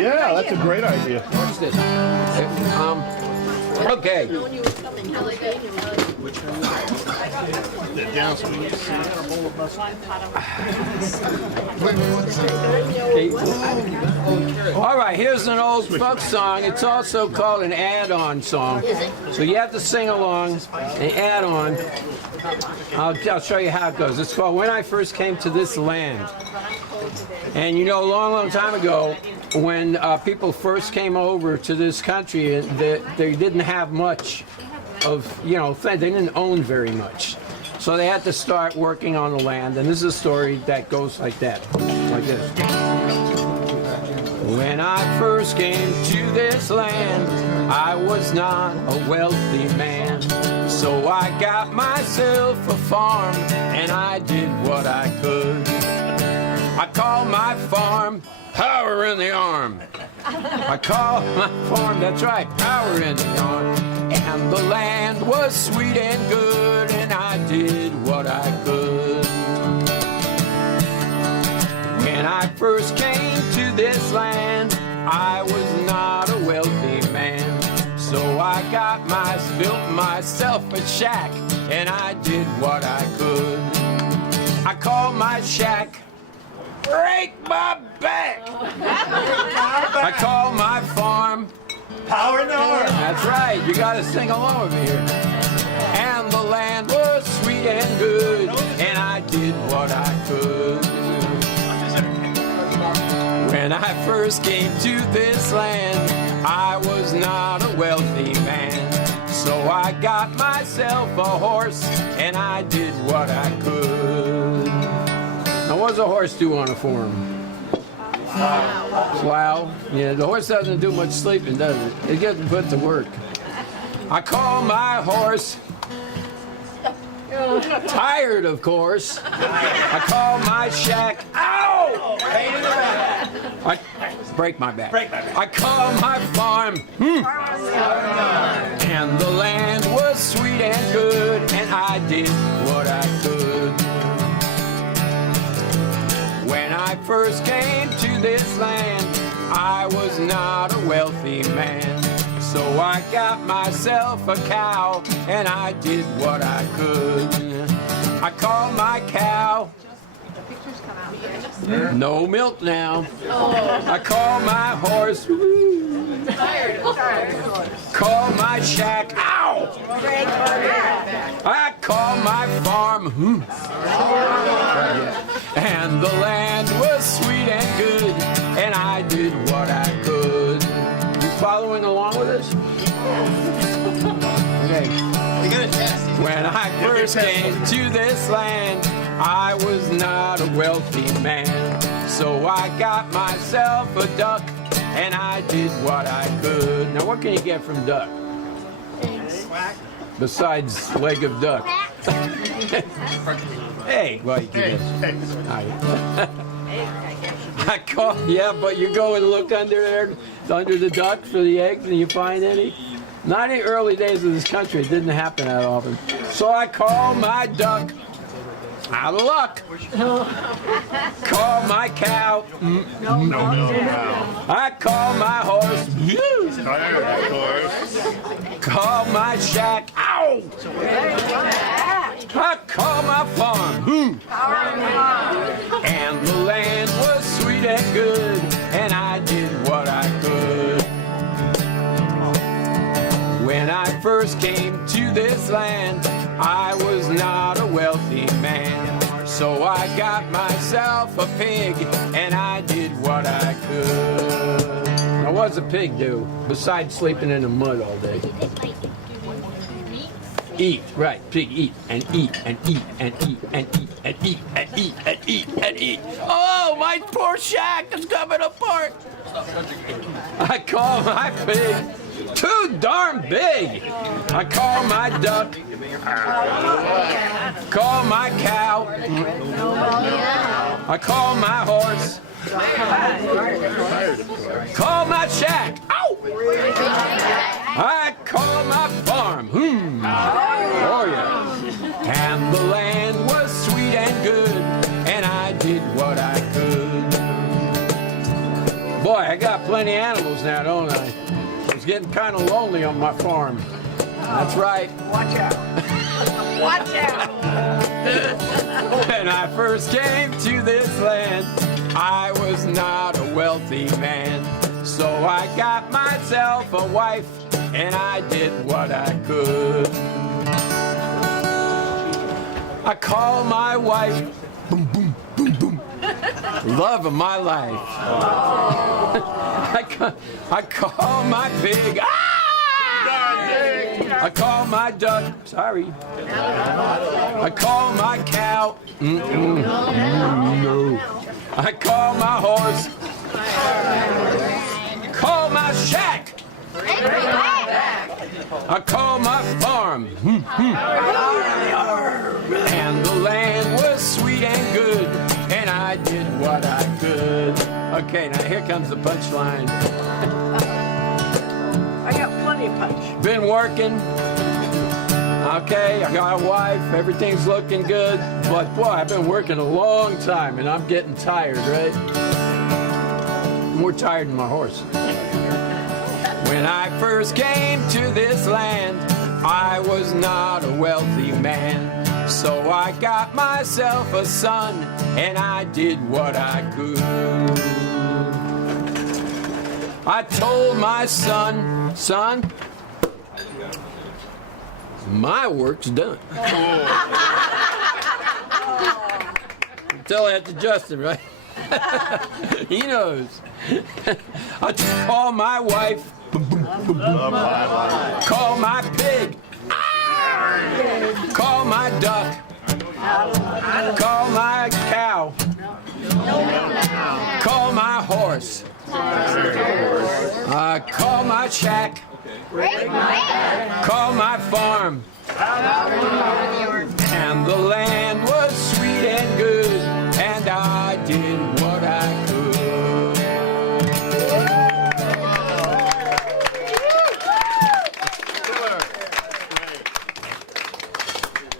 Yeah, that's a great idea. Watch this. Okay. All right, here's an old folk song. It's also called an add-on song. So you have to sing along and add on. I'll show you how it goes. It's called When I First Came to This Land. And you know, a long, long time ago, when people first came over to this country, they didn't have much of, you know, they didn't own very much. So they had to start working on the land, and this is a story that goes like that, like this. When I first came to this land, I was not a wealthy man. So I got myself a farm, and I did what I could. I called my farm Power in the Arm. I called my farm, that's right, Power in the Arm. And the land was sweet and good, and I did what I could. When I first came to this land, I was not a wealthy man. So I built myself a shack, and I did what I could. I called my shack Break My Back. I called my farm Power in the Arm. That's right, you gotta sing along with me here. And the land was sweet and good, and I did what I could. When I first came to this land, I was not a wealthy man. So I got myself a horse, and I did what I could. Now what does a horse do on a farm? Plow. Yeah, the horse doesn't do much sleeping, does it? It gets put to work. I call my horse Tired, of course. I call my shack. Ow! Pain in the back. I break my back. I call my farm. And the land was sweet and good, and I did what I could. When I first came to this land, I was not a wealthy man. So I got myself a cow, and I did what I could. I called my cow. No milk now. I called my horse. Call my shack. Ow! I call my farm. And the land was sweet and good, and I did what I could. You following along with us? Okay. When I first came to this land, I was not a wealthy man. So I got myself a duck, and I did what I could. Now, what can you get from duck? Eggs. Besides leg of duck. Hey, well, you can get I call, yeah, but you go and look under there, under the duck for the eggs, and you find any? Not in the early days of this country, it didn't happen that often. So I call my duck out of luck. Call my cow. I call my horse. Call my shack. Ow! I call my farm. And the land was sweet and good, and I did what I could. When I first came to this land, I was not a wealthy man. So I got myself a pig, and I did what I could. Now what does a pig do, besides sleeping in the mud all day? Eat, right, pig eat, and eat, and eat, and eat, and eat, and eat, and eat, and eat, and eat. Oh, my poor shack is coming apart. I call my pig too darn big. I call my duck. Call my cow. I call my horse. Call my shack. Ow! I call my farm. Oh yeah. And the land was sweet and good, and I did what I could. Boy, I got got plenty of animals now, don't I? It's getting kind of lonely on my farm. That's right. Watch out. Watch out. When I first came to this land, I was not a wealthy man. So I got myself a wife, and I did what I could. I call my wife, boom, boom, boom, boom, love of my life. I call my pig, I call my duck, sorry. I call my cow, no. I call my horse, call my shack. I call my farm, and the land was sweet and good, and I did what I could. Okay, now here comes the punchline. I got plenty of punch. Been working. Okay, I got a wife, everything's looking good, but boy, I've been working a long time and I'm getting tired, right? More tired than my horse. When I first came to this land, I was not a wealthy man. So I got myself a son and I did what I could. I told my son, son, my work's done. Tell that to Justin, right? He knows. I just call my wife, call my pig, call my duck, call my cow, call my horse, call my shack, call my farm, and the land was sweet and good, and I did what I could.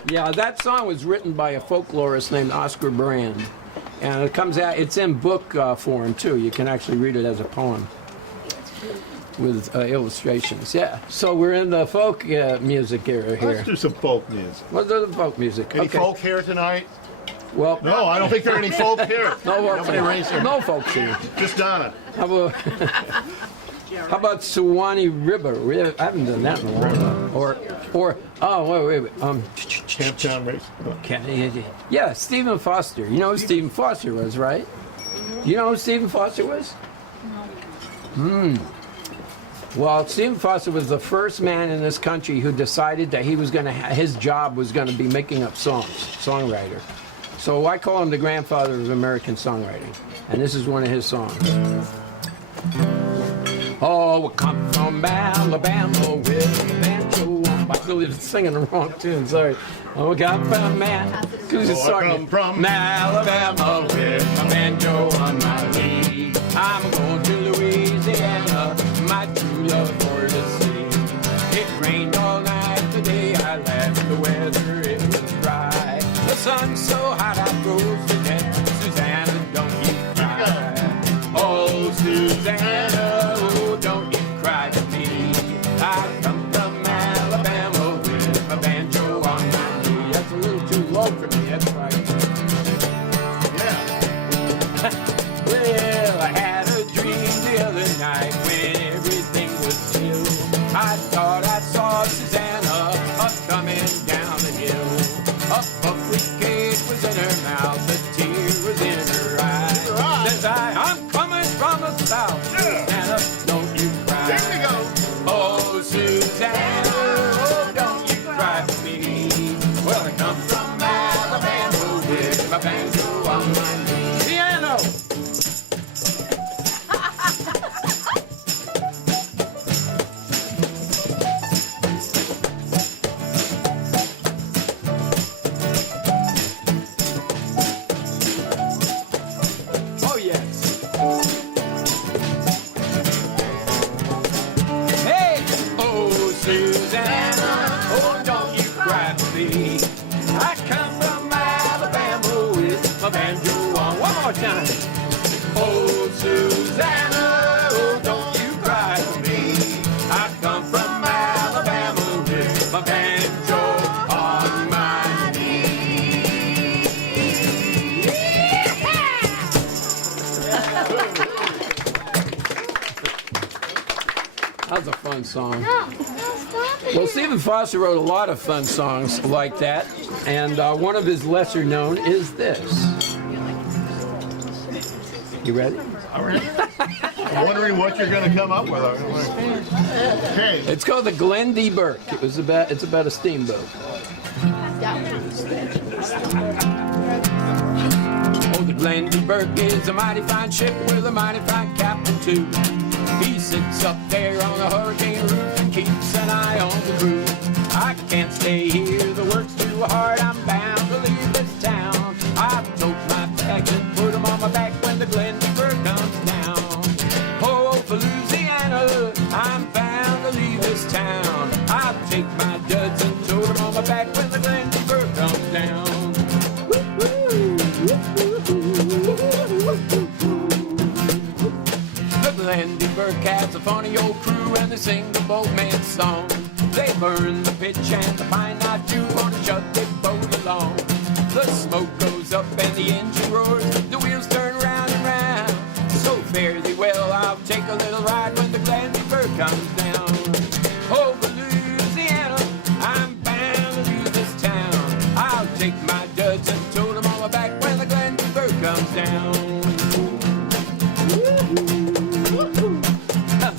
Yeah, that song was written by a folklorist named Oscar Brand, and it comes out, it's in book form too. You can actually read it as a poem with illustrations. Yeah, so we're in the folk music era here. Let's do some folk music. Let's do the folk music. Any Okay. folk here tonight? Well, No, I don't think there are any folk here. Nobody raised their no folks here. Just Donna. How about how about Suwannee River? I haven't done that in a long time. Or oh wait. Camptown race. Yeah, Stephen Foster. You know who Stephen Foster was, right? You know who Stephen Foster was? Well, Stephen Foster was the first man in this country who decided that he was going to his job was going to be making up songs, songwriter. So I call him the grandfather of American songwriting, and this is one of his songs. Oh, we come from Alabama with a banjo. I really was singing the wrong tune, sorry. Oh, we come from Alabama with a banjo on my knee. I'm going to Louisiana, my true love for the sea. It rained all night today, I left the weather, it was dry. The sun's so hot I froze to death. Susanna, don't you cry. Oh, Susanna, oh, don't you cry to me. I come from Alabama with a banjo on my knee. That's a little too low for me, that's right. Yeah. Well, I had a dream the other night when everything was still. I thought I saw Susanna coming down the hill. A buckwheat cake was in her mouth, a tear was in her eye. Says I'm coming from the south. Susanna, don't you cry. There we go. Oh, Susanna, oh, don't you cry for me. Well, I come from Alabama with my banjo on my knee. Piano! Oh, yes. Hey! Oh, Susanna, oh, don't you cry for me. I come from Alabama with my banjo on. One more time. Oh, Susanna, oh, That was a fun song. No, stop it. Well, Stephen Foster wrote a lot of fun songs like that, and one of his lesser known is this. You ready? I'm wondering what you're going to come up with. Okay. It's called the Glen D. Burke. It's about a steamboat. Oh, the Glen D. Burke is a mighty fine ship with a mighty fine captain too. He sits up there on the hurricane roof and keeps an eye on the crew. I can't stay here, the work's too hard, I'm bound to leave this town. I tote my bags and put them on my back when the Glen D. Burke comes down. Oh, for Louisiana, I'm bound to leave this town. I'll take my duds and tote them on my back when the Glen D. Burke comes down. The Glen D. Burke has a funny old crew and they sing the boatman's song. They burn the pitch and the pine knot too on to shut their boat along. The smoke goes up and the engine roars, the wheels turn round and round. So fare thee well, I'll take a little ride when the Glen D. Burke comes down. Oh, but Louisiana, I'm bound to leave this town. I'll take my duds and tote them on my back when the Glen D. Burke comes down.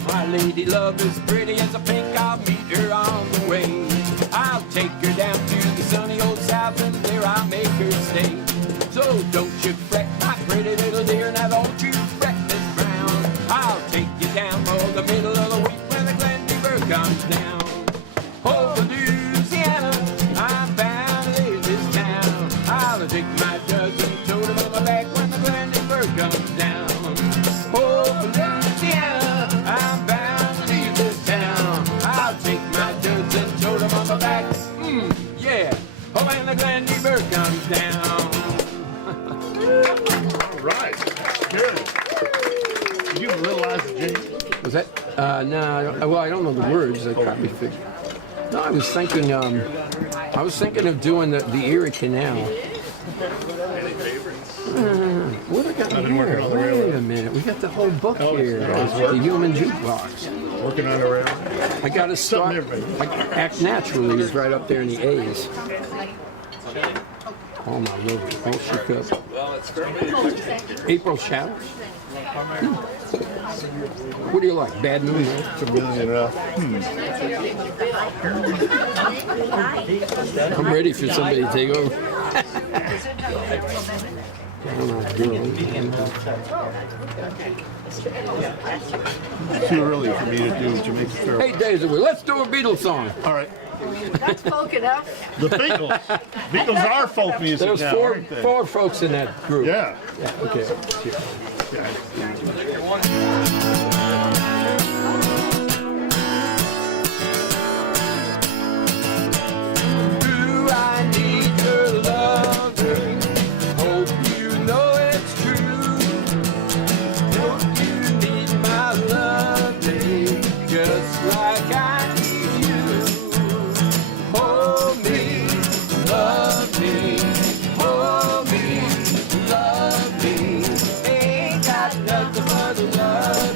My lady love is pretty as a pink, I'll meet her on the way. I'll take her down to the sunny old south and there I'll make her stay. So don't you fret, my pretty little dear, now don't you fret, Miss Brown. I'll take you down for the middle of the week when the Glen D. Burke comes down. Oh, for Louisiana, I'm bound to leave this town. I'll take my duds and tote them on my back when the Glen D. Burke comes down. Oh, for Louisiana, I'm bound to leave this town. I'll take my duds and tote them on my back. Yeah. Oh, when the Glen D. Burke comes down. All right. Good. Did you realize the jingle? Was that? No. Well, I don't know the words. I probably figured. No, I was thinking. I was thinking of doing the Erie Canal. What do we got here? Wait a minute. We got the whole book here. The Human Jukebox. Working on around. I got to start. Act Naturally is right up there in the A's. Oh my lord! All shook up. April Showers. What do you like? Bad news? I'm ready for somebody to take over. Too early for me to do Jamaica Fair. 8 days away. Let's do a Beatles song. All right. That's folk enough. The Beatles. Beatles are folk music There's now, aren't they? four folks in that group. Yeah. Okay. Do I need your loving? Hope you know it's true. Don't you need my loving just like I need you? Hold me, love me, hold me, love me. Ain't got nothing but love.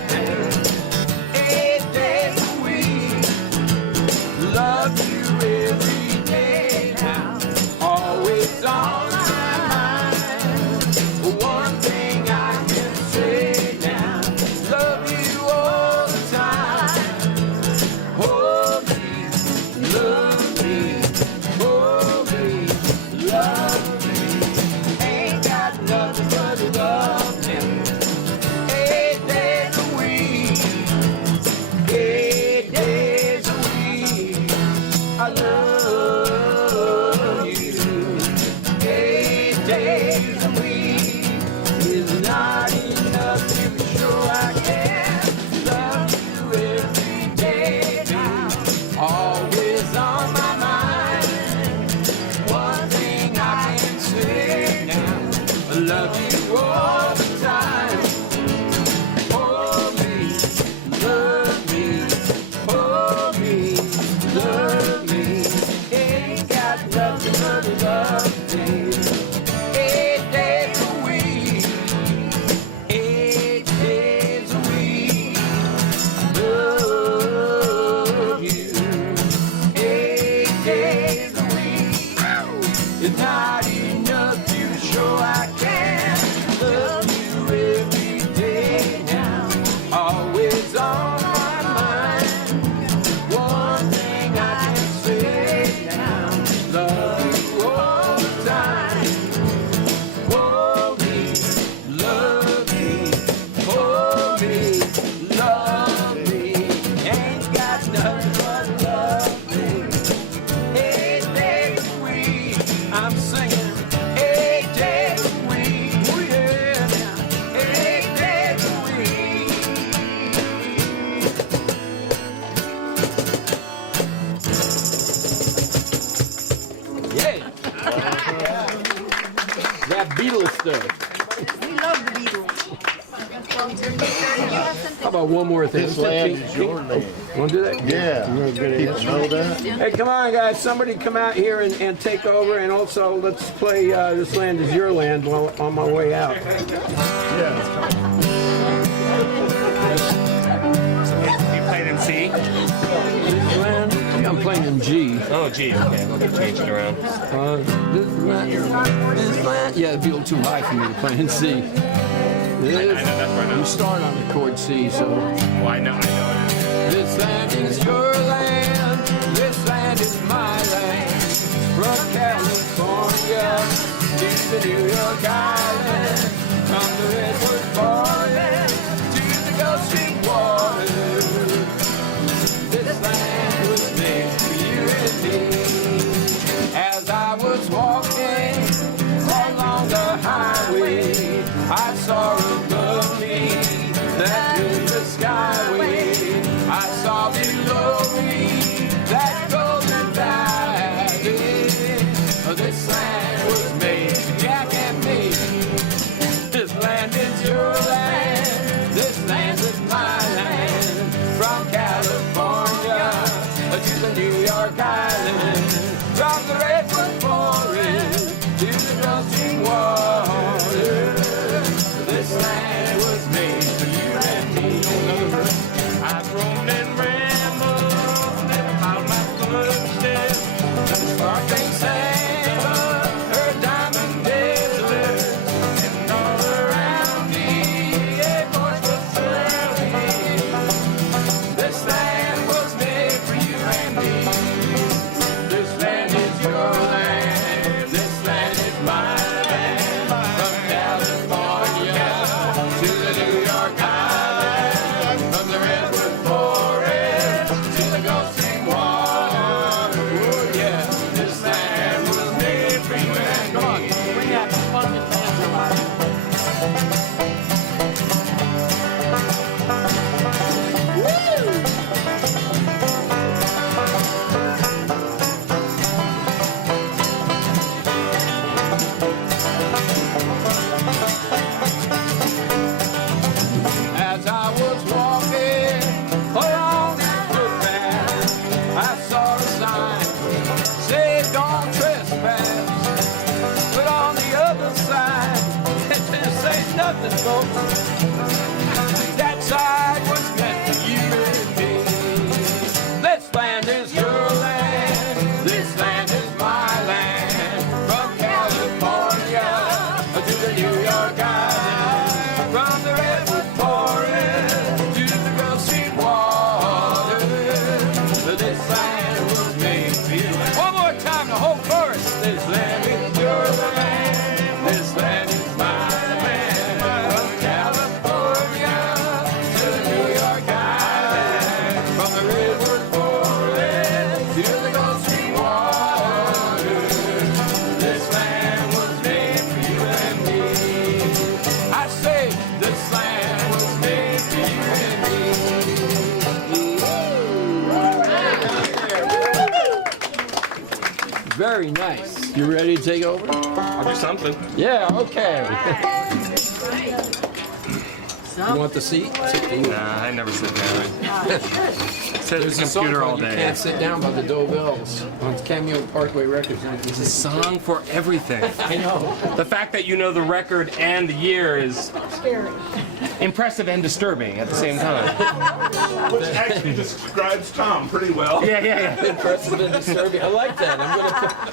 stuff. We love the Beatles. How about one more thing? This land is your land. Want to do that? Yeah. People know that. Hey, come on, guys. Somebody come out here and take over. And also, let's play This Land Is Your Land while on my way out. Yeah. You played in C? This land, I'm playing in G. Oh, G. Okay, we'll change it around. This land. Yeah, it'd be a little too high for me to play in C. I know that's right You now. start on the chord C, so. Well, I know it is. This land is your land, this land is my land. From California to the New York Island, from the redwood forest to the Gulf Stream water. This land was made for you and me. As I was walking along the highway, I saw above me that blue the skyway. I saw below me that golden valley. This land was made for Jack and me. This land is your land. This land is my land. From California to the New York Island. From the redwood forest to the Gulf Stream water. This land was made for you and me. I've roamed and rambled and found my footsteps. The sparkling sand of her diamond desert. And all around me, a voice was saying, this land was made for you and me. This land is your land. This land is my land. From California to the New York Island, from the redwood forest to the Gulf Stream water. Oh yeah, this land was made for you and me. Come on, bring that fun and banjo out. As I was walking along the footpath, I saw a sign, say don't trespass. But on the other side, it didn't say nothing, folks. That side was meant for you and me. This land is your land. This land is my land. From California to the New York Island. From the redwood forest to the Gulf Stream water. This land was made for you. One more time, the whole chorus. This land is your land. This land is my land. From California to the New York Island. From the redwood forest to the Gulf Stream water. This land was made for you and me. I say this land was made for you and me. Very nice. You ready to take over? I'll do something. Yeah, okay. You want the seat? Sit down. Nah, I never sit down. Sit at There's the a song computer all called You day. Can't Sit Down by the Dobells on Cameo Parkway Records. It's a song for everything. I know. The fact that you know the record and the year is impressive and disturbing at the same time. Which actually describes Tom pretty well. Yeah. Impressive and disturbing. I like that.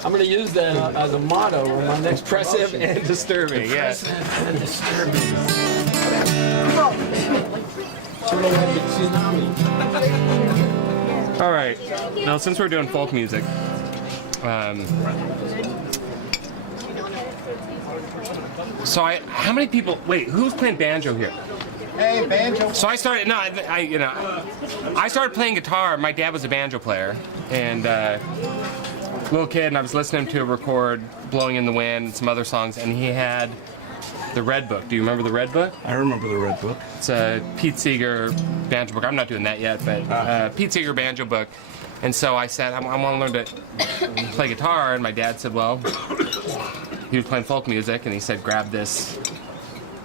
I'm gonna use that as a motto on my next Impressive promotion. and disturbing, yes. Impressive and disturbing. Sort of like a tsunami. All right. Now, since we're doing folk music, how many people? Wait, who's playing banjo here? Hey, banjo. So I started. No, I started playing guitar. My dad was a banjo player, and little kid, and I was listening to a record, "Blowing in the Wind," and some other songs, and he had the Red Book. Do you remember the Red Book? I remember the Red Book. It's a Pete Seeger banjo book. I'm not doing that yet, but Pete Seeger banjo book. And so I said, I want to learn to play guitar, and my dad said, well, he was playing folk music, and he said, grab this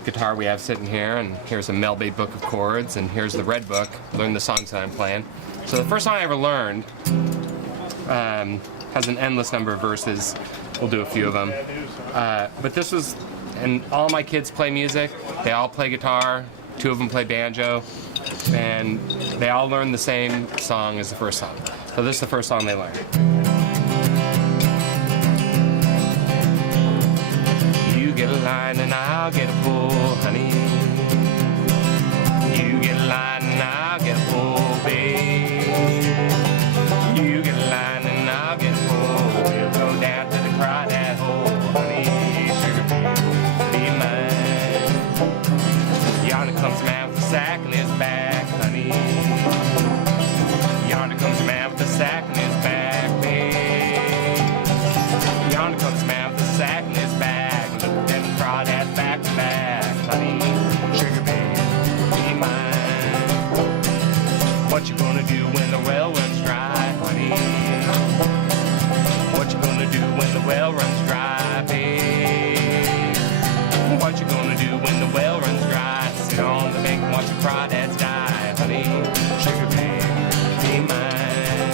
guitar we have sitting here, and here's a Melby book of chords, and here's the red book, learn the songs that I'm playing. So the first song I ever learned has an endless number of verses. We'll do a few of them. But this was, and all my kids play music. They all play guitar. 2 of them play banjo. And they all learn the same song as the first song. So this is the first song they learned. You get a line and I'll get a pull, honey. You get a line and I'll get a pull, babe. You get a line and I'll get a pull. We'll go down to the crawdad hole, honey. Sugar babe, be mine. Yonder comes a man with a sack in his back, honey. Yonder comes a man with a sack in his back, babe. Yonder comes a man with a sack in his back. Look at them crawdads back to back, honey. Sugar babe, be mine. What you gonna do when the well runs dry, honey? What you gonna do when the well runs dry, babe? What you gonna do when the well runs dry? Sit on the bank and watch the crawdads die, honey. Sugar babe, be mine.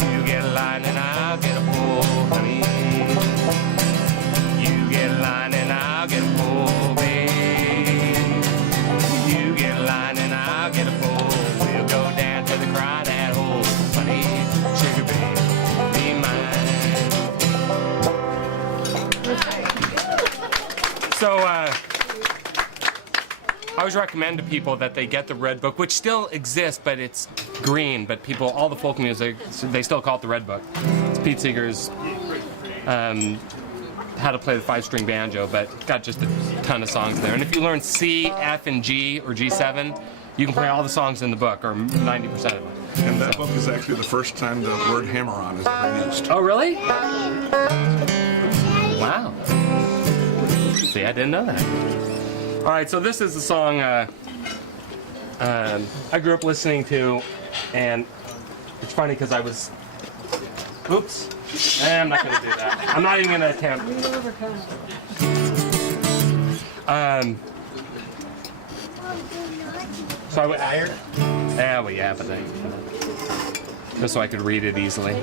You get a line and I'll get a pull, honey. You get a line and I'll get a pull, babe. You get a line and I'll get a pull. We'll go down to the crawdad hole, honey. Sugar babe, be mine. So, I always recommend to people that they get the red book, which still exists, but it's green. But people, all the folk music, they still call it the red book. It's Pete Seeger's How to Play the 5-String Banjo, but got just a ton of songs there. And if you learn C, F, and G, or G7, you can play all the songs in the book, or 90% of them. And that book is actually the first time the word hammer-on is ever used. Oh, really? Wow. See, I didn't know that. All right, so this is the song I grew up listening to, and it's funny because I was, oops, I'm not going to do that. I'm not even going to attempt. So I tired? Yeah, well, yeah, but just so I could read it easily.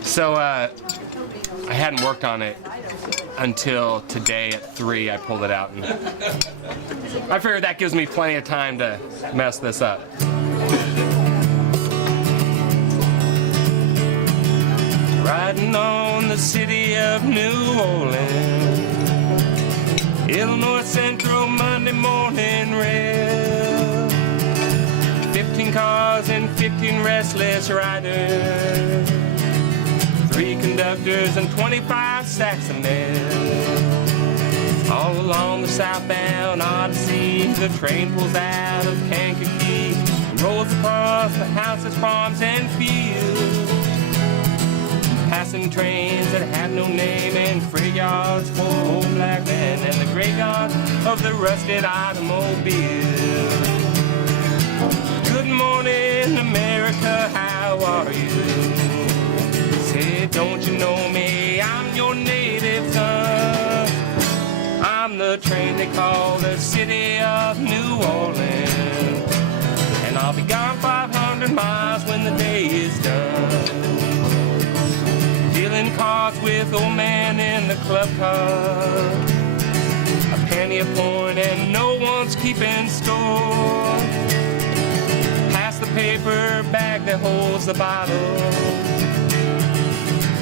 So I hadn't worked on it until today at 3. I pulled it out, and I figured that gives me plenty of time to mess this up. Riding on the city of New Orleans, Illinois Central Monday morning rail. 15 cars and 15 restless riders, 3 conductors and 25 sacks of mail. All along the southbound Odyssey, the train pulls out of Kankakee, rolls across the houses, farms, and fields, passing trains that have no name and freight yards full of old black men and the graveyard of the rusted automobile. Good morning, America, how are you? Say, don't you know me? I'm your native son. I'm the train they call the city of New Orleans, and I'll be gone 500 miles when the day is done. Dealing cards with old man in the club car, a penny a point and no one's keeping score. Pass the paper bag that holds the bottle,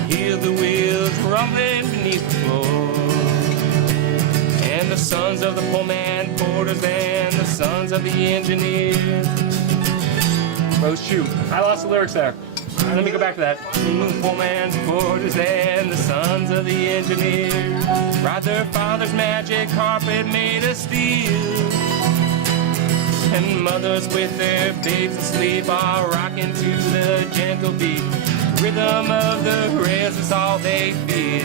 hear the wheels rumbling beneath the floor. And the sons of the poor man porters and the sons of the engineers. Oh shoot, I lost the lyrics there. Let me go back to that. The poor man's porters and the sons of the engineers ride their father's magic carpet made of steel. And mothers with their babes asleep are rocking to the gentle beat. Rhythm of the rails is all they feel.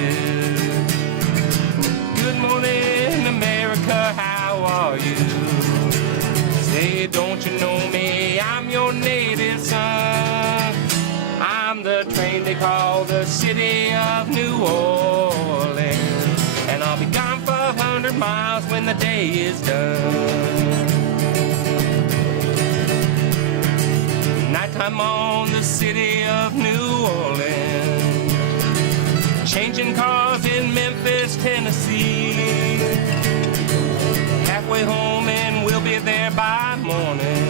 Good morning, America, how are you? Say, don't you know me? I'm your native son. I'm the train they they call the city of New Orleans. And I'll be gone 500 miles when the day is done. Nighttime on the city of New Orleans, changing cars in Memphis, Tennessee. Halfway home and we'll be there by morning.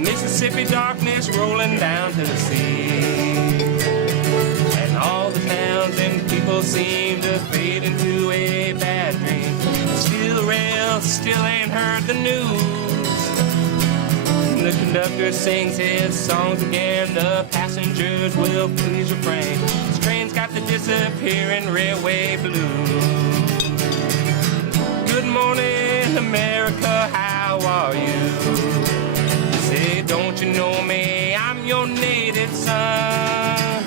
Mississippi darkness rolling down to the sea. And all the towns and people seem to fade into a bad dream. Steel rail still ain't heard the news. The conductor sings his songs again. The passengers will please refrain. This train's got the disappearing railway blues. Good morning, America, how are you? Say, don't you know me? I'm your native son.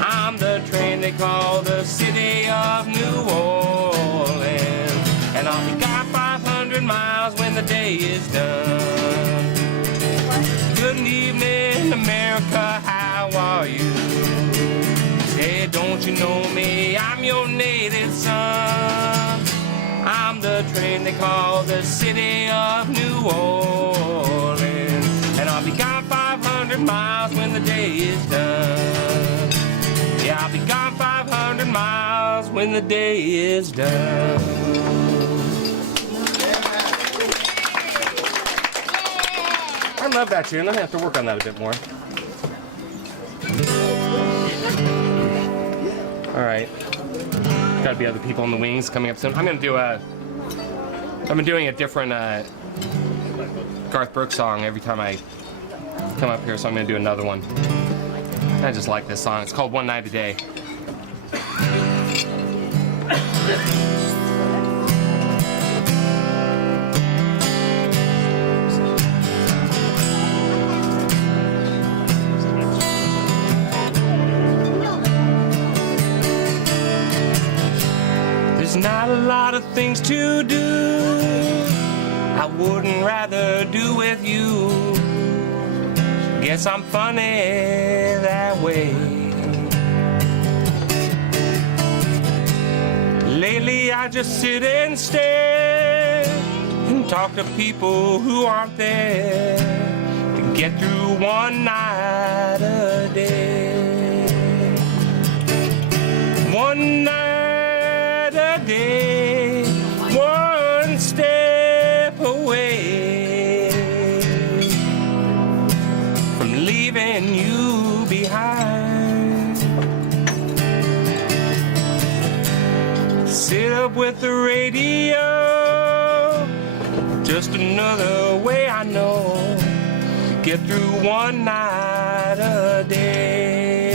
I'm the train they call the city of New Orleans. And I'll be gone 500 miles when the day is done. Good evening, America, how are you? Say, don't you know me? I'm your native son. I'm the train they call the city of New Orleans. And I'll be gone 500 miles when the day is done. Yeah, I'll be gone 500 miles when the day is done. I love that tune. I'm gonna have to work on that a bit more. All right. Got to be other people in the wings coming up soon. I'm doing a different Garth Brooks song every time I come up here, so I'm gonna do another one. I just like this song. It's called One Night a Day. There's not a lot of things to do I wouldn't rather do with you. Guess I'm funny that way. Lately I just sit and stare and talk to people who aren't there to get through one night a day. One night a day, one step away from leaving you behind. Sit up with the radio, just another way I know to get through one night a day.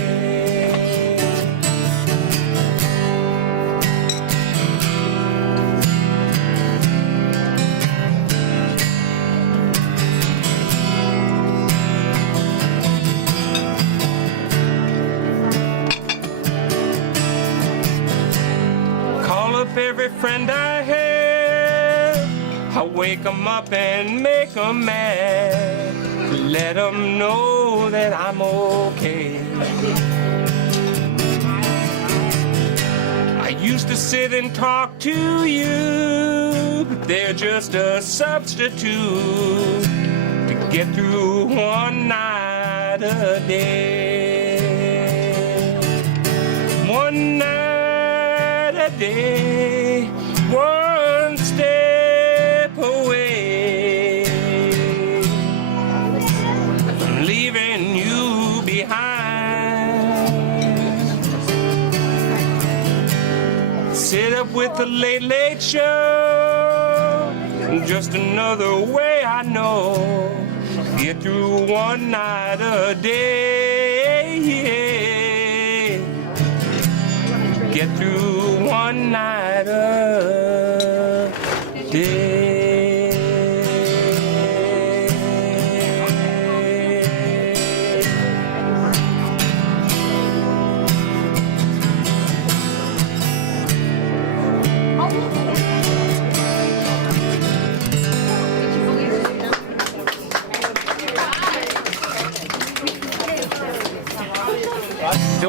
Every friend I have, I wake them up and make them mad, let them know that I'm okay. I used to sit and talk to you, but they're just a substitute to get through one night a day. One night a day, one step away from leaving you behind. Sit up with the Late Late Show, just another way I know to get through one night a day. Get through one night a day.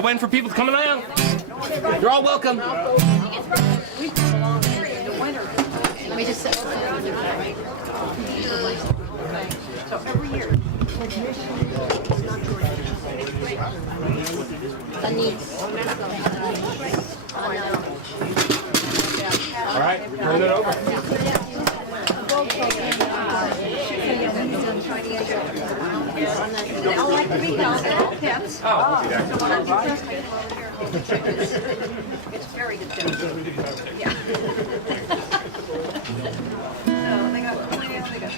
waiting for people to come around. You're all welcome. Let me just sit. So every year. All right, turn it over. They all like to be held. They're all pets. It's very good. Yeah. So they got plenty of. They got.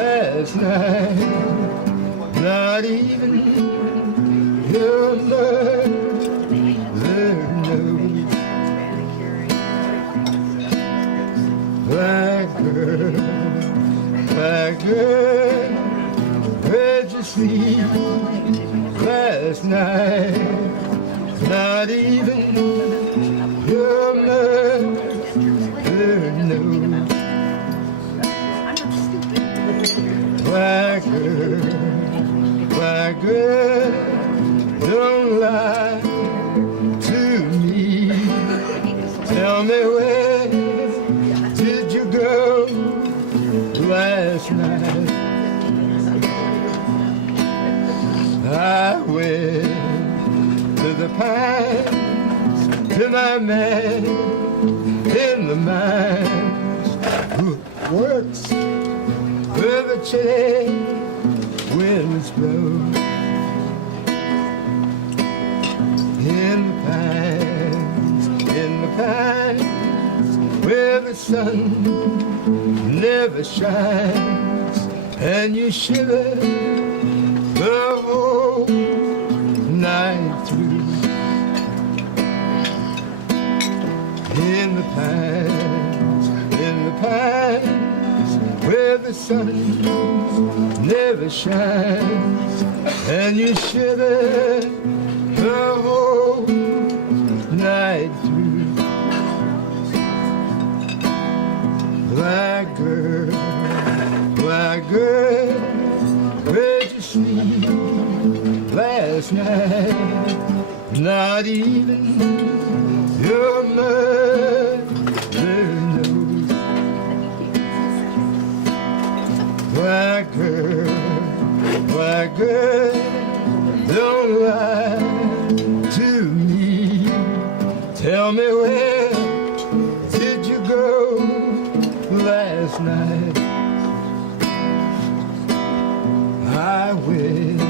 Last night, not even your mother knows. Black girl, where'd you sleep last night? Not even your mother knows. Black girl, don't lie to me. Tell me where did you go last night? I went to the pines, to my man in the mines who works where the chilly winds blow. In the pines, where the sun never shines, and you shiver the whole night through. In the pines, where the sun never shines, and you shiver the whole night through. Black girl, where'd you sleep last night? Not even your mother knows. Black girl, don't lie to me. Tell me where did you go last night? I went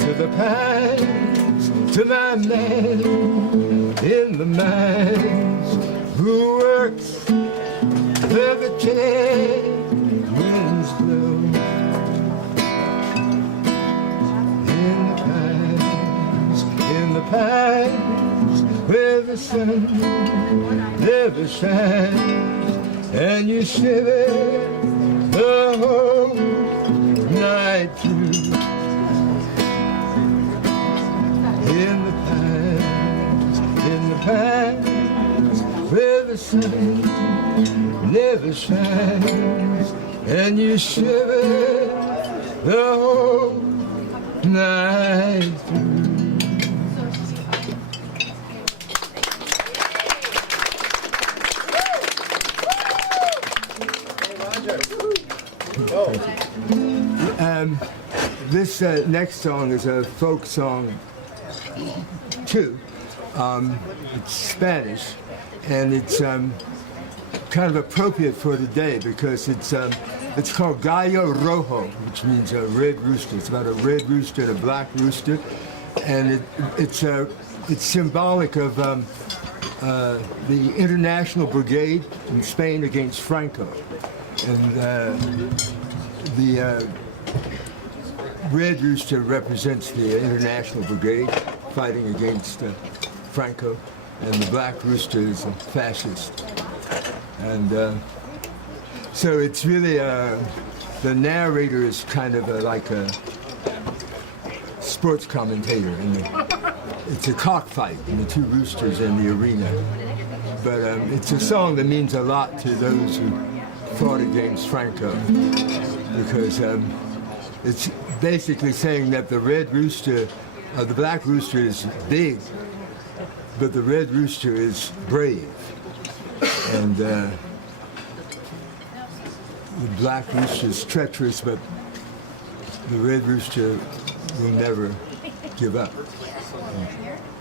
to the pines, to my man in the mines who works where the chilly winds blow. In the pines, where the sun never shines, and you shiver the whole night through. In the pines, where the sun never shines, and you shiver the whole night through. This next song is a folk song too. It's Spanish, and it's kind of appropriate for today because it's called Gallo Rojo, which means a red rooster. It's about a red rooster and a black rooster, and it's symbolic of the International Brigade in Spain against Franco, and the red rooster represents the International Brigade fighting against Franco, and the black rooster is a fascist. And so it's really, the narrator is kind of like a sports commentator. It's a cockfight in the two roosters in the arena. But it's a song that means a lot to those who fought against Franco, because it's basically saying that the red rooster, the black rooster is big, but the red rooster is brave. And the black rooster is treacherous, but the red rooster will never give up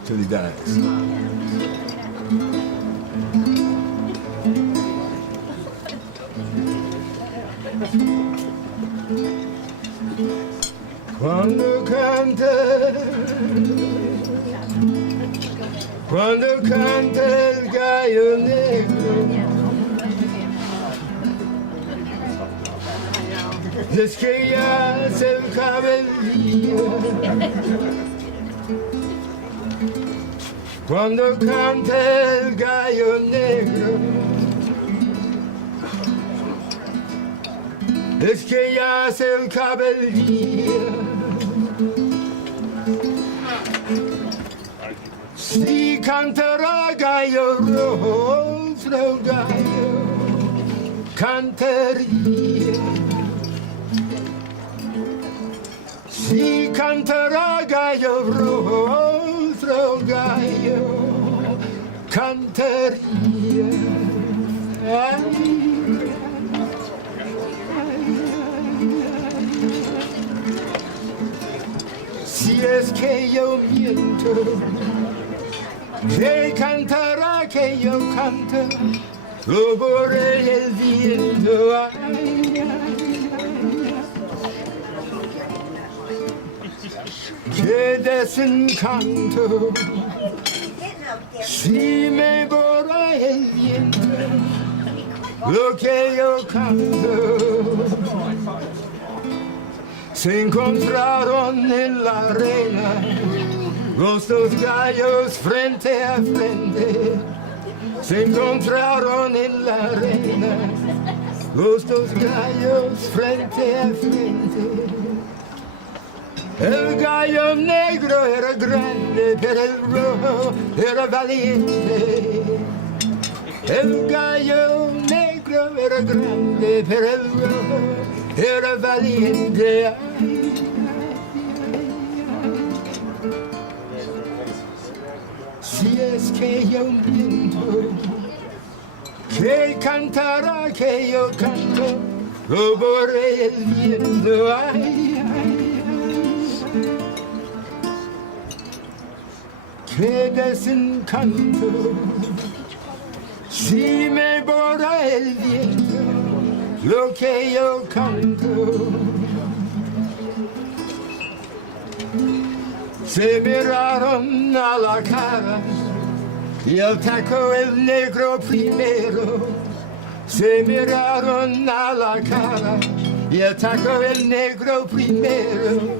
till he dies. Cuando canta el gallo negro, es que ya se acaba el día. Cuando canta el gallo negro, es que ya se acaba el día. Si cantará gallo rojo, otro gallo cantaría. Si cantará gallo rojo, otro gallo cantaría. Ay. Si es que yo miento, que cantará que yo canto, lo borré el viento. Ay, ay, ay. Qué desencanto, si me borra el viento, lo que yo canto. Se encontraron en la arena los dos gallos frente a frente. Se encontraron en la arena los dos gallos frente a frente. El gallo negro era grande, pero el rojo era valiente. El gallo negro era grande, pero el rojo era valiente. Ay, si es que yo miento, que cantará que yo canto, lo borré el viento. Ay, ay, ay. Qué desencanto, si me borra el viento, lo que yo canto. Se miraron a la cara y atacó el negro primero. Se miraron a la cara y atacó el negro primero.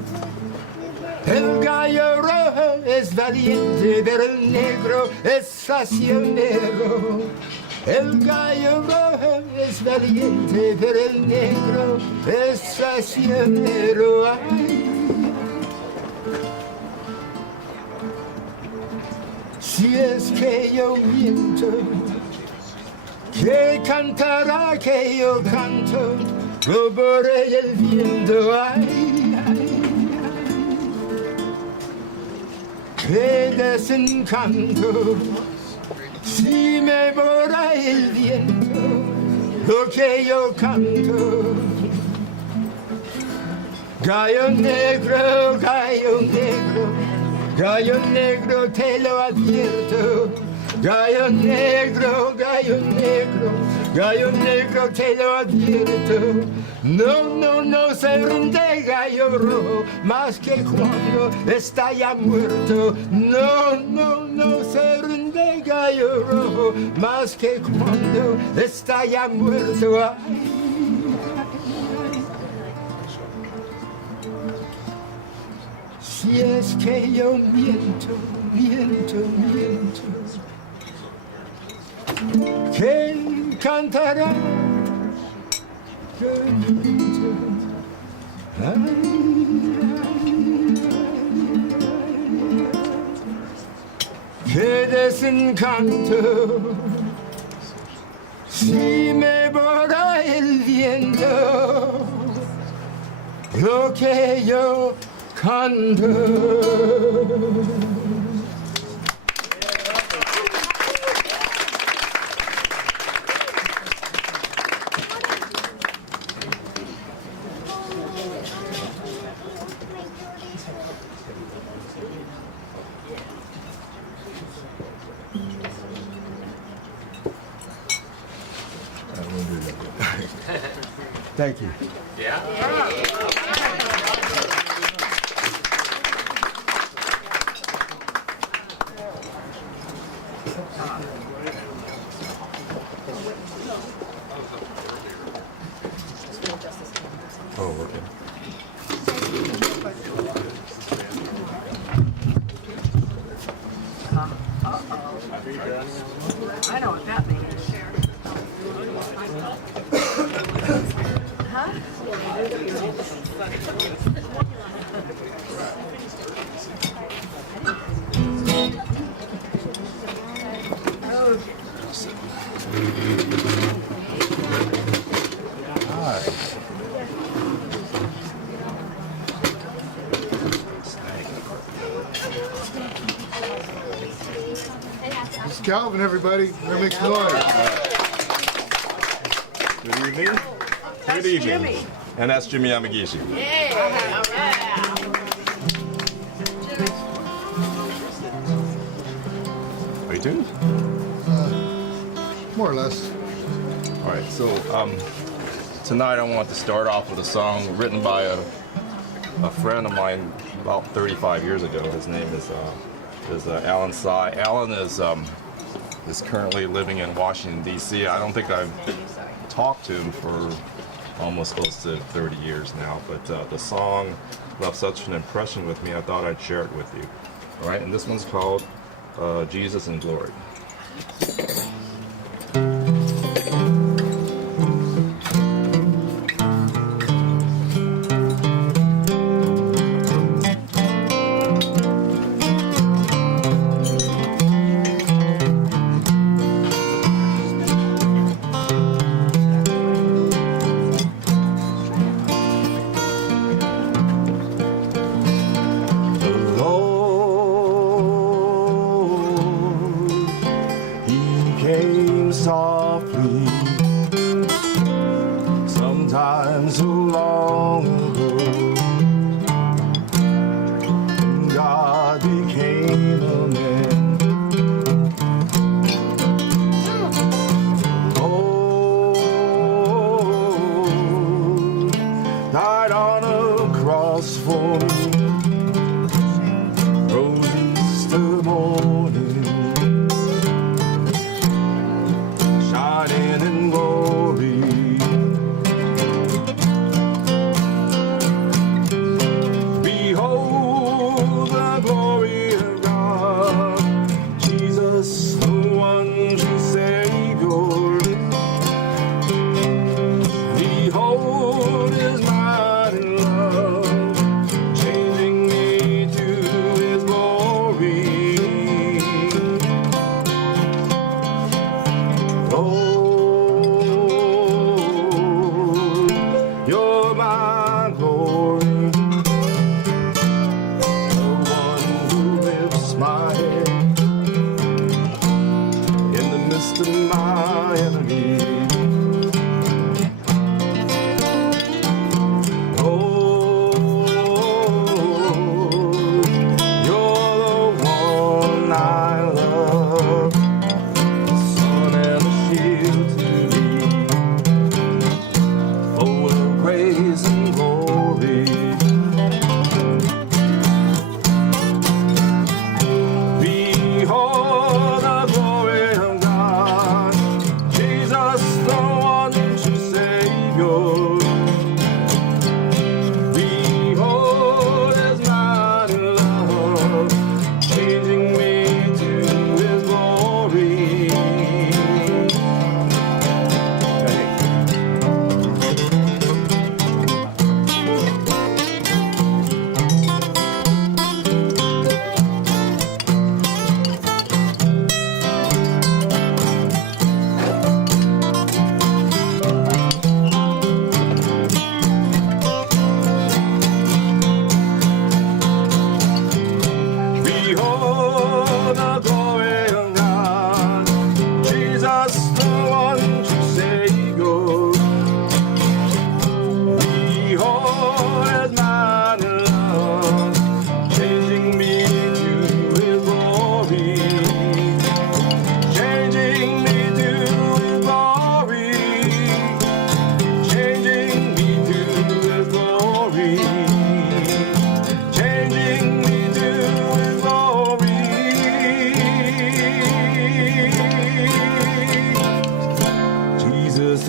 El gallo rojo es valiente, pero el negro es traicionero. El gallo rojo es valiente, pero el negro es traicionero. Ay. Si es que yo miento, que cantará que yo canto, ruborea el viento, ay, ay, qué desencanto, si me borra el viento, lo que yo canto. Gallo negro, gallo negro, gallo negro, te lo advierto. Gallo negro, gallo negro, gallo negro, te lo advierto. No, no, no se rinde gallo rojo, más que cuando está ya muerto. No, no, no se rinde gallo rojo, más que cuando está ya muerto. Ay. Si es que yo miento, miento, miento, ¿quién cantará? Ay, qué desencanto, si me borra el viento, lo que yo canto. Thank you. Oh, okay. I know what that means. It's Calvin, everybody. Let make some noise. Good evening. Good evening. Jimmy. And that's Jimmy Yamagishi. Are you tuned? More or less. All right. So tonight I want to start off with a song written by a friend of mine about 35 years ago. His name is Alan Sy. Alan is currently living in Washington D.C. I don't think I've talked to him for almost close to 30 years now, but the song left such an impression with me, I thought I'd share it with you. All right, and this one's called Jesus in Glory. Softly, sometimes so long ago, God became a man. Oh, died on a cross for me, rose Easter morning, shining in glory. Behold the glory of God, Jesus, the one true Savior. Behold His mighty love, changing me to His glory.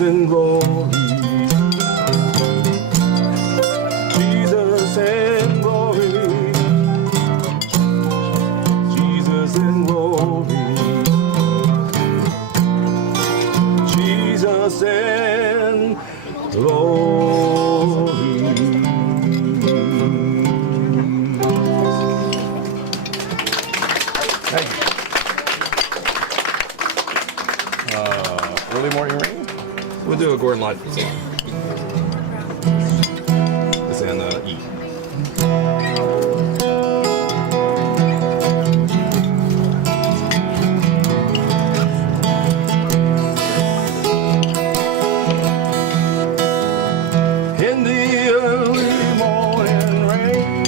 in glory. Jesus in glory. Jesus in glory. Jesus in glory. Thank you. Early morning rain? We'll do a Gordon Lightfoot song. It's in E. In the early morning rain,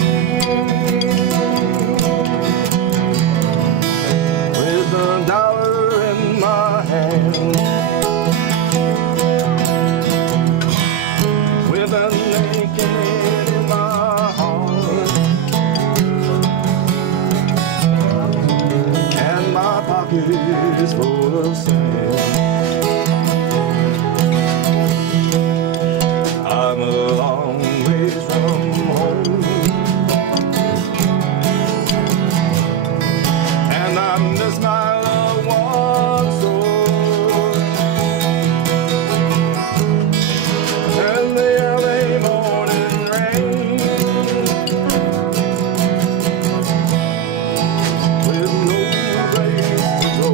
with a dollar in my hand, with a naked in my heart, and my pocket is full of sand. I'm a long ways from home, and I miss my loved ones so. And the early morning rain, with no place to go.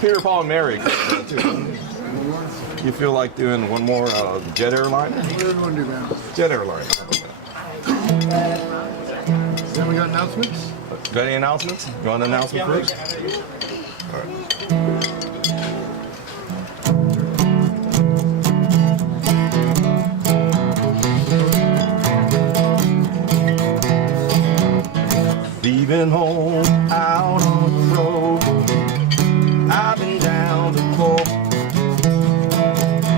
Peter, Paul, and Mary. Too. You feel like doing one more Jet Airline? Jet Airline. Then we got announcements? Got any announcements? You want an announcement first? All right. Leaving home out on the road, I've been down the court,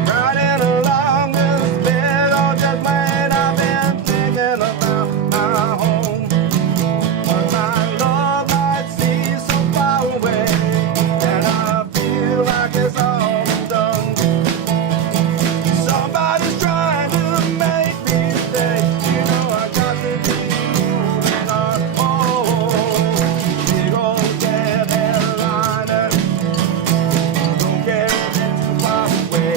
riding along this bed, or just when I've been thinking about my home. But my love might seem so far away, and I feel like it's all done. Somebody's trying to make me stay, you know I got to be moving on. Big old jet airliner, don't care if it's too far away.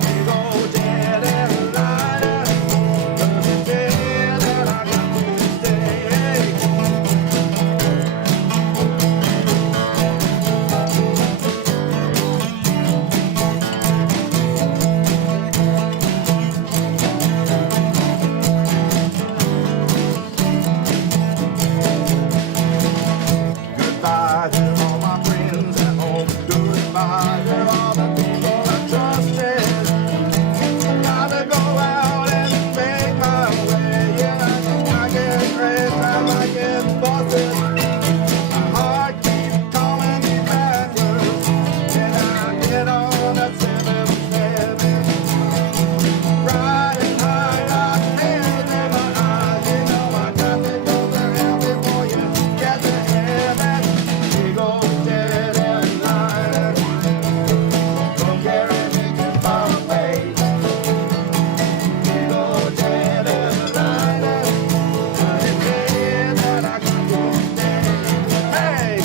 Big old jet airliner, doesn't care that I got to stay. Goodbye to all my friends at home. Goodbye to all the people I trusted. Gotta go out and make my way. Yeah, I get crazy, I get busted. My heart keeps calling me backwards. And I get on that 7-7. Riding high, got tears in my eyes. You know I got to go to hell before you get to heaven. Big old jet airliner, don't care if it's too far away. Big old jet airliner, doesn't care that I got to stay. Hey!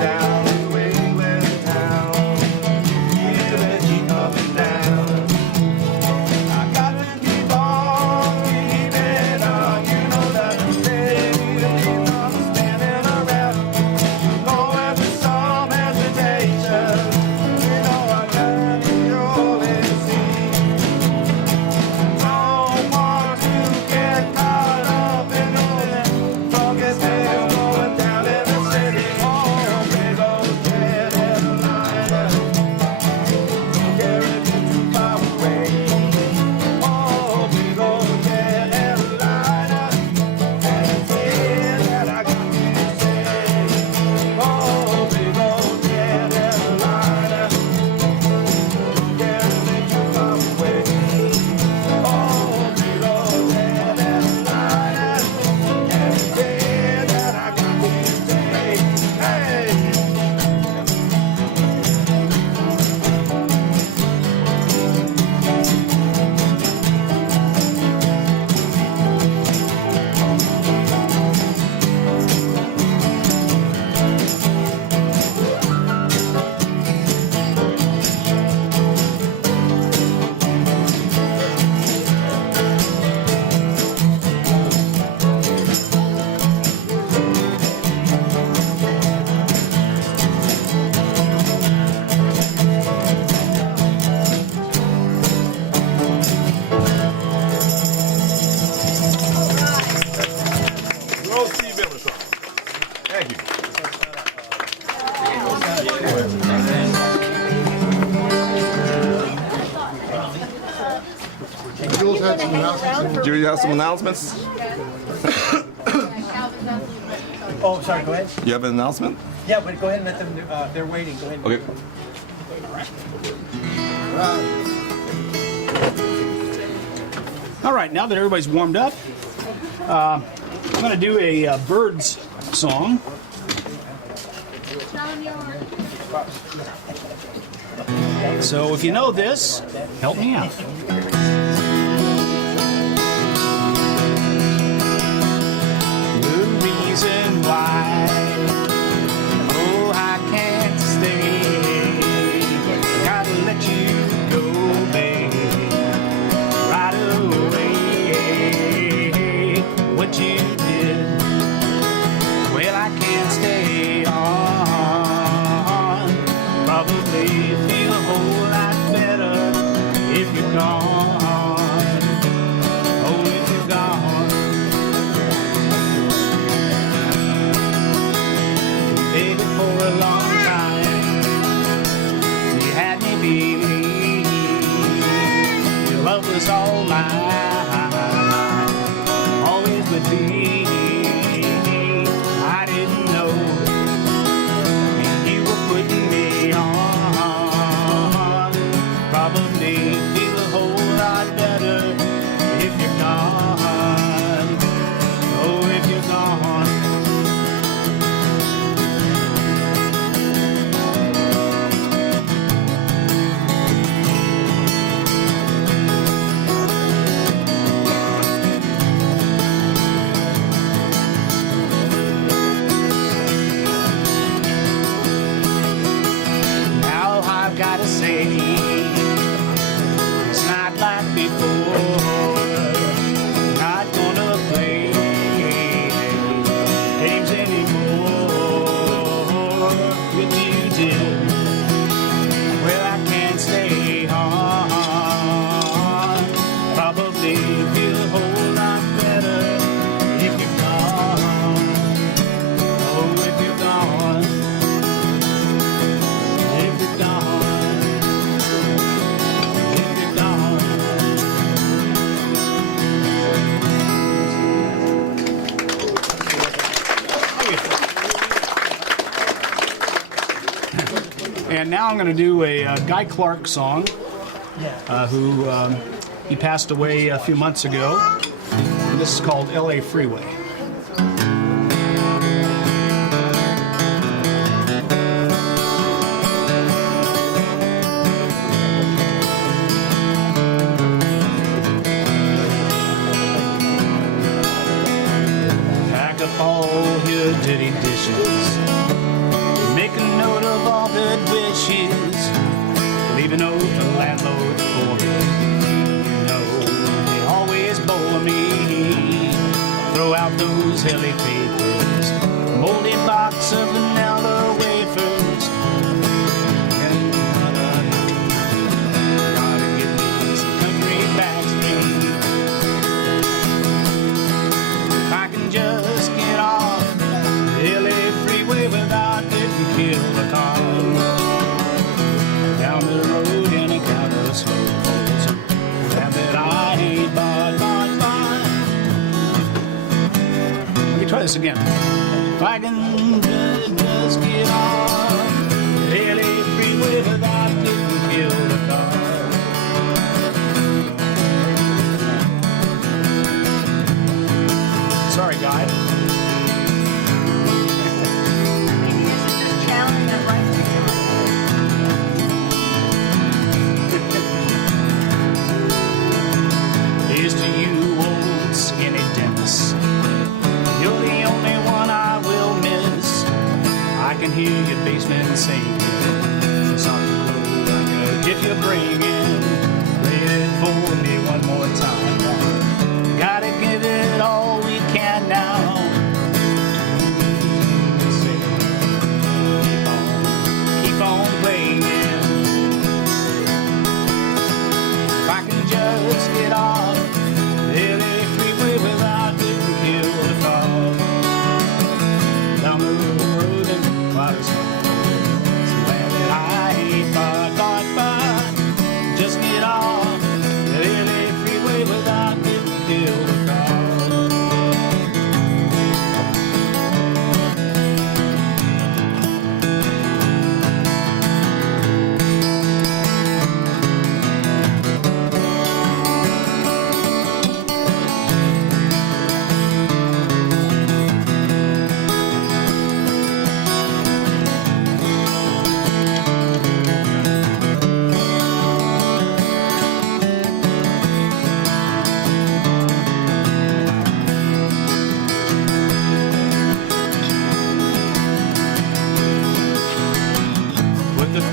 Down New England town, feeling heat up and down. I got to keep on keeping on. You know that I'm steady to keep on spinning around. You know every some hesitation. You know I got to always see. Don't want to get caught up in all that talk is still going down in the city. Oh, big old jet airliner, don't care if it's too far away. Oh, big old jet airliner, and it's here that I got to say. Oh, big old jet airliner, don't care if it's too far away. Oh, big old jet airliner, and it's here that I got to say. Hey! Roll Steve Miller song. Thank you. Jules had some announcements. Do you have some announcements? Oh, sorry, go ahead. You have an announcement? Yeah, but go ahead and let them, they're waiting. Go ahead. Okay. All right, now that everybody's warmed up, I'm going to do a Birds song. So if you know this, help me out. The reason why you did. Well, I can't stay on. Probably feel a whole lot better if you're gone. Oh, if you're gone. Baby, for a long time, you had me believe your love was all mine, always would be. I didn't know you were putting me on. Probably feel a whole lot better if you're gone. Oh, if you're gone. Gotta say, it's not like before. Not gonna play games anymore with you, dear. Well, I can't stay on. Probably feel a whole lot better if you're gone. Oh, if you're gone. If you're gone. And now I'm going to do a Guy Clark song, who he passed away a few months ago. And this is called LA Freeway. Pack up all your dirty dishes. Make a note of all good wishes. Leave a note to the landlord for me. You know they always bore me. Throw out those hilly papers. Moldy box of vanilla wafers. Gotta get me some country backstreet. If I can just get off the LA freeway without kill the car down the road in a kind of slow motion that I ain't bought. Let me try this again. If I can just get off the LA freeway without getting killed the car. Sorry, guy. Here's to you, old skinny Dennis. You're the only one I will miss. I can hear your basement singing. Something low like a gift you're bringing. Play it for me one more time. Gotta give it all we can now. Keep on playing. If I can just get off the LA freeway without getting killed if I down the road and quite a song. So glad that I ain't far gone by. Just get off the LA freeway without getting killed if I.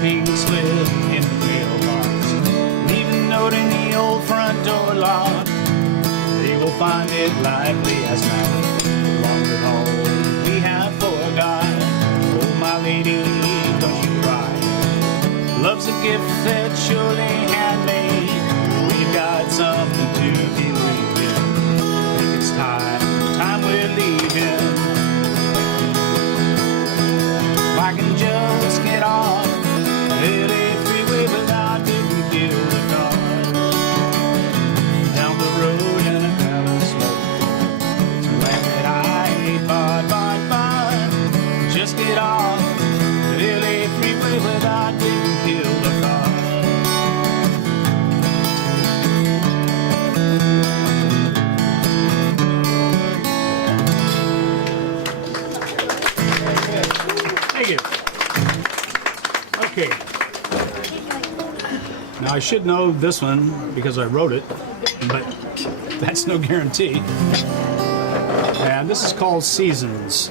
pink slip in the mailbox. Leave a note in the old front door lock. They will find it likely as not long ago we have forgot. Oh, my lady, don't you cry. Love's a gift that's surely handmade. We've got something to believe in. I think it's time we're leaving. If I can just get off LA freeway without getting killed or gone down the road in a cloud of smoke, to land that I hate, but just get off LA freeway without getting killed or gone. Thank you. Okay. Now I should know this one because I wrote it, but that's no guarantee. And this is called Seasons.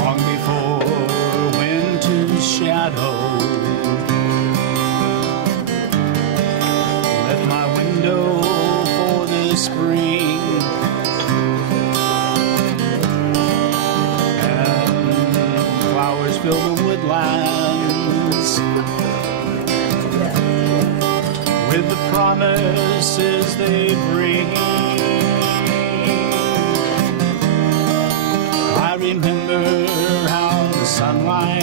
Long before winter's shadow left my window for the spring, and flowers fill the woodlands with the promises they bring. I remember how the sunlight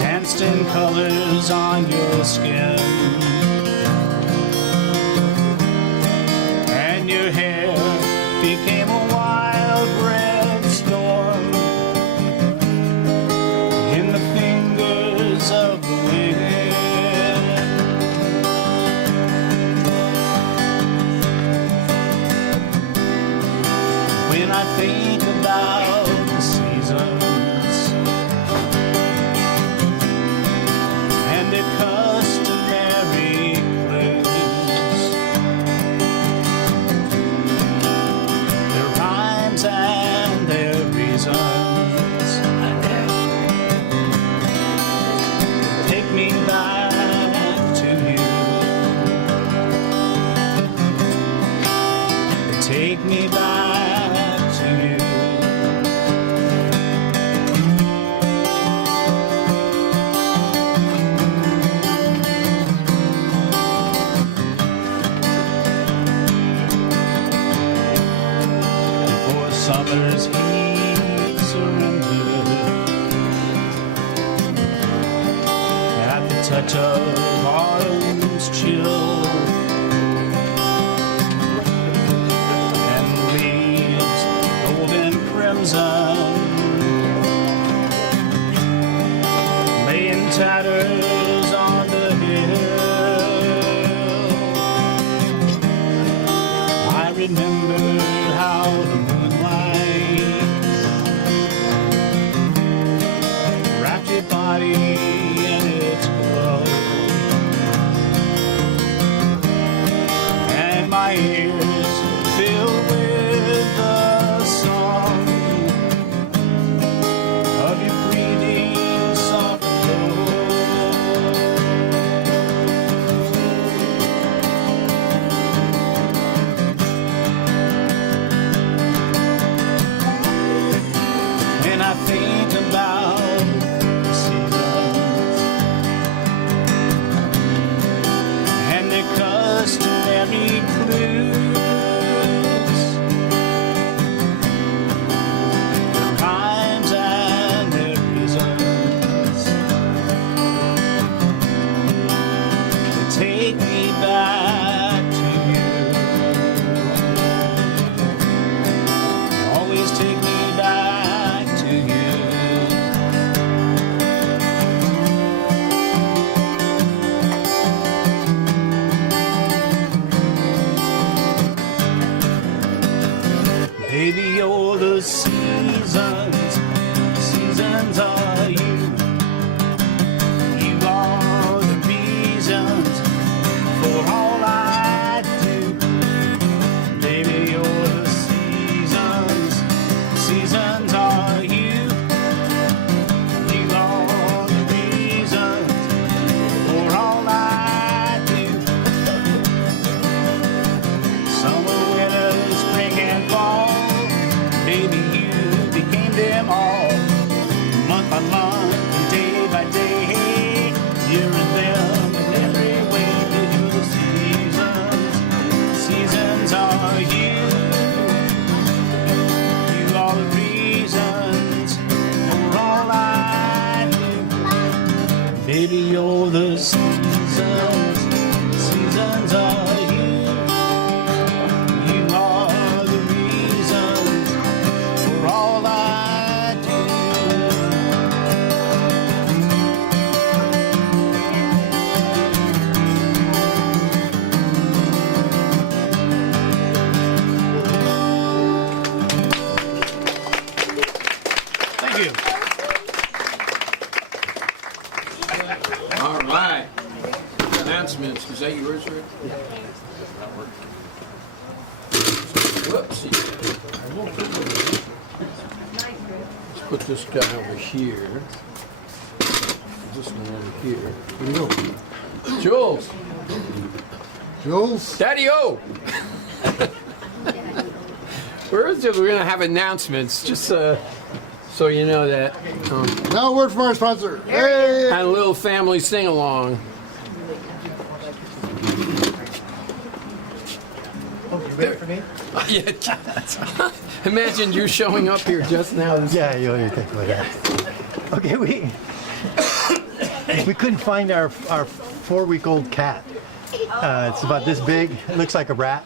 danced in colors on your skin, and your hair became a wild red storm in the fingers of the wind. When I think about the seasons and their customary clues, their rhymes and their reasons, take me back to you. Take me back to you. Before summer's heat surrendered, at the touch of autumn's chill, and leaves golden crimson lay in tatters on the hill. I remember how the moonlight wrapped your body in its glow, and my ears filled with the song of your breathing soft and low. When I think about the seasons and their customary clues, their rhymes and their reasons, they take me back to you. Always take me back to you. Baby, you're the seasons, seasons are you. You are the reasons for seasons are you. You are the reason for all I do. Thank you. All right. Announcements. Is that yours, Rick? Yeah. Whoopsie. Let's put this guy over here. This one over here. Where do you go? Jules. Jules? Daddy-O. We're going to have announcements, just so you know that. Now a word from our sponsor. Hey! And a little family sing-along. Oh, you ready for me? Yeah. Imagine you showing up here just now. Yeah, you think about that. Okay, we couldn't find our 4-week-old cat. It's about this big. It looks like a rat.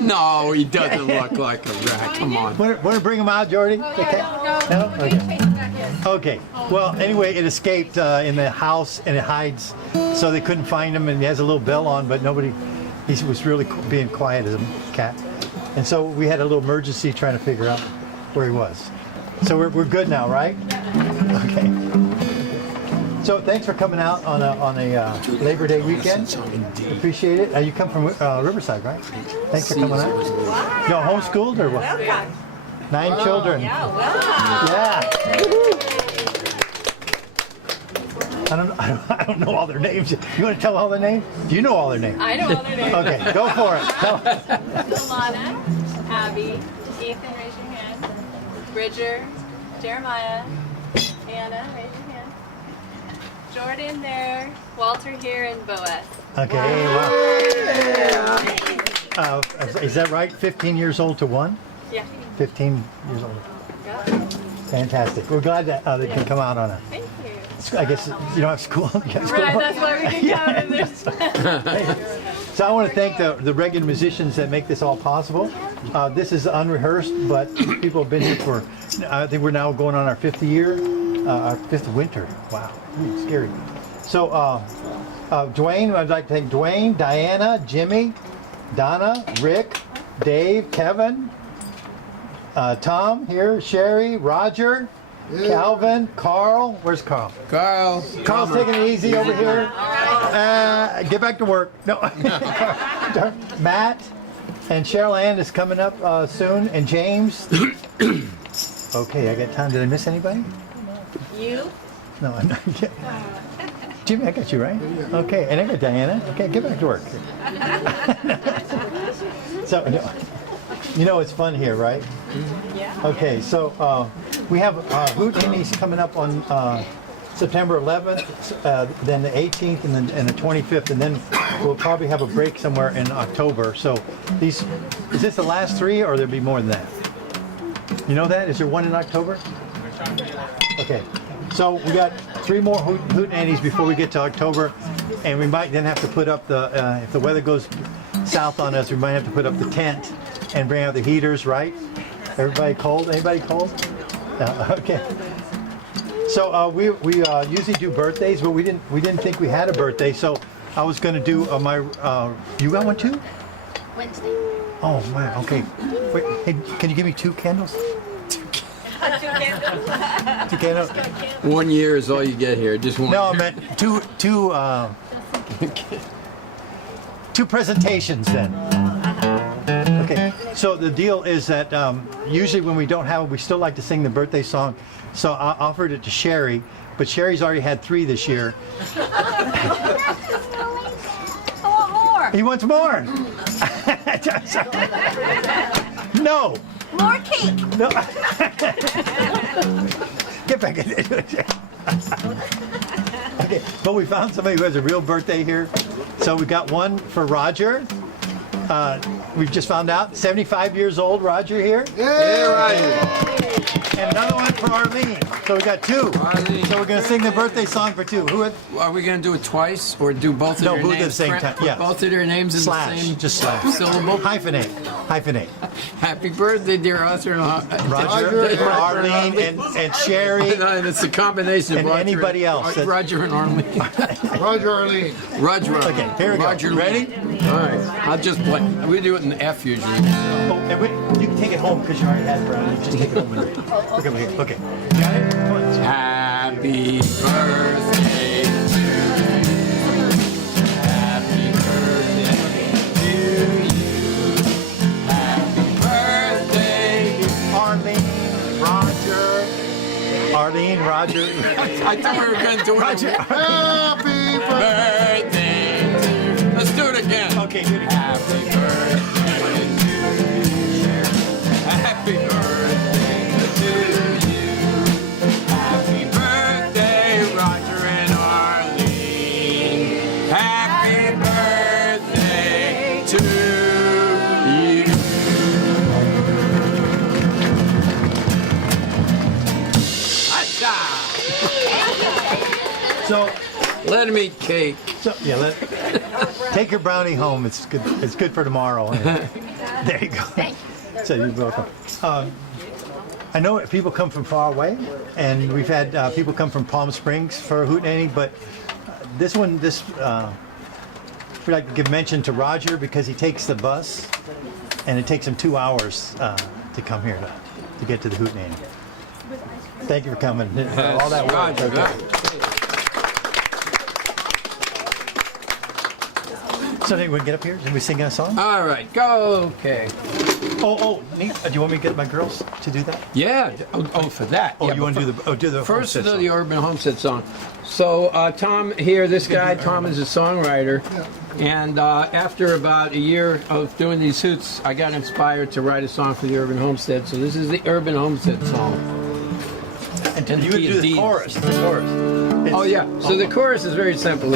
No, he doesn't look like a rat. Come on. Want to bring him out, Jordy? The cat? No? Okay. Okay. Well, anyway, it escaped in the house and it hides, so they couldn't find him. And he has a little bell on, but nobody. He was really being quiet as a cat, and so we had a little emergency trying to figure out where he was. So we're good now, right? Okay. So thanks for coming out on a Labor Day weekend. Appreciate it. You come from Riverside, right? Thanks for coming out. You all homeschooled or what? 9 children. Yeah. I don't know all their names. You want to tell all their names? Do you know all their names? I know all their names. Okay, go for it. Alana, Abby, Ethan, raise your hand. Bridger, Jeremiah, Anna, raise your hand. Jordan there, Walter here, and Boaz. Okay, wow. Is that right? 15 years old to 1? Yeah. 15 years old. Yeah. Fantastic. We're glad that they can come out on a. Thank you. I guess you don't have school. You have school. Right, that's why we can come. So I want to thank the regular musicians that make this all possible. This is unrehearsed, but people have been here for, I think we're now going on our 5th year, our 5th winter. Wow, ooh, scary. So Dwayne, I'd like to thank Dwayne, Diana, Jimmy, Donna, Rick, Dave, Kevin, Tom here, Sherry, Roger, Calvin, Carl. Where's Carl? Carl's taking it easy over here. Get back to work. No. Matt and Cheryl Ann is coming up soon, and James. Okay, I got time. Did I miss anybody? You? No, I'm not. Jimmy, I got you right. Okay, and I got Diana. Okay, get back to work. So, you know it's fun here, right? Yeah. Okay, so we have Hootenanny's coming up on September 11th, then the 18th, and the 25th, and then we'll probably have a break somewhere in October. So is this the last 3, or there'll be more than that? You know that? Is there one in October? Okay, so we got 3 more Hootenannies before we get to October, and we might then have to put up if the weather goes south on us, we might have to put up the tent and bring out the heaters, right? Everybody cold? Anybody cold? No, okay. So we usually do birthdays, but we didn't think we had a birthday. So I was going to do my. You got one too? Wednesday. Oh man. Okay. Wait. Hey, can you give me 2 candles? 2 candles. 1 year is all you get here. Just one. No, I meant two presentations then. Okay, so the deal is that usually when we don't have it, we still like to sing the birthday song. So I offered it to Sherry, but Sherry's already had 3 this year. I want more. He wants more. No. More cake. No. Get back in there. Okay, but we found somebody who has a real birthday here. So we got one for Roger. We've just found out, 75 years old, Roger here. Yeah, right. And another one for Arlene. So we got two. Arlene. So we're gonna sing the birthday song for two. Who? Are we going to do it twice or do both of No, their both at names? the same time, Put yeah. both of their names in Slash. the same Just slash. syllable? Hyphenate. Hyphenate. Happy birthday, dear Arthur. Roger, Arlene, and Sherry, And it's a combination of and Roger anybody else. Roger and Arlene. Roger Arlene. Roger. Okay, here we go. Roger. Ready? All right. I'll just play. We do it in F usually. Oh, and you can take it home because you already had it, Brian. Just take it home. Okay. Got it? Come on. Happy birthday to you. Happy birthday to you. Happy birthday. Arlene, Roger. I thought we were going to do it. Roger. Happy birthday. Birthday to you. Let's do it again. Okay, do it again. Happy birthday to you. Happy birthday to you. Happy birthday, Roger and Arlene. Happy birthday to you. Acha! So, Let him eat cake. take your brownie home. It's good. It's good for tomorrow. There you go. So you're welcome. I know people come from far away, and we've had people come from Palm Springs for Hootenanny, but we'd like to give mention to Roger because he takes the bus, and it takes him 2 hours to come here to get to the Hootenanny. Thank you for coming. All that work. Roger, Okay. So then we get up here and we sing a song? All right, go. Okay. Oh, neat. Do you want me to get my girls to do that? Yeah. Oh, for that. Oh, yeah, you want to do the first Homestead do song. the Urban Homestead song. So Tom here, this guy, Tom is a songwriter, and after about a year of doing these hoots, I got inspired to write a song for the Urban Homestead. So this is the Urban Homestead song. And And you would key do of the D. chorus. Oh yeah. So the chorus is very simple.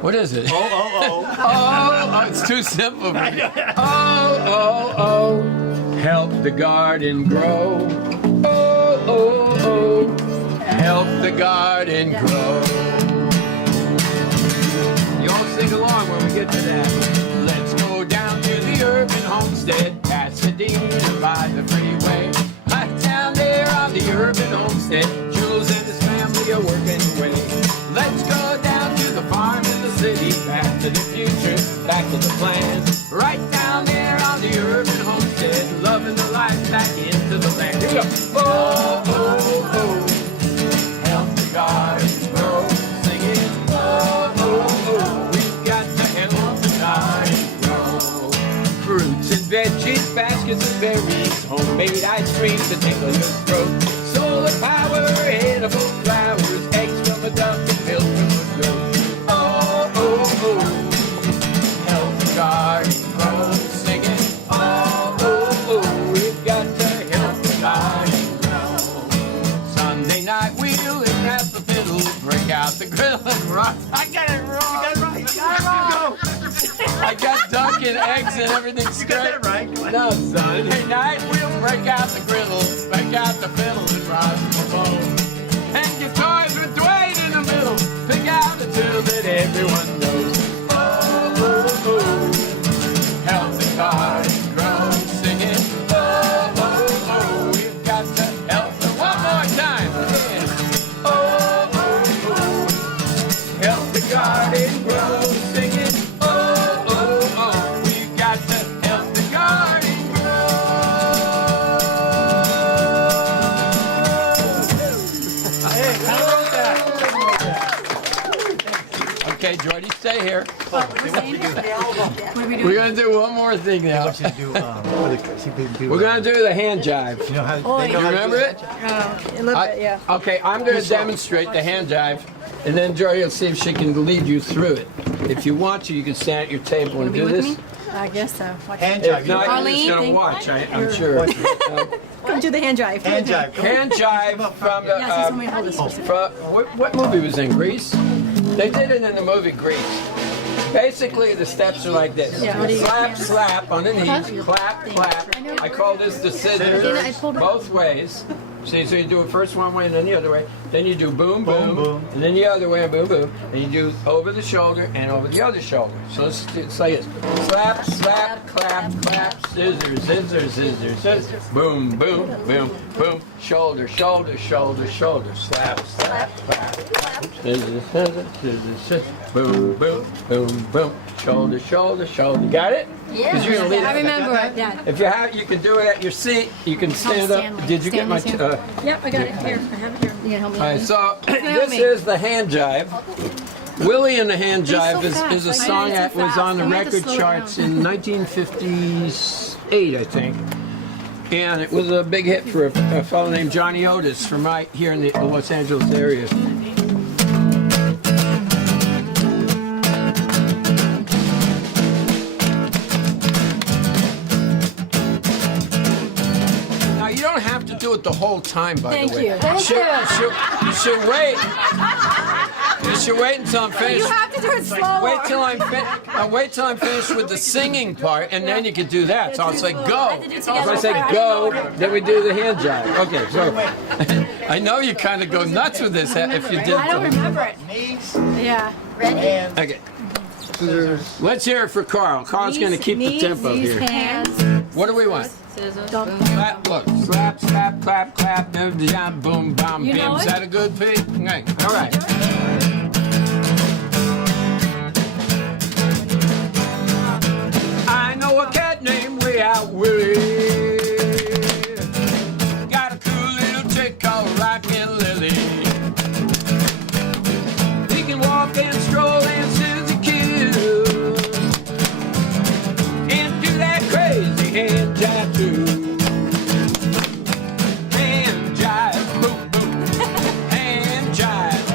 What is it? Oh. Oh, it's too simple for me. Oh, help the garden grow. Oh, help the garden grow. You all sing along when we get to that. Let's go down to the Urban Homestead, Pasadena by the freeway. Right down there on the Urban Homestead, Jules and his family are working away. Let's go down to the farm in the city, back to the future, back to the plan. Right down there on the Urban Homestead, loving the life back into the land. Here we go. Oh, help the garden grow. Singing, we've got to help the garden grow. Fruits and veggies, baskets of berries, homemade ice cream to tickle your throat. Solar power, edible flowers, eggs from a duck and milk from a goat. Oh, help the garden grow. Singing, we've got to help the garden grow. Sunday night we'll have the fiddle, break out the grill and rock. I got it wrong. You got it right. I got duck and eggs and everything straight. You got that right. No, Sunday night we'll break out the griddle, break out the fiddle and rock the phone. And guitars with Dwayne in the middle, pick out a tune that everyone knows. Oh, help the garden grow, singing. Oh, we've got to help them one more time. Yeah. Oh, help the garden grow, singing. We've got to help the garden grow. Hey, I wrote that. Okay, Jordy, stay here. What are we doing? We're gonna do one more thing I now. want you to do, We're gonna do the hand jive. You know how Oh, they know You how to remember do it? A little bit, yeah. Okay, I'm gonna demonstrate the hand jive, and then Jordy will see if she can lead you through it. If you want to, you can stand at your table and Be do with this. me? I guess so. Watch Hand If jive. not, you're Arlene, just gonna think- watch, I'm sure. Come do the hand jive. Hand jive. Come on. Hand jive from the. Yes, he's only hold this. What movie was in Grease? They did it in the movie Grease. Basically, the steps are like this. Yeah, what do you- Slap, slap on the knees, clap, clap. I call this the scissors, both ways. See, so you do it first one way and then the other way. Then you do boom, boom, and then the other way, boom, boom. And you do over the shoulder and over the other shoulder. So it's like this. Slap, slap, clap, clap, scissors, scissors, scissors, scissors. Boom, boom, boom, boom. Shoulder, shoulder, shoulder, shoulder. Slap, slap, clap, clap. Scissors, scissors, scissors, scissors. Boom, boom, boom, boom. Shoulder, shoulder, shoulder. Got it? Yeah. 'Cause you're gonna lead I it. remember it. Yeah. If you have, you can do it at your seat. You can stand up. Did you get my? Yep, I got it here. I have it here. You can help me. All right, so help this me. is the hand jive. Willie and the Hand He's so Jive is fast. a I song know, that too was fast. on the I might have to record slow it charts down. in 1958, I think. And it was a big hit for a fellow named Johnny Otis from right here in the Los Angeles area. Now, you don't have to do it the whole time, by Thank the way. you. Thank You should wait. You should wait until I'm finished. You have to do it slower. Wait till I'm finished with the singing part, and then you can do that. So I'll say go. If I say go, then we do the hand jive. Okay, so I know you kind of go nuts with this if you did. I don't remember it. Yeah. Ready? Okay. Let's hear it for Carl. Carl's going to keep the tempo here. Hands. What do we want? Don't. Slap, look, slap, slap, clap, clap, jam, boom, bam, You bim. know Is it? that a good beat? Okay, all right. I know a cat named Way Out Willie. Got a cool little trick called Rockin' Lily. He can walk and stroll and scissor kill. And do that crazy hand jive too. Hand jive, boom, boom. Hand jive,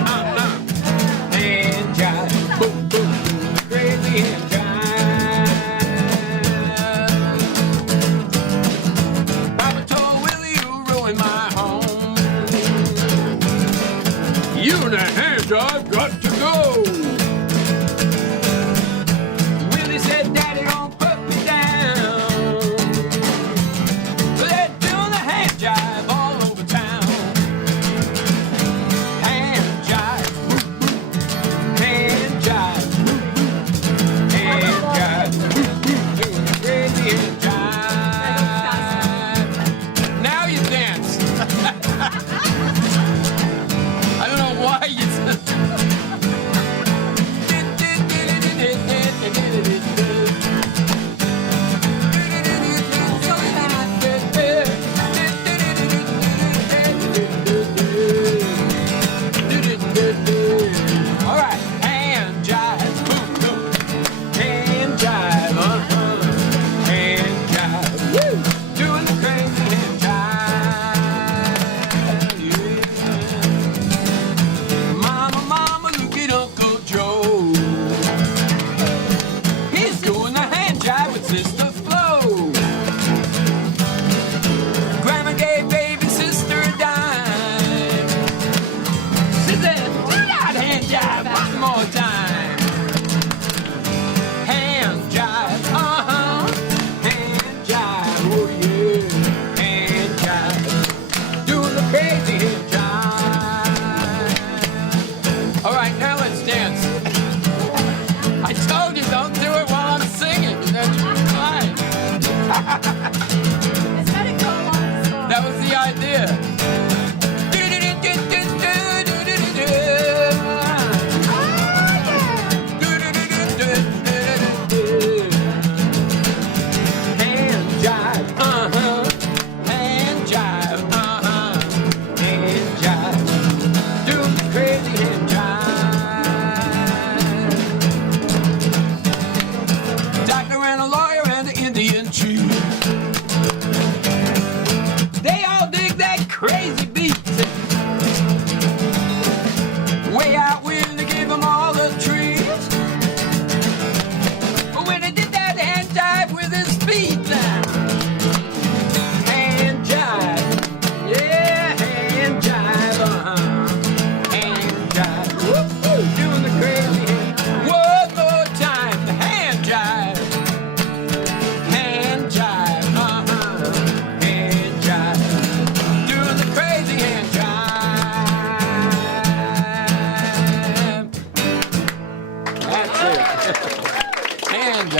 And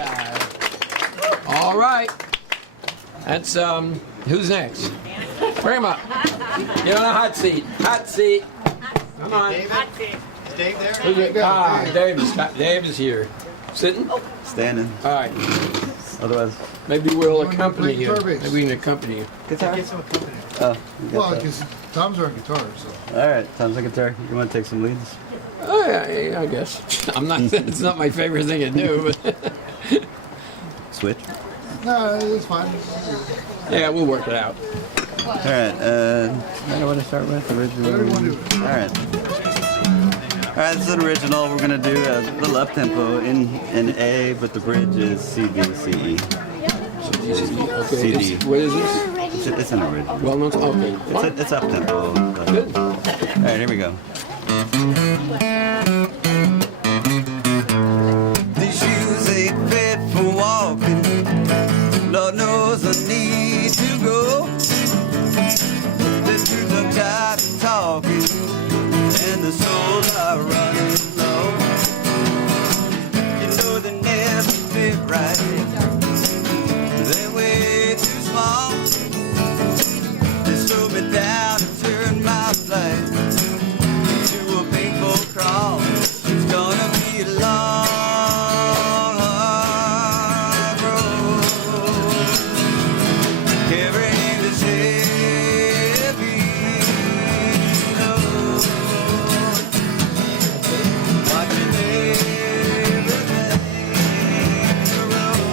all right. That's who's next? Bring him up. You're on a hot seat. Hot seat. Come on. Dave there? Who's it? Dave is here. Sitting? Standing. All right. Otherwise, maybe we'll accompany you. Maybe we can accompany you. guitar. Oh, well, because Tom's on guitar, so. All right, Tom's on guitar. You want to take some leads? Oh yeah, I guess. I'm not. It's not my favorite thing to do, but Switch. No, it's fine. yeah, we'll work it out. All right. I don't want to start with original. Whatever you want to do. All right. All right, this is an original. We're gonna do a little up tempo in A, but the bridge is C D C E. Okay, CD. what is this? It's an original. Well known. Okay. It's up tempo. Good. All right, here we go. These shoes ain't fit for walking. Lord knows I need to go. The shoes are tired of talking, and the souls are running low. You know they never fit right. They're way too small. They slow me down and turn my flight to a painful crawl. It's gonna be a long, hard road. Carrying this heavy load. Watching everything roll.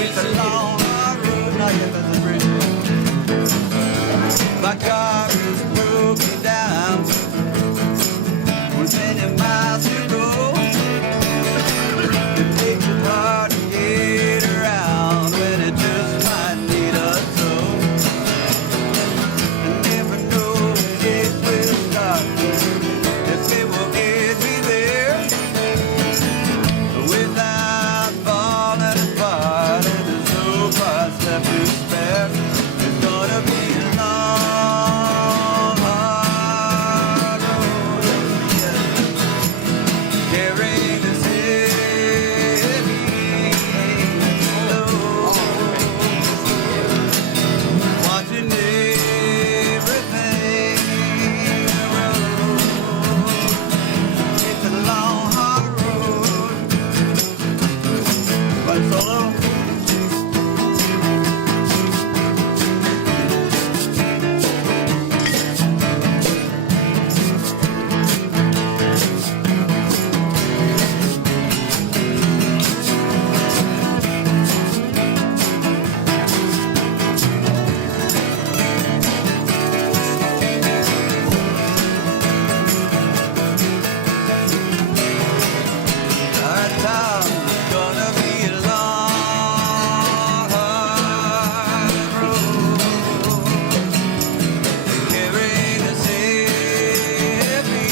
It's a long, hard road. Not yet, but the bridge. My car is broken down with many miles to go. It makes it hard to get around when it just might need a tow. I never know when it will start, if it will get me there without falling apart, and there's no parts left to spare. It's gonna be a long, hard road. Carrying this heavy load. Watching everything roll. It's a long, hard road. One solo. Our town's gonna be a long, hard road. Carrying this heavy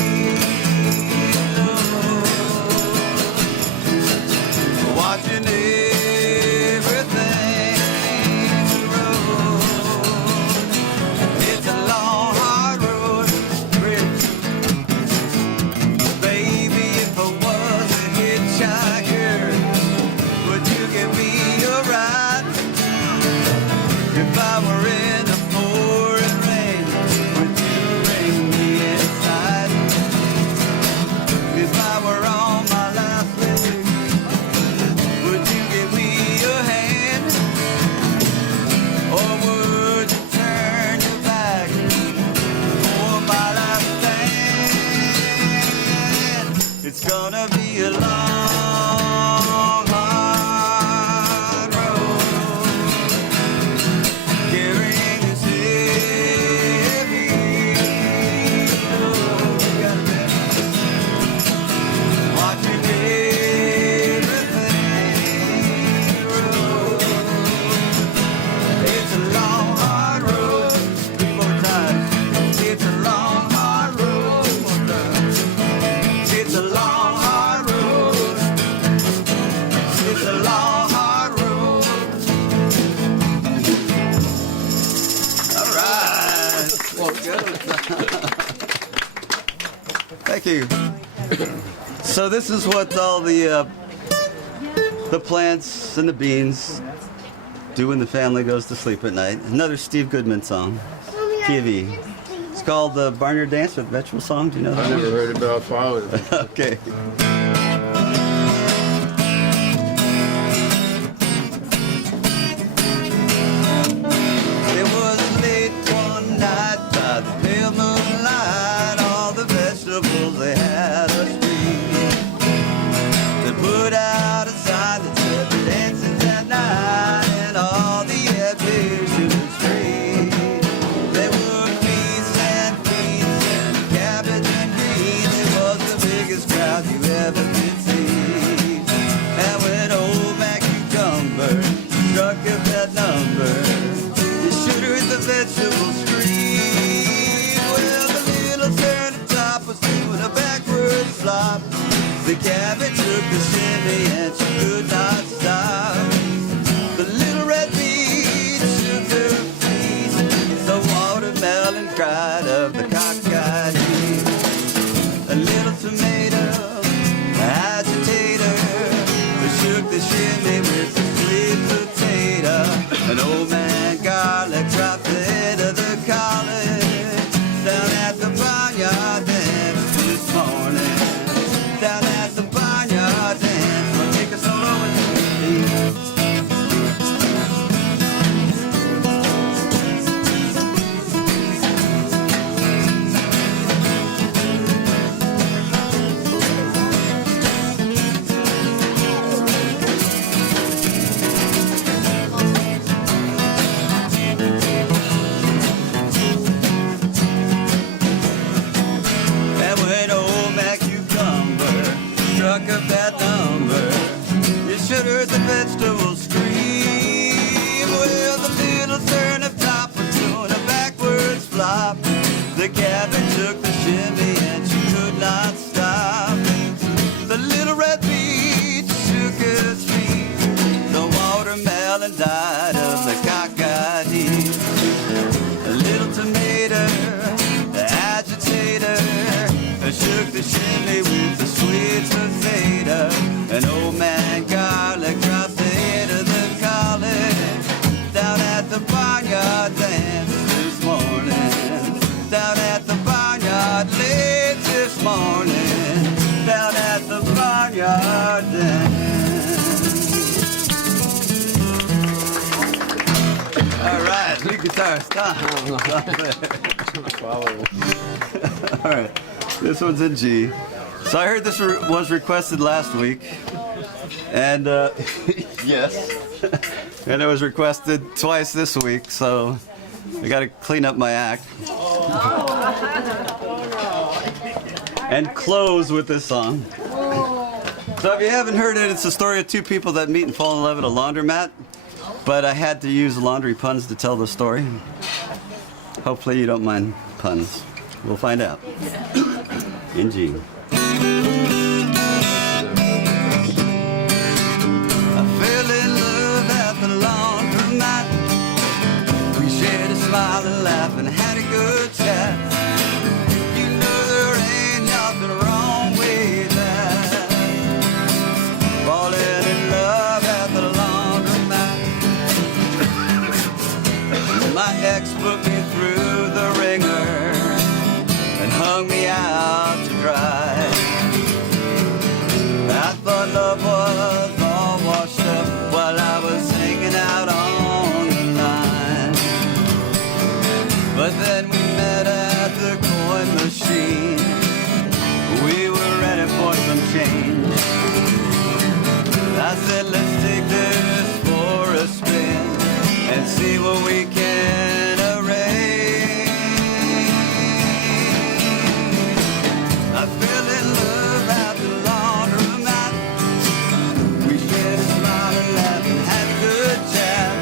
load. Watching everything roll. It's a long, hard road. Baby, if I was a hitchhiker, would you give me a ride? If I were in the pouring rain, would you bring me inside? If I were on my last leg, would you give me a hand? Or would you turn your back for my last stand? It's gonna be a long, hard road. Carrying this heavy load. Watching everything roll. It's a long, hard road. Three more times. It's a long, hard road. One more time. It's a long, hard road. It's a long, hard road. All right. Thank you. So this is what all the plants and the beans do when the family goes to sleep at night. Another Steve Goodman song, TV. It's called the Barnyard Dance with Vegetable Song. Do you know that? I never heard it, but I'll follow it. Okay. It was late one night by the pale moonlight. All the vegetables they had a street. They put out a sign that said the dancing's at night, and all the edges in the street. They were peas and beans and cabbage and greens. It was the biggest crowd you ever could see. And when old Mac Cucumber struck up that number, you shoot her in the vegetable street. Well, the little turnip top was doing a backward flop. The cabbage took the shimmy and she could not stop. The little red beet shook her feet. The watermelon cried of the cockeyed heat. A little tomato, agitator, shook the shimmy with the sweet potato. An old man garlic dropped the head of the college down at the barnyard dance this morning. Down at the barnyard dance, we'll take a solo with me. And when old Mac Cucumber struck up that number, you should heard the vegetables scream. Well, the little turnip top was doing a backwards flop. The cabbage took the shimmy and she could not stop. The little red beet shook his feet. The watermelon died of the cockeyed heat. A little tomato, the agitator, shook the shimmy with the sweet potato. An old man garlic dropped the head of the college down at the barnyard dance this morning. Down at the barnyard late this morning. Down at the barnyard dance. All right, lead guitar, stop. All right. This one's in G. So I heard this was requested last week, and yes, and it was requested twice this week. So I got to clean up my act and close with this song. So if you haven't heard it, it's the story of two people that meet and fall in love at a laundromat. But I had to use laundry puns to tell the story. Hopefully you don't mind puns. We'll find out. In G. I fell in love at the laundromat. We shared a smile and laugh and had a good chat. You know there ain't nothing wrong with that. Falling in love at the laundromat. My ex put me through the ringer and hung me out to dry. I thought love was all washed up while I was hanging out on the line. But then we met at the coin machine. We were ready for some change. I said, let's take this for a spin and see what we can arrange. I fell in love at the laundromat. We shared a smile and laugh and had a good chat.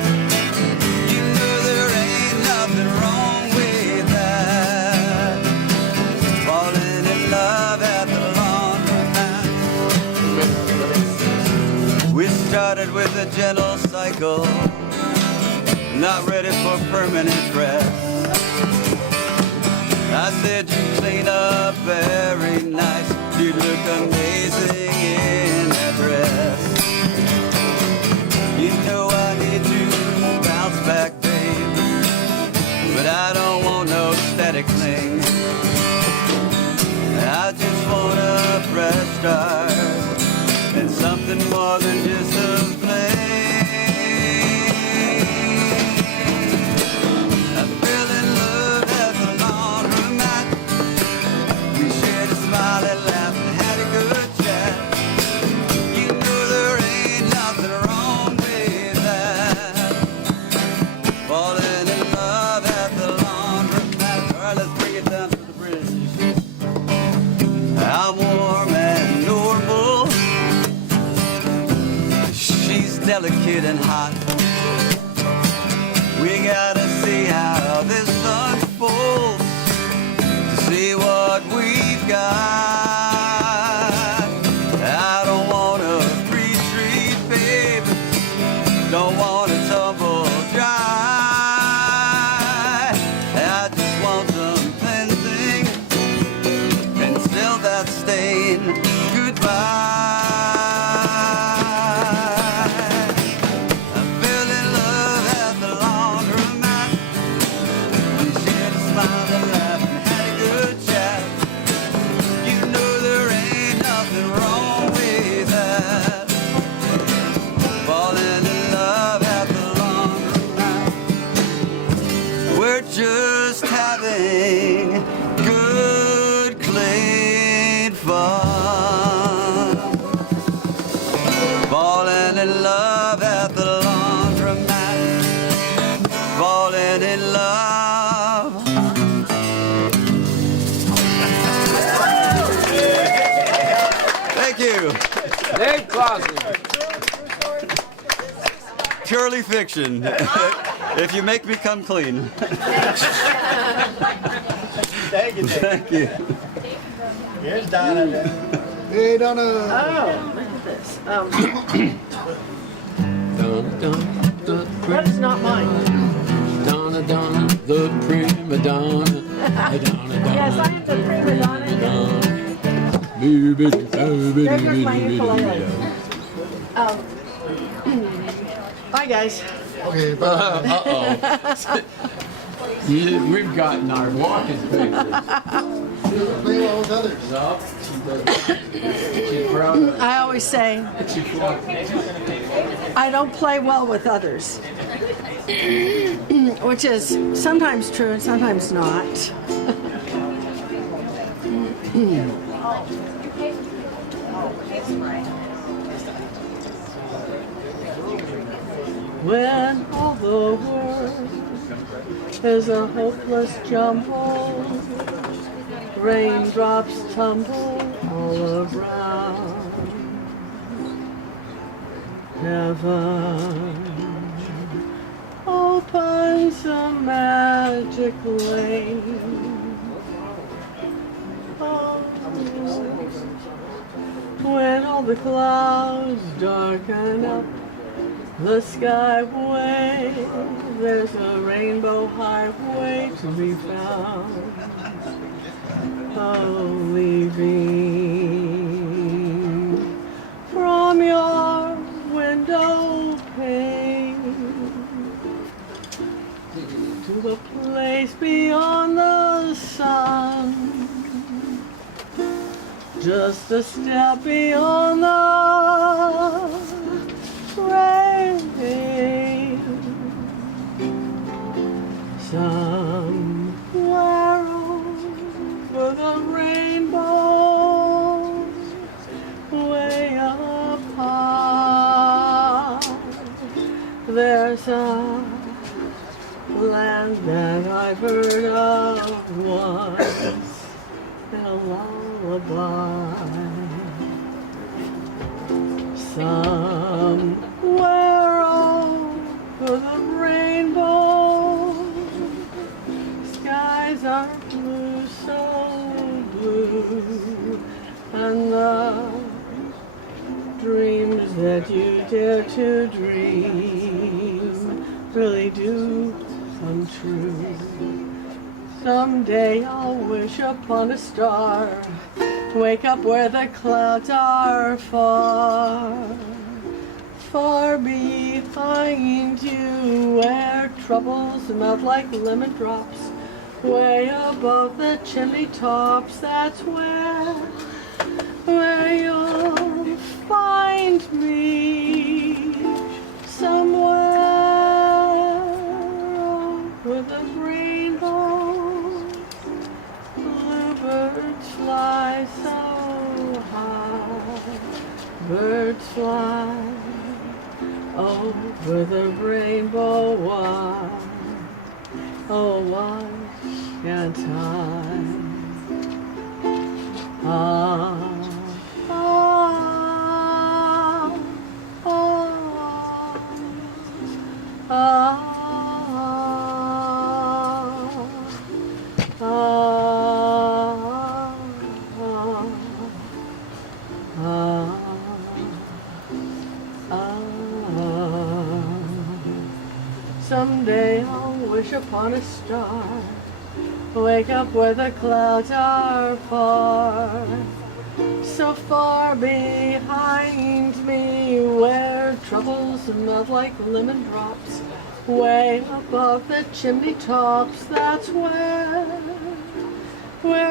You know there ain't nothing wrong with that. Falling in love at the laundromat. We started with a gentle cycle, not ready for permanent rest. I said you clean up very nice. Do You look amazing in that dress. You know I need to bounce back, babe, but I don't want no static thing. I just want a fresh start and something more than just a flame. I fell in love at the laundromat. We shared a smile and laughed and had a good chat. You know there ain't nothing wrong with that. Falling in love at the laundromat. All right, let's bring it down to the bridge. I'm warm and normal. She's delicate and hot. We gotta see how this unfolds to see what we've got. I don't want a retreat, babe. Don't want to tumble dry. I just want some cleansing and still that stain. Goodbye. I fell in love at the laundromat. We shared a smile and laughed and had a good chat. You know there ain't nothing wrong with that. Falling in love at the laundromat. We're just having good, clean fun. Falling in love at the laundromat. Falling in love. Thank you. Dave Clausen. Purely fiction. If you make me come clean. Thank you, Dave. Thank you. Here's Donna. Hey, Donna. Oh, look at this. That is not mine. Donna, Donna, the prima donna. Donna, Donna, Yes, I am the prima donna. There goes my ukulele. Bye, guys. Okay, Uh-oh. We've gotten our walking papers. play well with others. No, she's proud of I always say, I don't play well with others. Which is sometimes true and sometimes not. When all the world is a hopeless jumble, raindrops tumble all around. Heaven opens a magic lane. Oh, when all the clouds darken up the skyway, there's a rainbow highway to be found. Oh, leaving from your window pane to a place beyond the sun, just a step beyond the rain. Somewhere over the rainbow, way apart, there's a land that I've heard of once in a lullaby. Somewhere over the rainbow, skies are blue, so blue, and the dreams that you dare to dream really do come true. Someday I'll wish upon a star Wake up where the clouds are far, far behind you, where troubles melt like lemon drops. Way above the chimney tops, that's where you'll find me. Somewhere over the rainbow, bluebirds fly so high. Birds fly over the rainbow. Why, oh why can't I? Someday I'll wish upon a star, wake up where the clouds are far, so far behind me, where troubles melt like lemon drops. Way above the chimney tops, that's where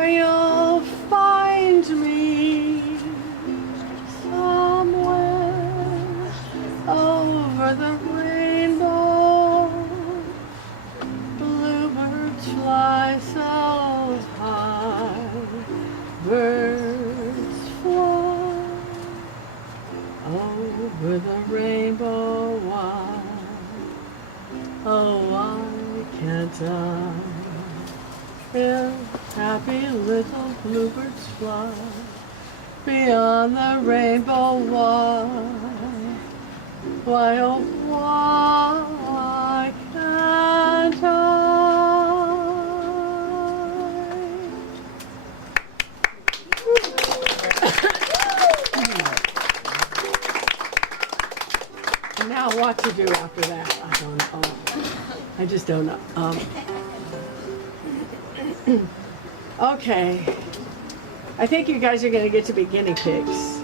you'll find me. Somewhere over the rainbow, bluebirds fly so high. Birds fly over the rainbow. Why, oh why can't I? If happy little bluebirds fly beyond the rainbow, why oh why can't I? And now what to do after that, I don't know. I just don't know. Okay, I think you guys are going to get to be guinea pigs.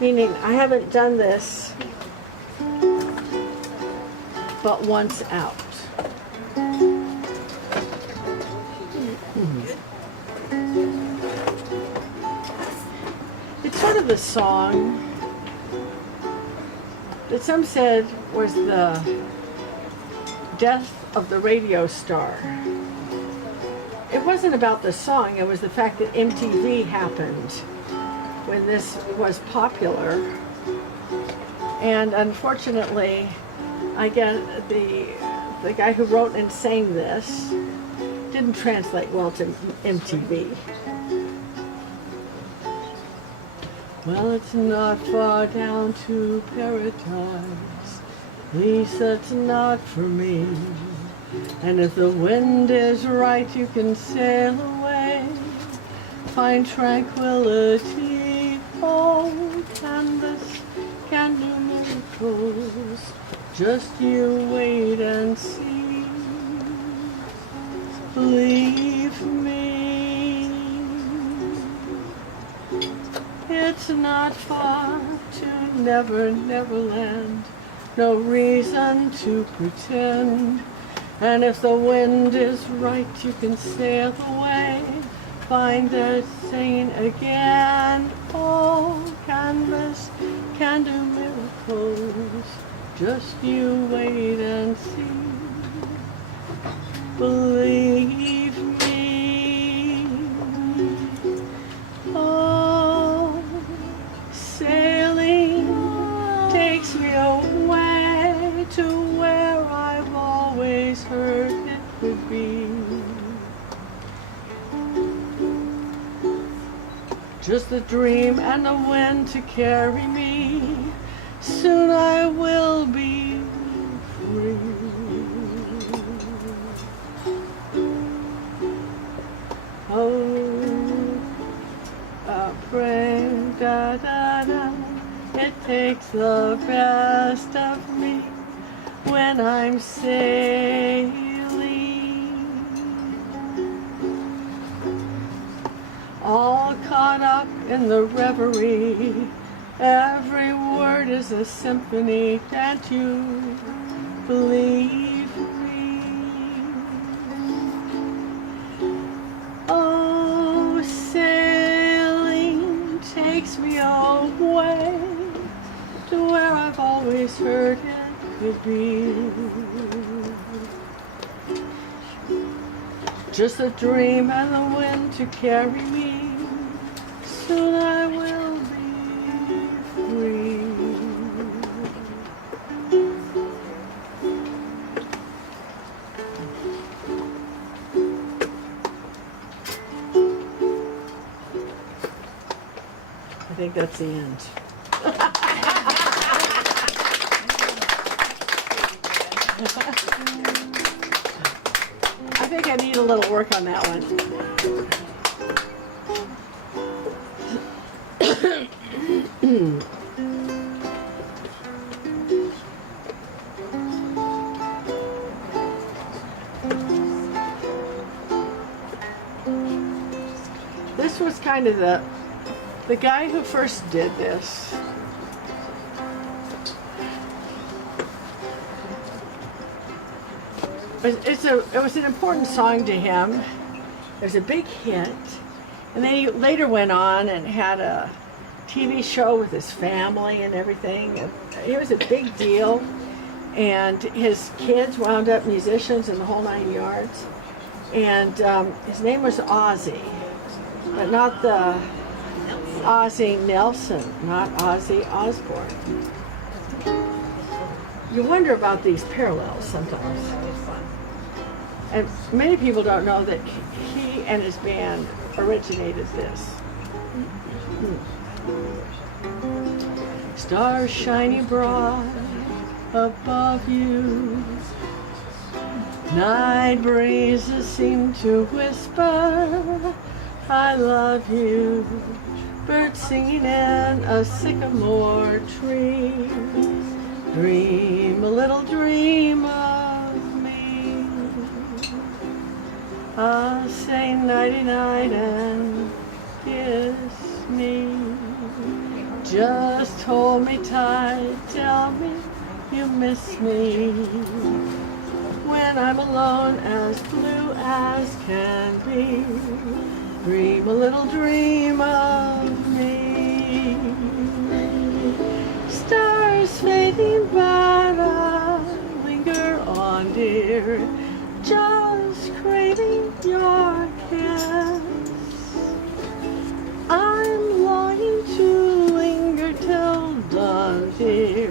Meaning, I haven't done this but once out. It's sort of the song that some said was the death of the radio star. It wasn't about the song, it was the fact that MTV happened when this was popular. And unfortunately, I guess the guy who wrote and sang this didn't translate well to MTV. Well, it's not far down to paradise, at least that's not for me. And if the wind is right, you can sail away, find tranquility. Oh, canvas can do miracles, just you wait and see. Believe me, it's not far to Neverland, no reason to pretend. And if the wind is right, you can sail away, find the scene again. Oh, canvas can do miracles, just you wait and see. Believe me. Oh, sailing takes me away to where I've always heard it would be. Just a dream and the wind to carry me. Soon I will be free. Oh, pray, da da da. It takes the best of me when I'm sailing. all caught up in the reverie. Every word is a symphony. Can't you believe me? Oh, sailing takes me away to where I've always heard it could be. Just a dream and the wind to carry me. Soon I will be free. I think that's the end. I think I need a little work on that one. This was kind of the guy who first did this. It was an important song to him. It was a big hit. And then he later went on and had a TV show with his family and everything. It was a big deal. And his kids wound up musicians in the whole 9 yards. And his name was Ozzy, but not the Ozzy Nelson, not Ozzy Osbourne. You wonder about these parallels sometimes. And many people don't know that he and his band originated this. Stars shining bright above you. Night breezes seem to whisper, I love you. Birds singing in a sycamore tree. Dream a little dream of me. I'll say nighty night and kiss me. Just hold me tight, tell me you miss me. When I'm alone, as blue as can be, dream a little dream of me. Stars fading, but I linger on, dear, just craving your kiss. I'm longing to linger till dawn, dear,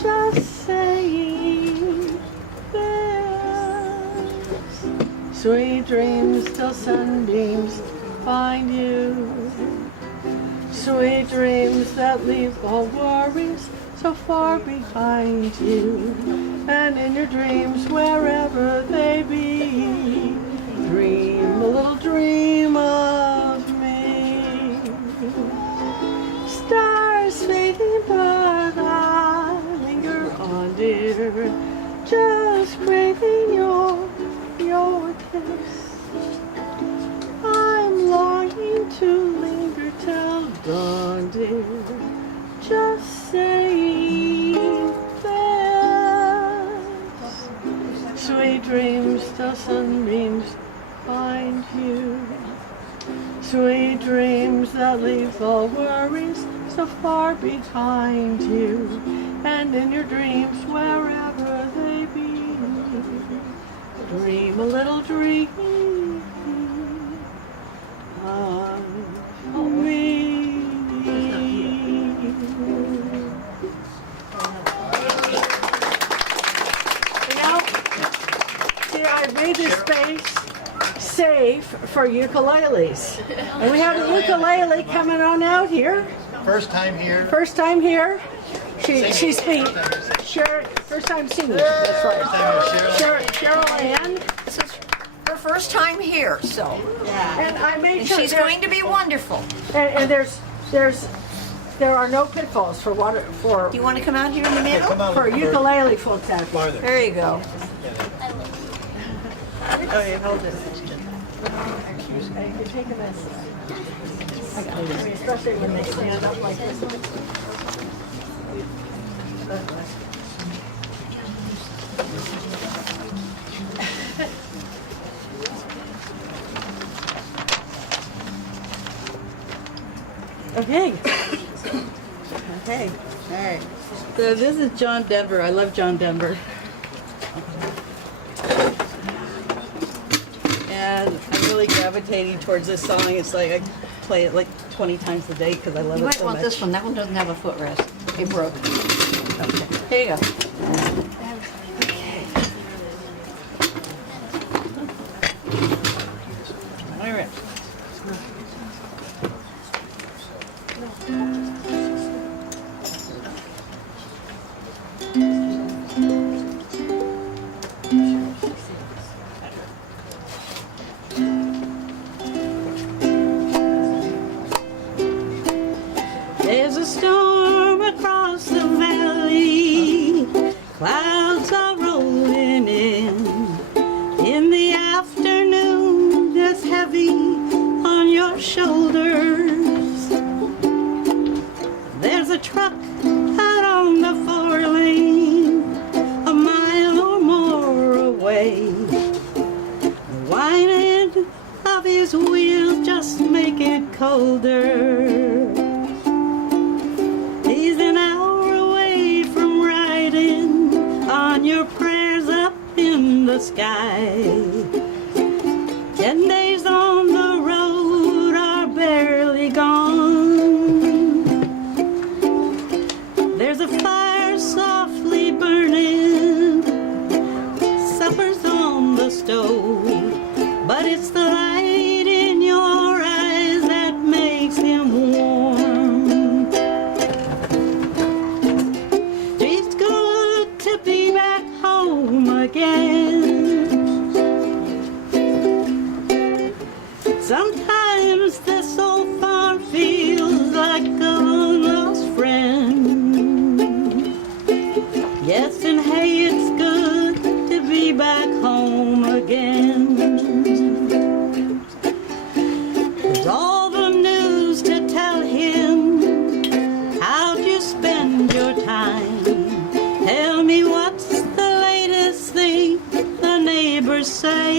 just saying this. Sweet dreams till sunbeams find you. Sweet dreams that leave all worries so far behind you. And in your dreams, wherever they be, dream a little dream of me. Stars fading, but I linger on, dear, just craving your kiss. I'm longing to linger till dawn, dear, just saying this. Sweet dreams till sunbeams find you. Sweet dreams that leave all worries so far behind you. And in your dreams, wherever they be, dream a little dream of me. I made this space safe for ukuleles. And we have a ukulele coming on out here. First time here. First time here. She's been first time singing. That's right. Cheryl Ann. This is her first time here, so. Yeah. And I made sure she's going to be wonderful. And there are no pitfalls for water for. Do you want to come out here in the middle? For ukulele folks out there. There you go. Oh, you hold it. You take a mess. Especially when they stand up like this. Okay. Okay. All right. So this is John Denver. I love John Denver. And I'm really gravitating towards this song. It's like I play it like 20 times a day because I love You it might so want much. this one. That one doesn't have a footrest. It broke. Here you go. Okay. All right. There's a storm across the valley, clouds are rolling in. In the afternoon, that's heavy on your shoulders. There's a truck out on the 4-lane, a mile or more away. The whining of his wheels just make it colder. He's an hour away from riding on your prayers up in the sky. 10 days on the road are barely gone. There's a fire softly burning, supper's on the stove, but it's the light in your eyes that makes him warm. It's good to be back home again. Sometimes this old farm feels like a long lost friend. Yes, and hey, it's good to be back home again. There's all the news to tell him. How'd you spend your time? Tell me what's the latest thing the neighbors say.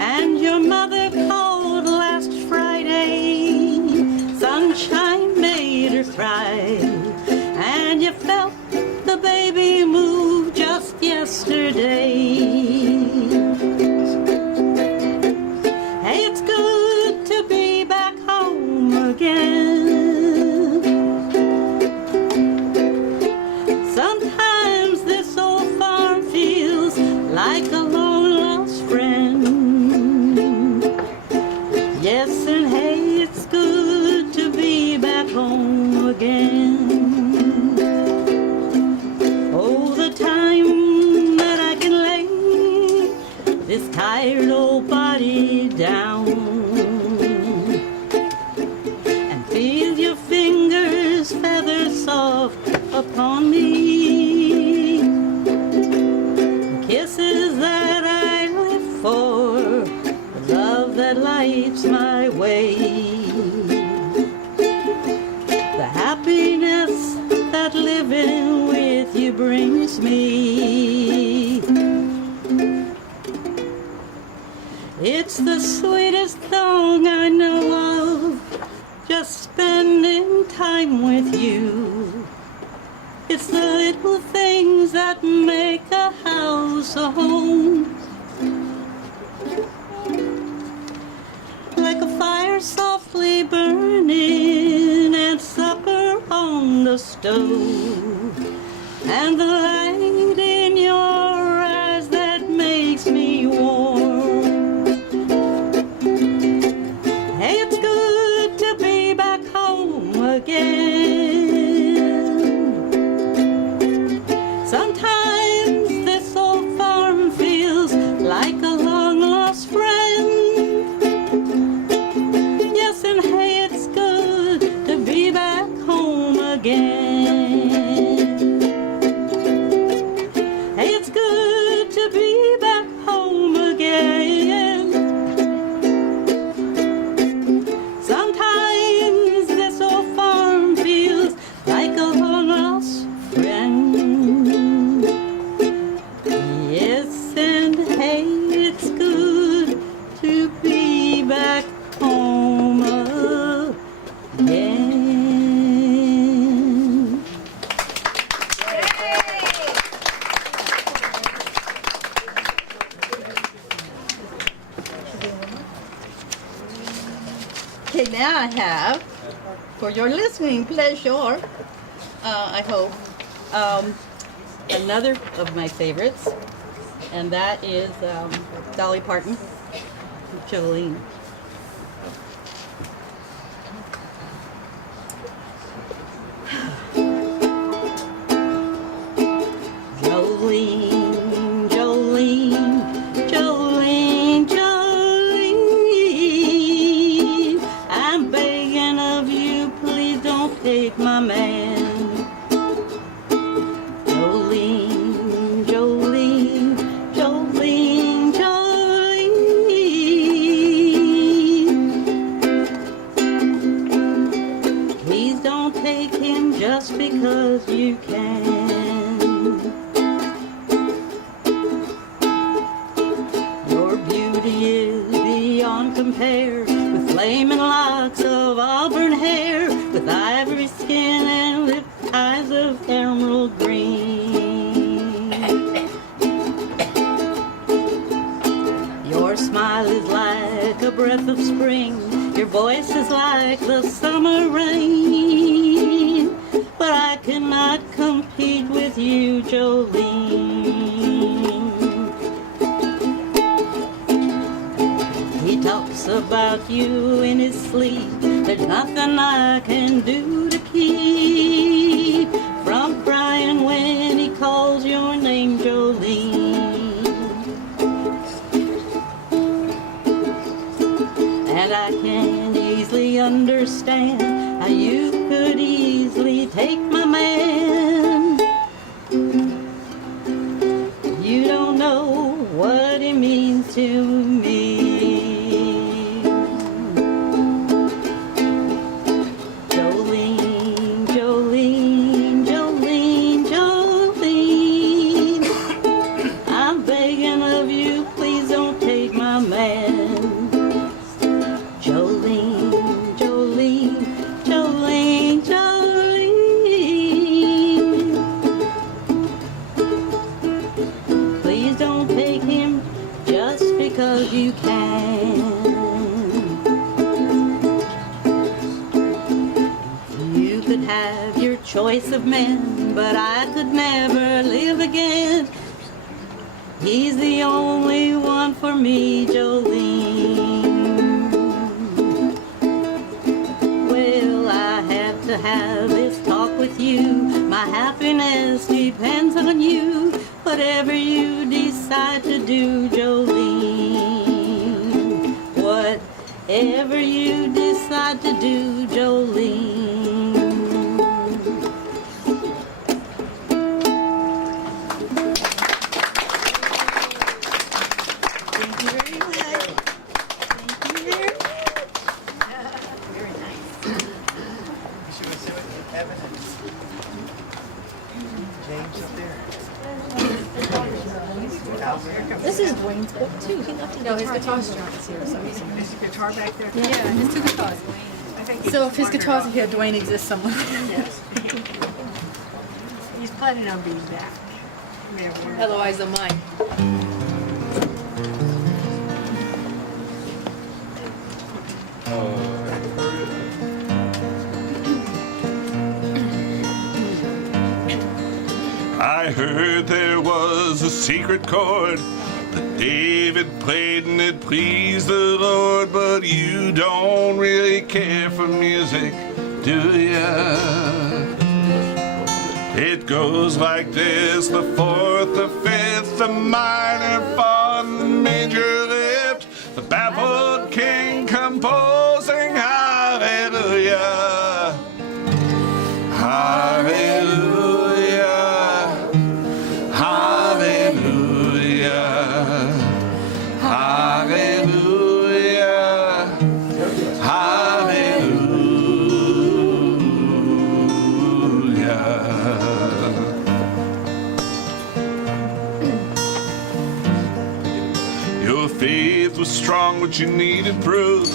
And your mother called last Friday. Sunshine made her cry. And you felt the baby move just yesterday. Hey, it's good to be back home again. Sometimes this old farm feels like a long lost friend. Yes, and hey, it's good to be back home again. Oh, the time that I can lay this tired old body down and feel your fingers feather soft upon me. The kisses that I live for, the love that lights my way, the happiness that living with you brings me. It's the sweetest thing I know of, just spending time with you. It's the little things that make a house a home. Like a fire softly burning and supper on the stove, and the light in your eyes that makes me warm. Hey, it's good to be back home again. Sometimes this old farm feels like a long lost friend. Yes, and hey, it's good to be back home again. Hey, it's good to be back home again. again. Okay, now I have, for your listening pleasure, I hope, another of my favorites, and that is Dolly Parton, Jolene. Jolene, Jolene, Jolene, Jolene, I'm begging of you, please don't take my man. Jolene, Jolene, Jolene, Jolene, please don't take him just because you can. Compare with flaming locks of auburn hair, with ivory skin and lip eyes of emerald green. Your smile is like a breath of spring, your voice is like the summer rain, but I cannot compete with you, Jolene. He talks about you in his sleep. There's nothing I can do to keep from crying when he calls your name, Jolene. And I can easily understand how you could easily take my man. You don't know what it means to me. You can. You could have your choice of men, but I could never live again. He's the only one for me, Jolene. Well, I have to have this talk with you. My happiness depends on you. Whatever you decide to do, Jolene. Whatever you decide to do, Jolene. Thank you very much. Thank you very much. Very nice. James up there. This is Dwayne's book too. He left No, his guitar strap's here, so he's his guitar back there. Yeah, his two guitars. So if his guitar's here, Dwayne exists somewhere. Yes. He's planning on being back. Otherwise, they're mine. I heard there was a secret chord that David played and it pleased the Lord, but you don't really care for music, do ya? It goes like this: the fourth, the fifth, the minor fall, the major lift, the baffled king composing hallelujah, hallelujah, hallelujah, hallelujah, hallelujah. Your faith was strong, but you needed proof.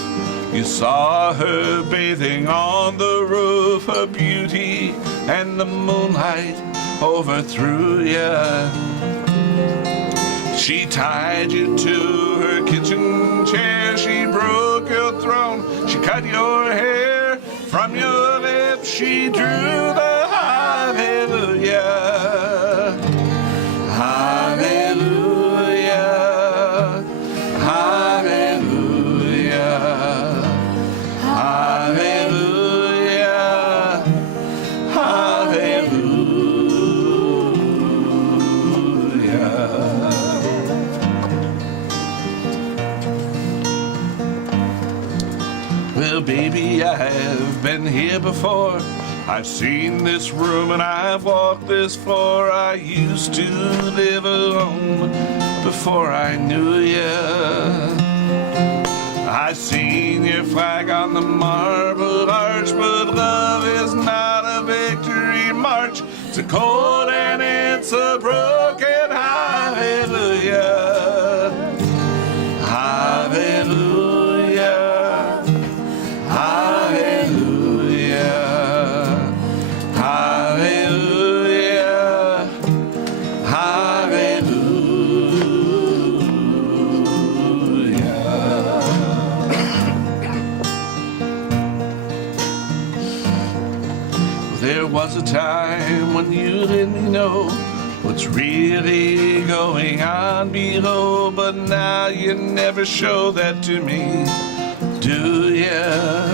You saw her bathing on the roof, her beauty and the moonlight overthrew ya. She tied you to her kitchen chair, she broke your throne, she cut your hair. From your lips she drew the hallelujah. Hallelujah. Hallelujah. Hallelujah. Hallelujah. Well, baby, I've been here before. I've seen this room and I've walked this floor. I used to live alone before I knew ya. I seen your flag on the marble arch, but love is not a victory march. It's a cold and it's a broken hallelujah. Hallelujah. Hallelujah. Hallelujah. There was a time when you let me know what's really going on below, but now you never show that to me, do ya?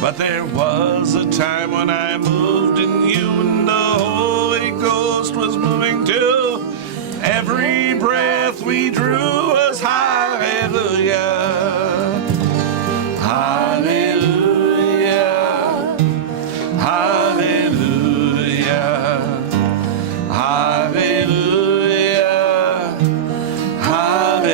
But there was a time when I moved in you and the Holy Ghost was moving too. Every breath we drew was hallelujah. Hallelujah. Hallelujah. Hallelujah. Hallelujah.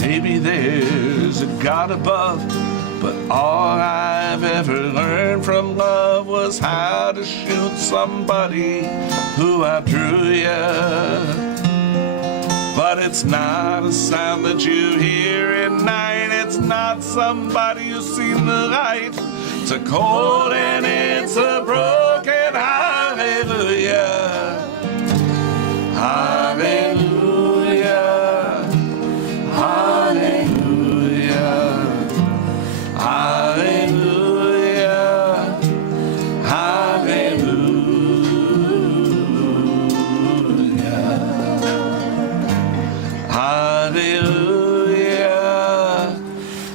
Maybe there's a God above, but all I've ever learned from love was how to shoot somebody who outdrew ya. But it's not a sound that you hear at night. It's not somebody who's seen the light. It's a cold and it's a broken hallelujah. Hallelujah. Hallelujah. Hallelujah. Hallelujah.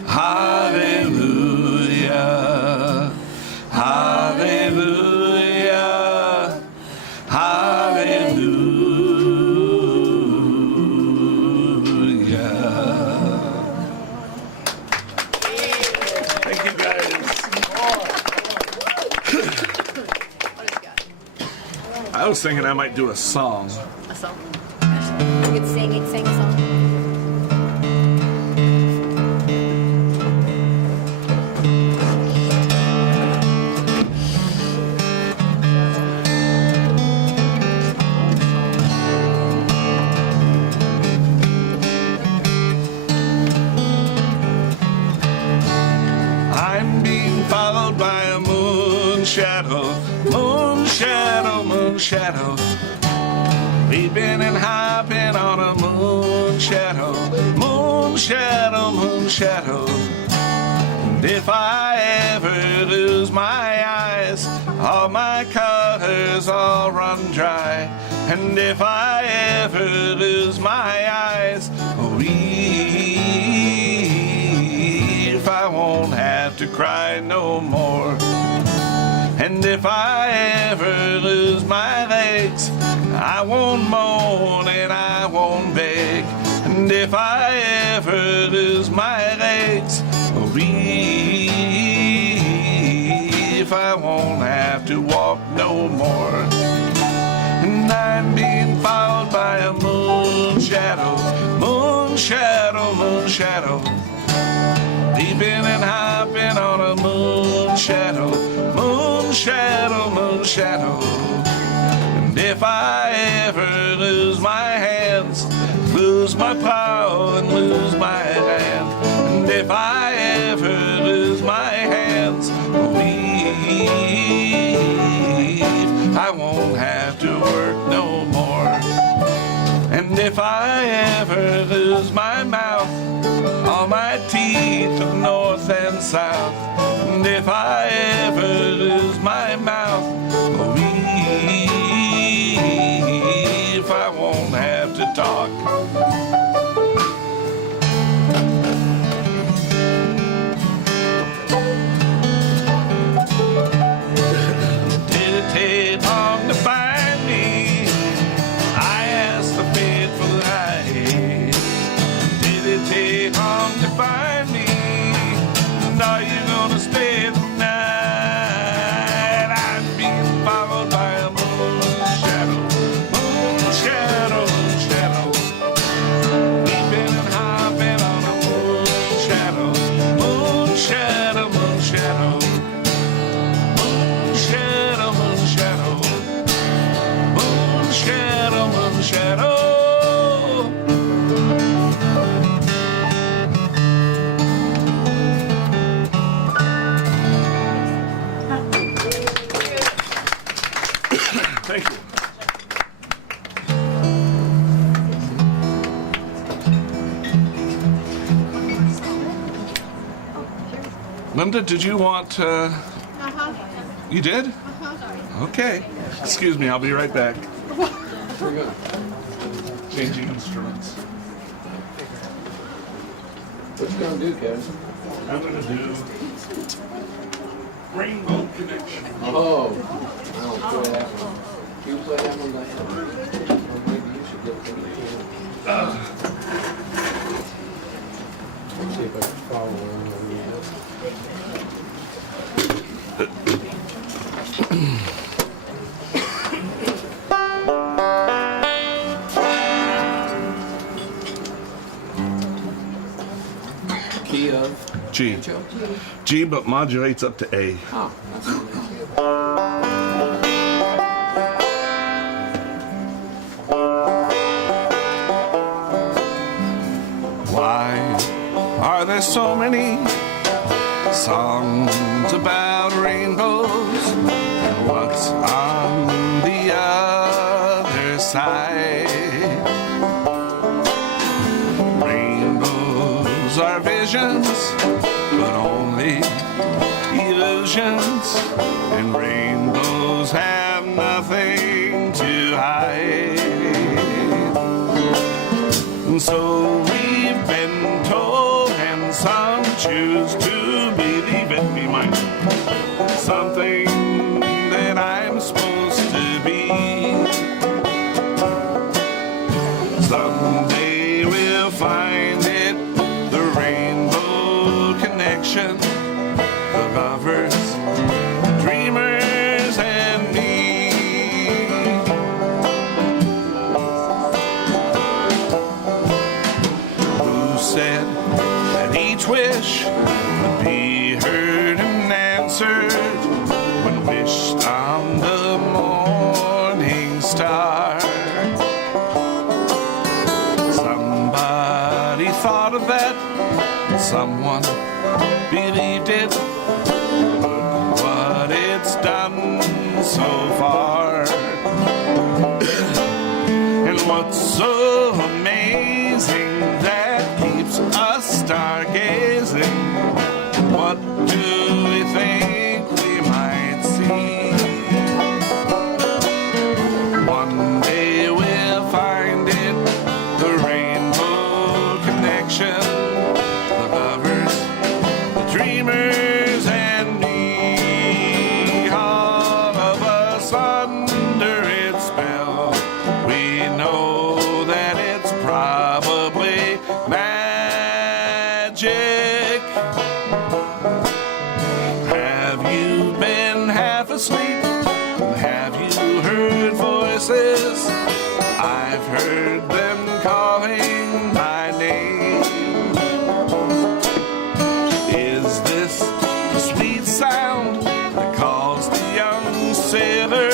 Hallelujah. Hallelujah. Hallelujah. Thank you, guys. I was thinking I might do a song. A song. You could sing a song. I'm being followed by a moon shadow, moon shadow, moon shadow. Leaping and hopping on a moon shadow, moon shadow, moon shadow. And if I ever lose my eyes, all my colors all run dry. And if I ever lose my eyes, if I won't have to cry no more. And if I ever lose my legs, I won't moan and I won't beg. And if I ever lose my legs, if I won't have to walk no more. And I'm being followed by a moon shadow, moon shadow, moon shadow. Leaping and hopping on a moon shadow, moon shadow, moon shadow. shadow. And if I ever lose my hands, lose my plow and lose my hand, and if I ever lose my hands, leave, I won't have to work no more. And if I ever lose my mouth, all my teeth of north and south, and if I ever lose my mouth, leave, I won't have to talk. Did it take long to find me? I asked the faithful light. Did it take long to find me? And are you gonna stay the night? I'm being followed by a moon shadow, moon shadow, moon shadow. Weeping and hopping on a moon shadow, moon shadow, moon shadow. Moon shadow, moon shadow. Moon shadow, moon shadow. Thank you. Linda, did you want You did? Okay. Excuse me, I'll be right back. Changing instruments. What you gonna do, Kevin? I'm gonna do Rainbow Connection. Oh, I don't play that one. You play that one, Diane? Or maybe you should get one. Let's see if I can follow along on that. Key of? G. G, but modulates up to A. Oh, that's Why are there so many songs about rainbows? And what's on the other side? Rainbows are visions, but only illusions, and rainbows have nothing to hide. And so we've been told, and some choose to believe it. Be mine. Something that I'm supposed to be. Someday we'll find it, the rainbow connection, the lovers, dreamers, and me. Who said that each wish would be heard and answered when wished on the morning star? Somebody thought of that, someone believed it. Look what it's done so far. And what's so amazing that keeps us stargazing? What do we think we might see? One day we'll find it, the rainbow connection, the lovers, the dreamers, and me. All of us under its spell. We know that it's probably magic. Have you been half asleep? Have you heard voices? I've heard them calling my name. Is this the sweet sound that calls the young sailor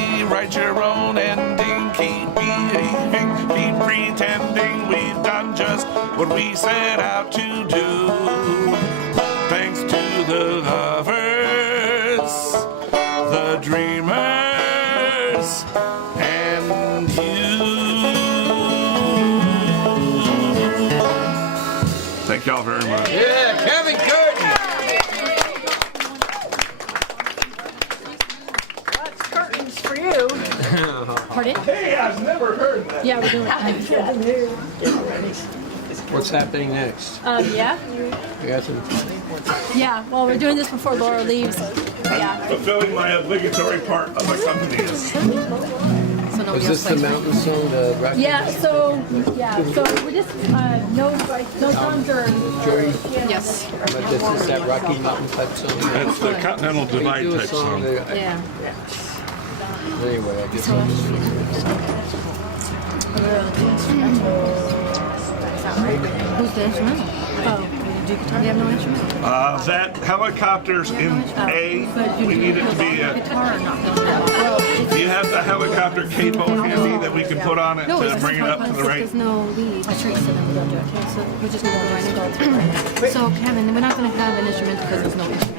rewrite your own ending. Keep behaving, keep pretending we've done just what we set out to do. Thanks to the lovers, the dreamers, and you. Thank y'all very much. Yeah, Kevin Curtin. That's curtains for you. Pardon? Hey, I've never heard that. Yeah, we're doing it. What's happening next? Yeah. We got some. Yeah. Well, we're doing this before Laura leaves. Yeah. Fulfilling my obligatory part of accompanist. So nobody Is this else the plays. mountain song? The rock? Yeah. So we're just no drums or. Jory, Yes. but this is that Rocky Mountain type song. That's the Continental Can you Divide do a type song. that- Yeah. Anyway, I guess I'll just. Who's the instrumental? Oh, do you have no instrument? That helicopter's in A. We need it to be a. Guitar or not? Do you have the helicopter capo handy that we can put on it to bring it up to the right? There's no lead. So we're just going to go right and go through. So Kevin, we're not going to have an instrument because there's no instrument.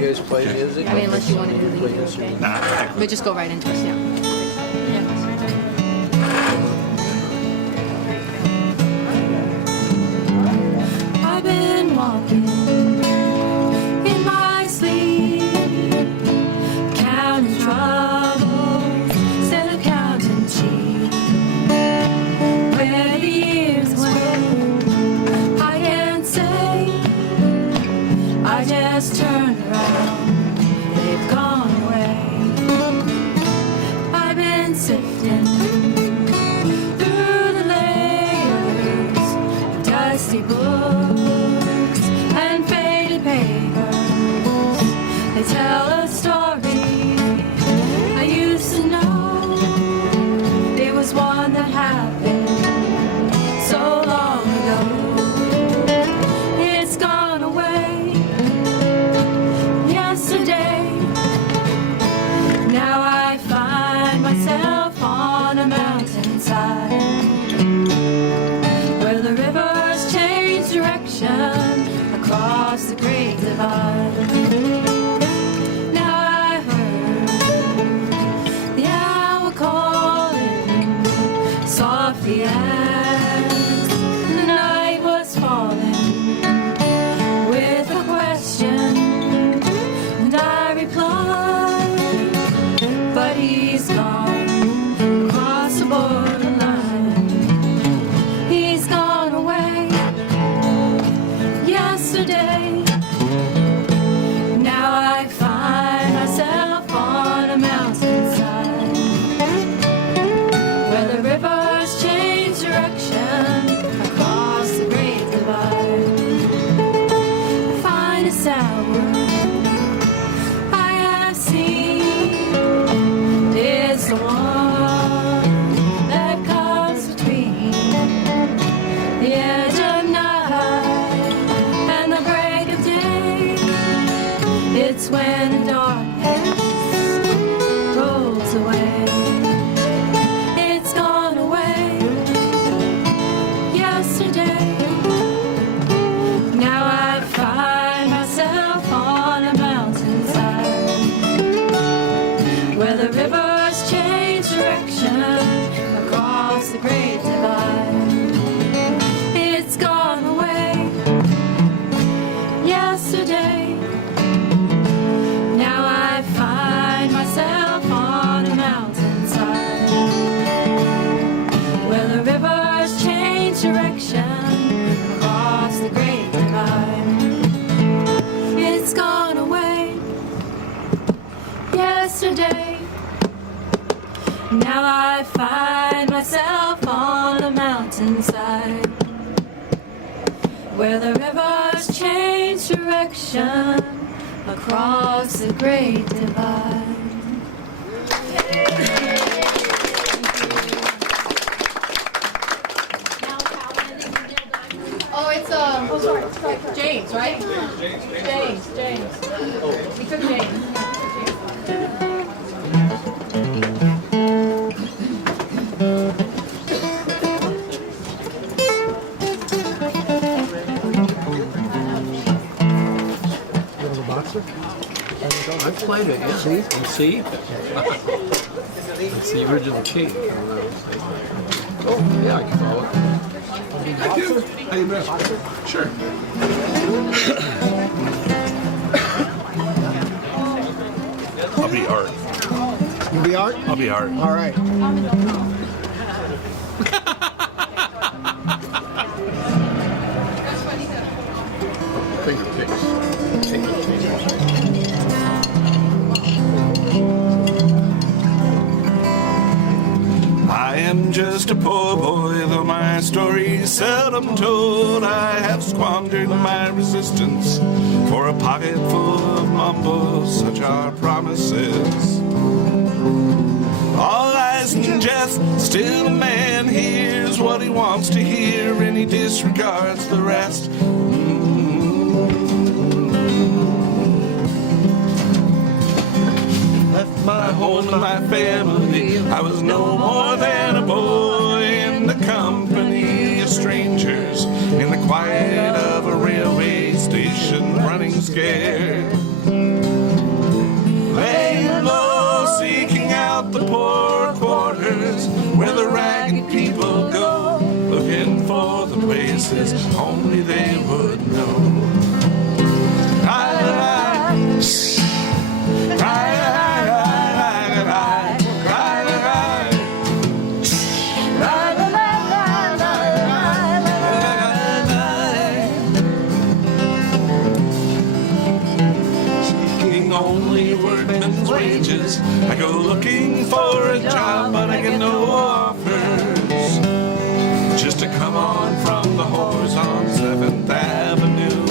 You guys play music? I mean, unless you want to do lead. Okay. Nah. We just go right into it. Yeah. I've been walking in my sleep, counting troubles instead of counting sheep. Where the years went, I can't say. I just turned around, they've gone away. I've been sifting through the layers of dusty books and faded papers. They tell a story I used to know. It was one that happened so long ago. It's gone away yesterday. Now I find myself on a mountainside where the rivers change direction across the great divide. Now I heard the owl calling softly as the night was falling with a question, and I replied, but he's gone across the borderline. He's gone away yesterday. Now I find myself on a mountainside where the rivers change direction across the great divide. The finest hour I have seen is the one that comes between the edge of night and the break of day. It's when the darkness rolls away. It's gone away yesterday. Now I find myself on a mountainside where the rivers change direction across the great divide. It's gone away yesterday. Now I find myself on a mountainside where the rivers change direction across the great divide. It's gone away yesterday. Now I find myself on a mountainside where the rivers change direction across the great divide. Oh, it's James, right? James. We took James. behind it. Yeah. See? You see? It's the original key. Oh, yeah, I can follow it. Thank you. How you been? Sure. I'll be art. You'll be art? I'll be art. All right. Finger picks. I am just a poor boy, though my story's seldom told. I have squandered my resistance for a pocket full of mumbles, such are promises. All lies and jest, still a man hears what he wants to hear, and he disregards the rest. Left my home and my family, I was no more than a boy in the company of strangers, in the quiet of a railway station, running scared. Laying low, seeking out the poor quarters, where the ragged people go, looking for the places only they would know. Only workman's wages. I go looking for a job, but I get no offers. Just to come on from the whores on 7th Avenue.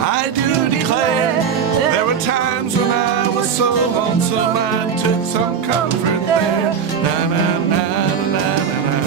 I do declare there were times when I was so lonesome I took some comfort there. Na na na na na na.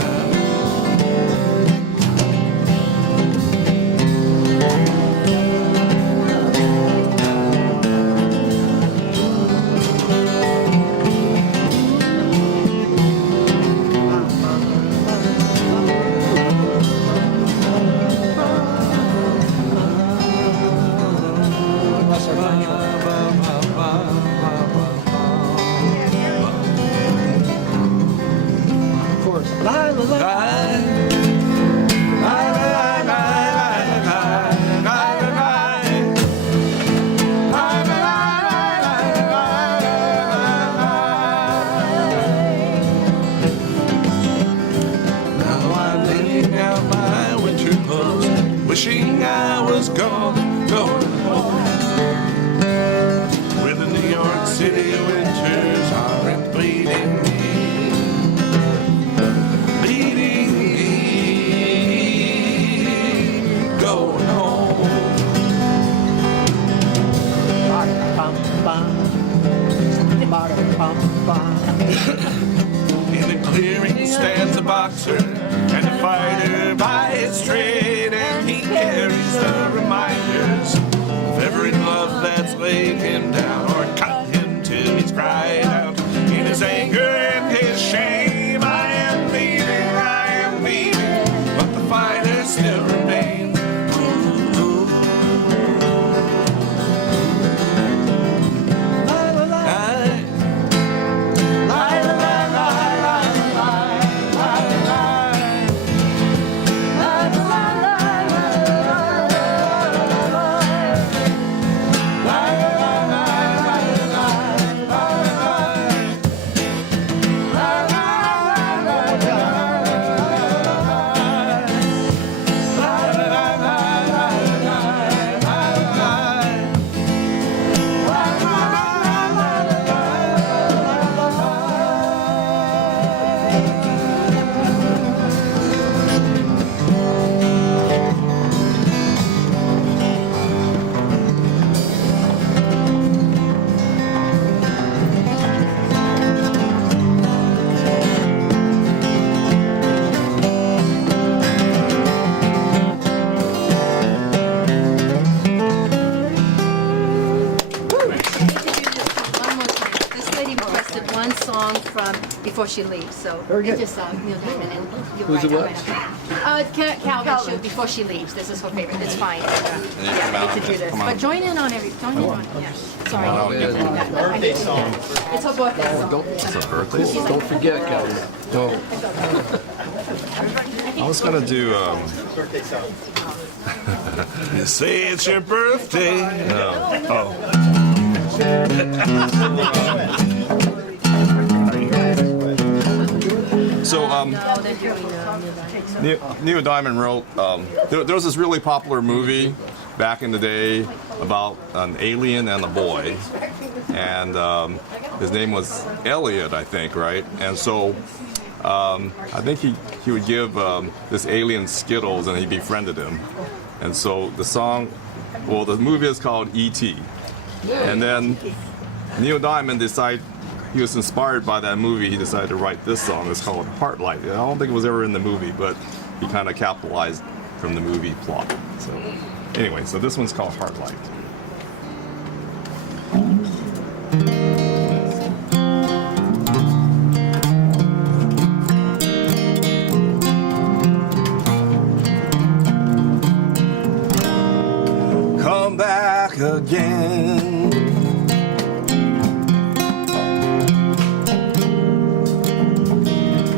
Wishing I was gone, going home, where the New York City winters aren't bleeding me, going home. In the clearing stands a boxer and a fighter by his trade, and he carries the reminders of every glove that's laid him down or cut him till he's cried out in his anger and his shame. I am leaving, but the fighter still remains. requested one song from before she leaves, so Very good. just Neil Diamond and you'll Who's write it out what? Calvin shoot before she leaves. This is her favorite. It's fine. you come Yeah, out we could do this. come on. But join in on every. Join in on. Yeah. Sorry. I'll get it. Birthday song. It's her birthday song. It's a birthday song. Don't forget, Calvin. No. I was gonna do. Birthday song. You say it's your birthday. No. Oh. So Neil Diamond wrote. There was this really popular movie back in the day about an alien and a boy, and his name was Elliot, I think, right? And so I think he would give this alien Skittles, and he befriended him. And so the song, well, the movie is called E.T. And then Neil Diamond decided, he was inspired by that movie, he decided to write this song. It's called Heartlight. I don't think it was ever in the movie, but he kind of capitalized from the movie plot. So anyway, so this one's called Heartlight. Come back again.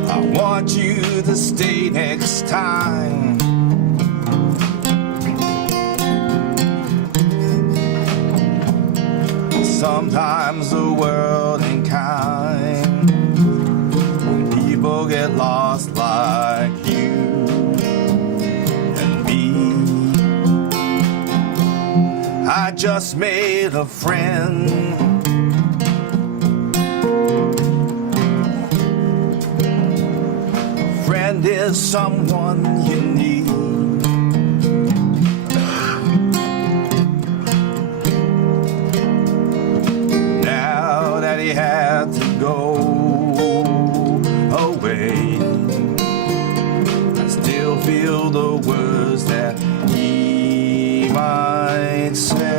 I want you to stay next time. Sometimes the world ain't kind. People get lost like you and me. I just made a friend. A friend is someone you need. Now that he had to go away, I still feel the words that he might say.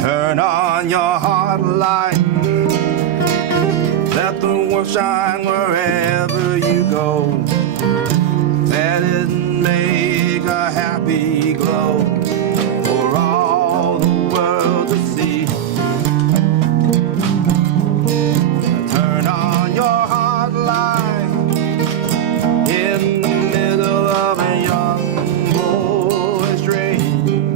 Turn on your heart light, let the world shine wherever you go. Let it make a happy glow for all the world to see. Turn on your heart light in the middle of a young boy's dream.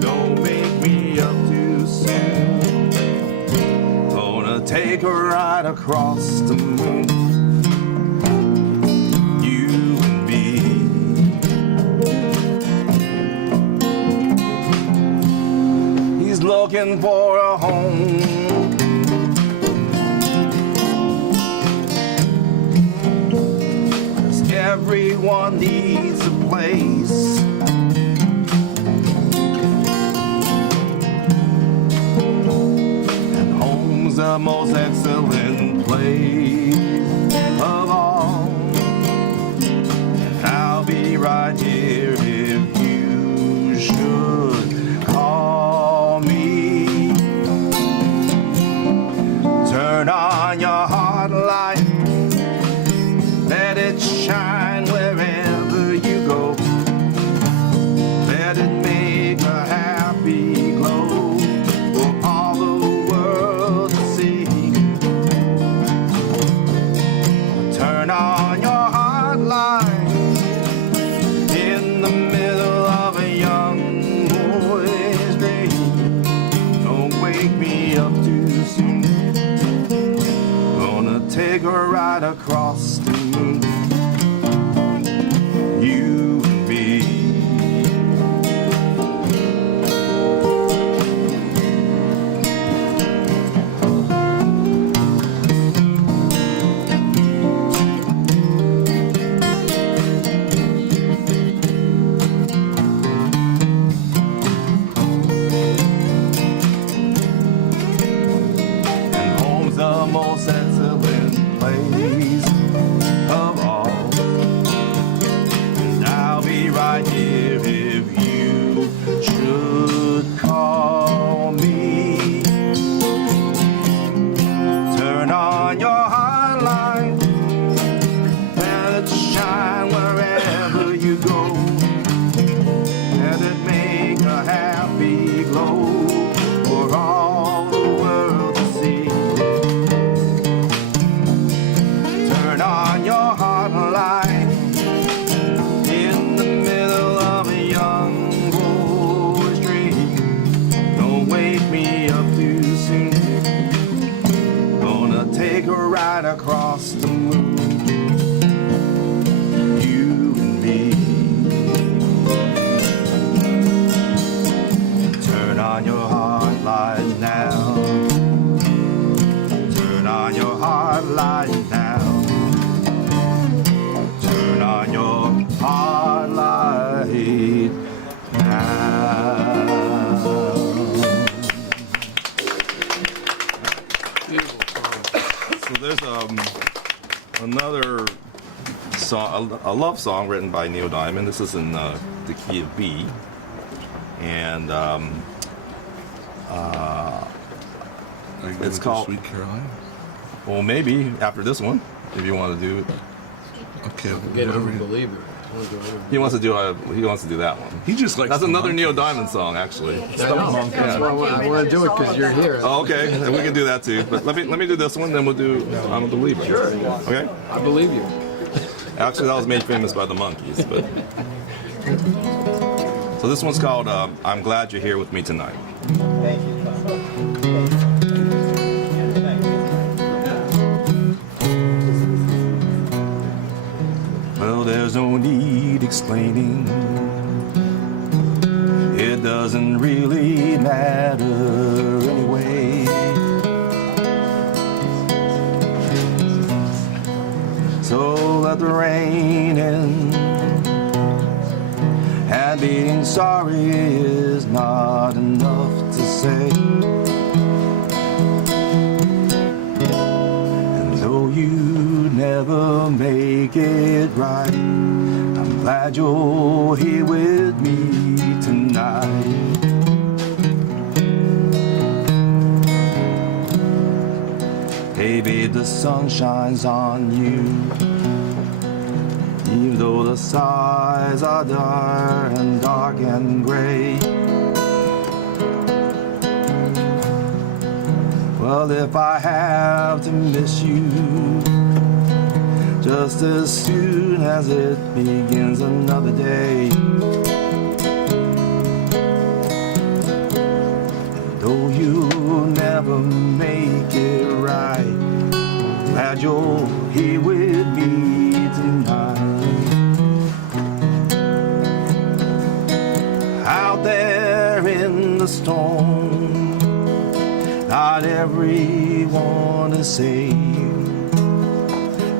Don't wake me up too soon. Gonna take a ride across the moon. You and me. He's looking for a home. Everyone needs a place. And home's the most excellent place of all. And I'll be right here if you should call me. Turn on your heart light. Let it shine wherever you go. Let it make a happy glow for all the world to see. Turn on your heart light in the middle of a young boy's dream. Don't wake me up too soon. Gonna take a ride across the moon. You and me. And home's the most excellent place of all. And I'll be right here if you should call me. Beautiful song. So there's another song, a love song written by Neil Diamond. This is in the key of B, and it's called Sweet Caroline. Well, maybe after this one, if you want to do it. Okay, Get whatever. Unbeliever. He wants to do that one. He just likes. That's the another Neil monkeys. Diamond song, actually. That's why I want to do it because you're here. Oh, okay, and we can do that too. But let me do this one, then we'll do Unbeliever. Sure. Okay. I believe you. Actually, that was made famous by the Monkees. But so this one's called "I'm Glad You're Here with Me Tonight." Thank you. Well, there's no need explaining. It doesn't really matter anyway. So let the rain in. And being sorry is not enough to say. And though you never make it right, I'm glad you're here with me tonight. Hey babe, the sun shines on you, even though the skies are dark and gray. Well, if I have to miss you just as soon as it begins another day, and though you'll never make it right, glad you're here with me tonight. Out there in the storm, not everyone is safe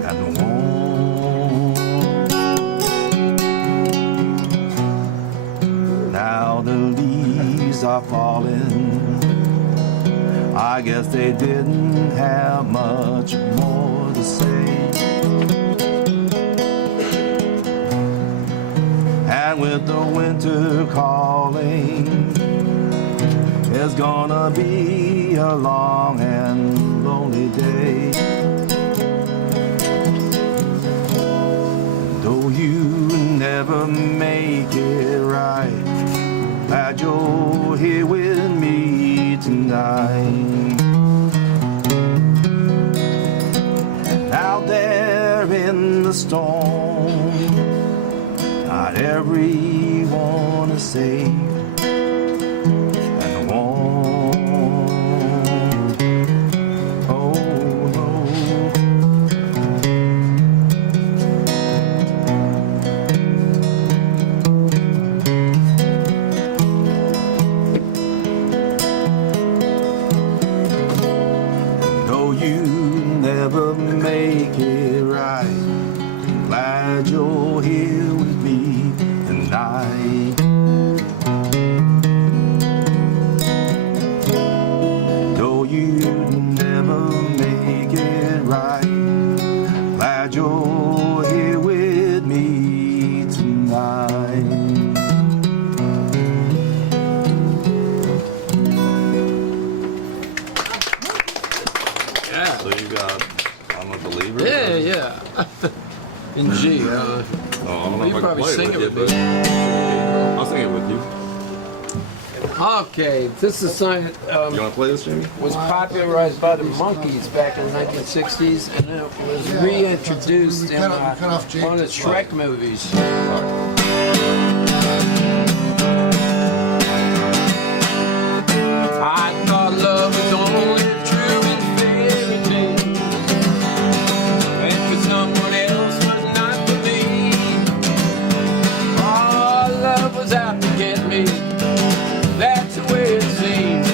and warm. Now the leaves are falling, I guess they didn't have much more to say. And with the winter calling, it's gonna be a long and lonely day. Though you never make it right, glad you're here with me tonight. Out there in the storm, not everyone is safe and warm. Oh no. Though you never make it right, I'm glad you're here with me tonight. Though you never make it right, glad you're here with me tonight. Yeah. So you got I'm a Believer? Yeah. In G. Oh, I don't know you if I probably can play sing it it with you, with but me. I'll sing it with you. Okay, this is a song that You want to play this, Jimmy? was popularized by the Monkees back in the 1960s, and then it was reintroduced in one of the Shrek movies. I thought love was only true in fairy tales, and for someone else was not for me. Oh, love was out to get me. That's the way it seems.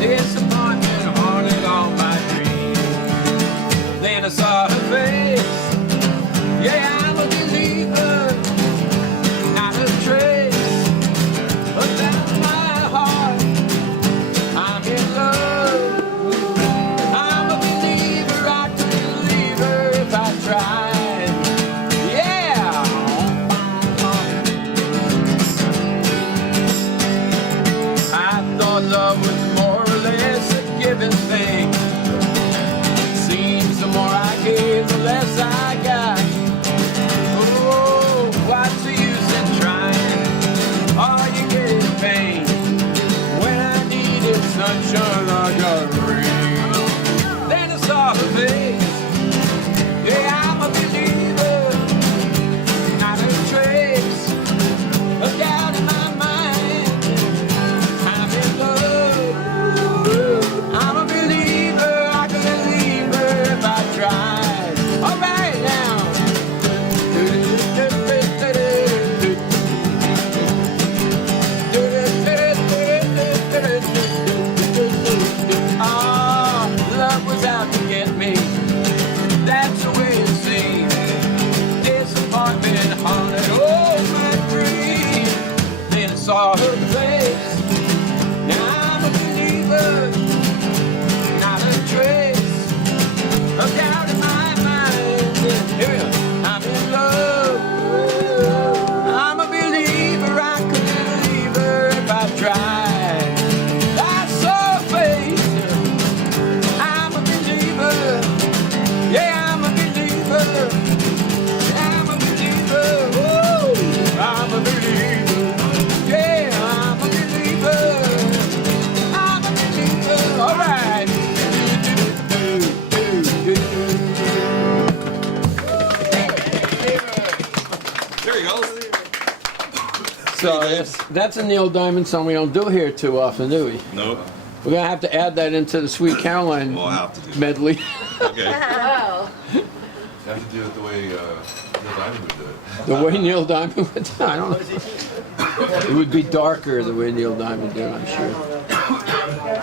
Disappointment haunted all my dreams. Then I saw her face. Yeah, I'm a believer. dream. Then I saw her face. Yeah, I'm a believer, not a trace of doubt in my mind. I'm in love. I'm a believer, I can believe her if I tried. All right now. Ah, love was out to get me. That's the way it seems. Disappointment haunted all my dreams. Then I saw her face. Now I'm a believer, not a trace of doubt in my mind. Here we go. I'm in love. I'm a believer. I could believe her if I tried. I saw her face. I'm a believer. Yeah, I'm a believer. Yeah, I'm a believer. Woo! I'm a believer. Yeah, I'm a believer. I'm a believer. All right. There he goes. So that's a Neil Diamond song we don't do here too often, do we? Nope. We're gonna have to add that into the Sweet Caroline We'll have to do that. medley. Okay. Wow. You have to do it the way Neil Diamond would do it. The way Neil Diamond would do it, I don't know. It would be darker the way Neil Diamond did, I'm sure.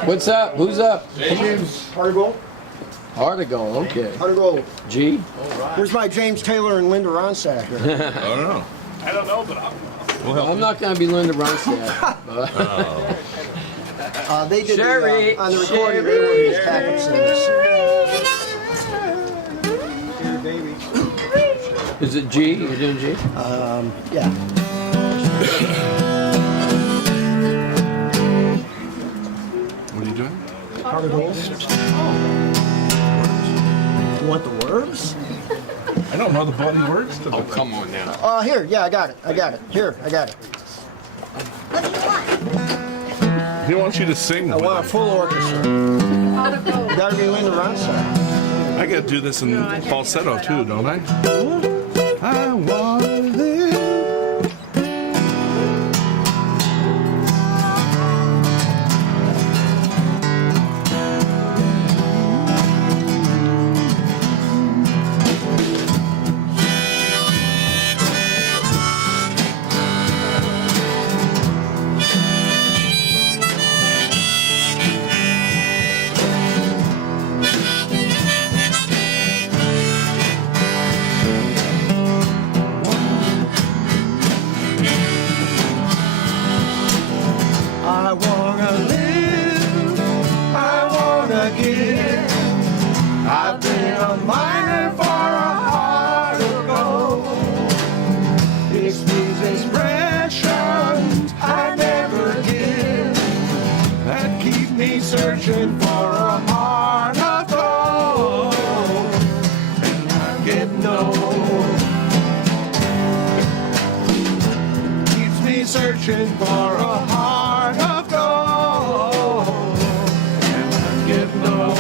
What's up? Who's up? James Hardigold. Hardigold, okay. Hardigold. G? Here's my James Taylor and Linda Ronstadt. I don't know. I don't know, but I'm not gonna be Linda Ronstadt. But They did Sherry, on the recording. They were his backup singers. Dear baby. is it G? You're doing G? Yeah. What are you doing? Hardigold. You want the words? I don't know the bloody words to Oh, it. come on now. Here, yeah, I got it. Here, I got it. He wants you to sing. I want a full orchestra. You gotta be Linda Ronstadt. I gotta do this in falsetto too, don't I? I want to live. I wanna live, I wanna give. I've been a miner for a heart of gold. It's these expressions I never give that keep me searching for a heart of gold. And I get no. Keeps me searching for a heart of gold, and I get no.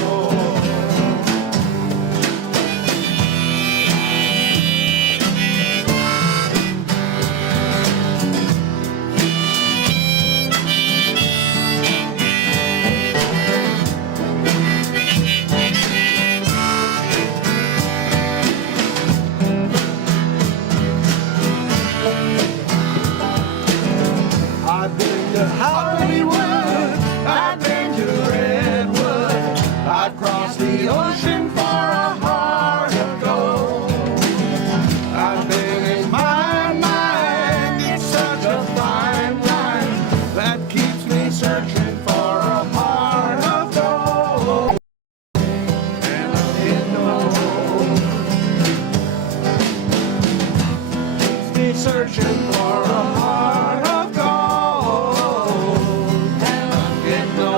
I've been to Hollywood, I've been to Redwood, I've crossed the ocean for a heart of gold. I've been in my mind, it's such a fine line that keeps me searching for a heart of gold. And I didn't know. Keeps me searching for a heart of gold. And I get no.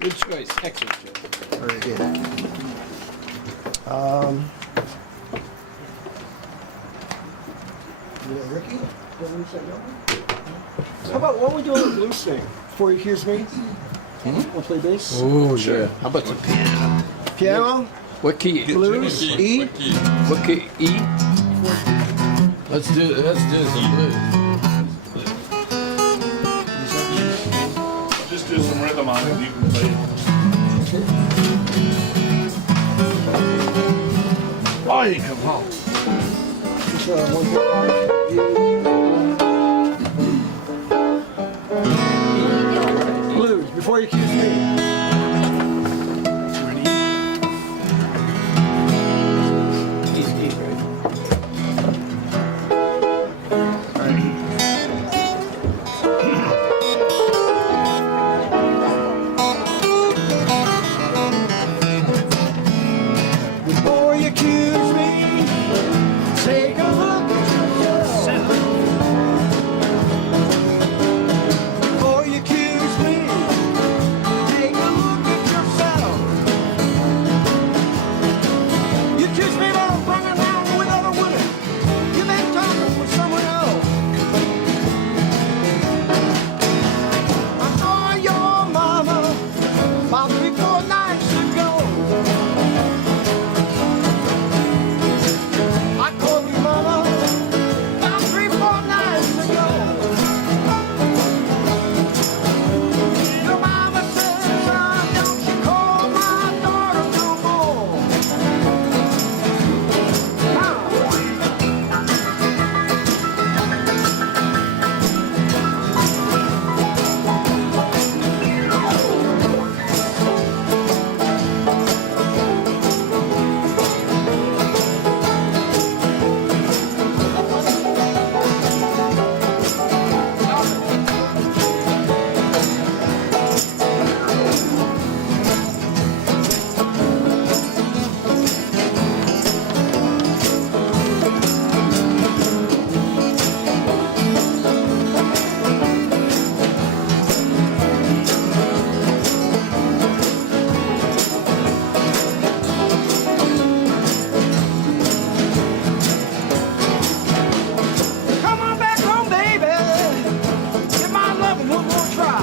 Good choice. Excellent choice. Very good. Ricky? How about what we do a blues thing before you accuse me? Want to play bass? Oh, sure. How about some piano? Piano? What key? Blues? E? What key? E? Let's do some blues. Just do some rhythm on it. You can play it. Oh, you come home. Blues, before you accuse me. Before you accuse me, take a look at yourself. Before you accuse me, take a look at yourself. You accuse me of running around with other women. You've been talking with someone else. I saw your mama about 3-4 nights ago. I called you mama about 3-4 nights ago. Your mama said, son, don't you call my daughter no more. Come on back home, baby. Give my loving one more try.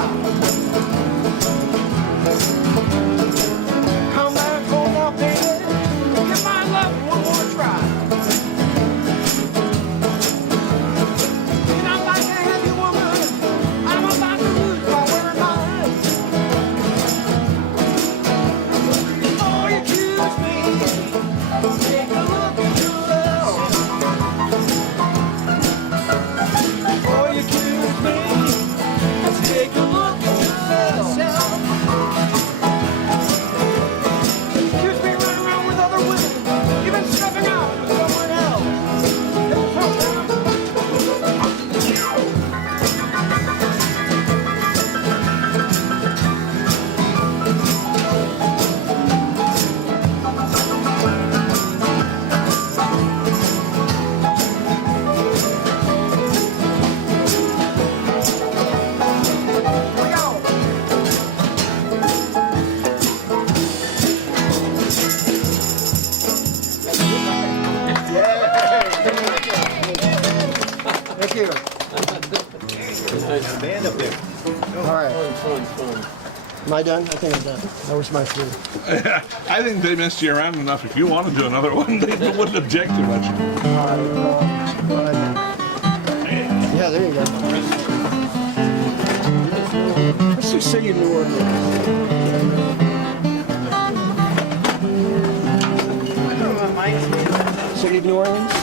Come back home now, baby. Give my loving one more try. And I'm like a heavy woman. I'm about to lose my word mind. Before you accuse me, take a look at yourself. Before you accuse me, take a look at yourself. Accuse me running around with other women. You've been stepping out with someone else. Thank you. Band up there. All right. Fun. Am I done? I think I'm done. That was my three. I think they messed you around enough. If you want to do another one, they wouldn't object too much. Yeah, there you go. Let's just say in New Orleans. City of New Orleans?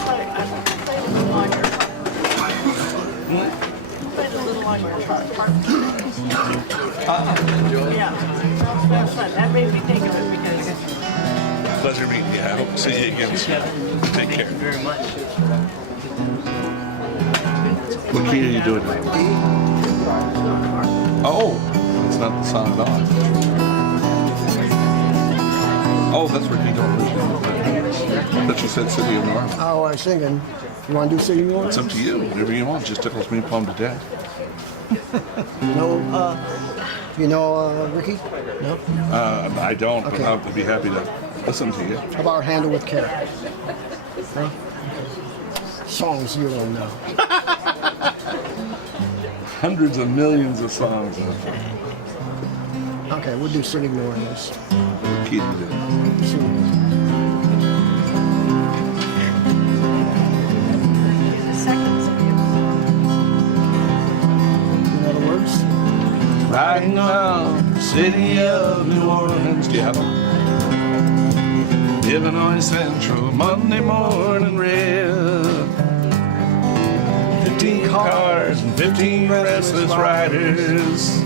That made me think of it because Pleasure meeting you. I hope to see you again soon. Take care. Very much. What key are you doing? Oh, it's not the song at all. Oh, that's where you don't listen. But you said City of New Orleans. Oh, I was thinking, you want to do City of New Orleans? It's up to you. Whatever you want. Just tickles me plumb to death. No, You know Ricky? No? I don't, but Okay. I would be happy to listen to you. How about Handle with Care? No? Songs you don't know. Hundreds of millions of songs. Okay, we'll do Sing Ignoring This. Keep it. In other words? Riding on the city of New Orleans, yeah. Illinois Central, Monday morning red. 15 cars and 15 restless riders.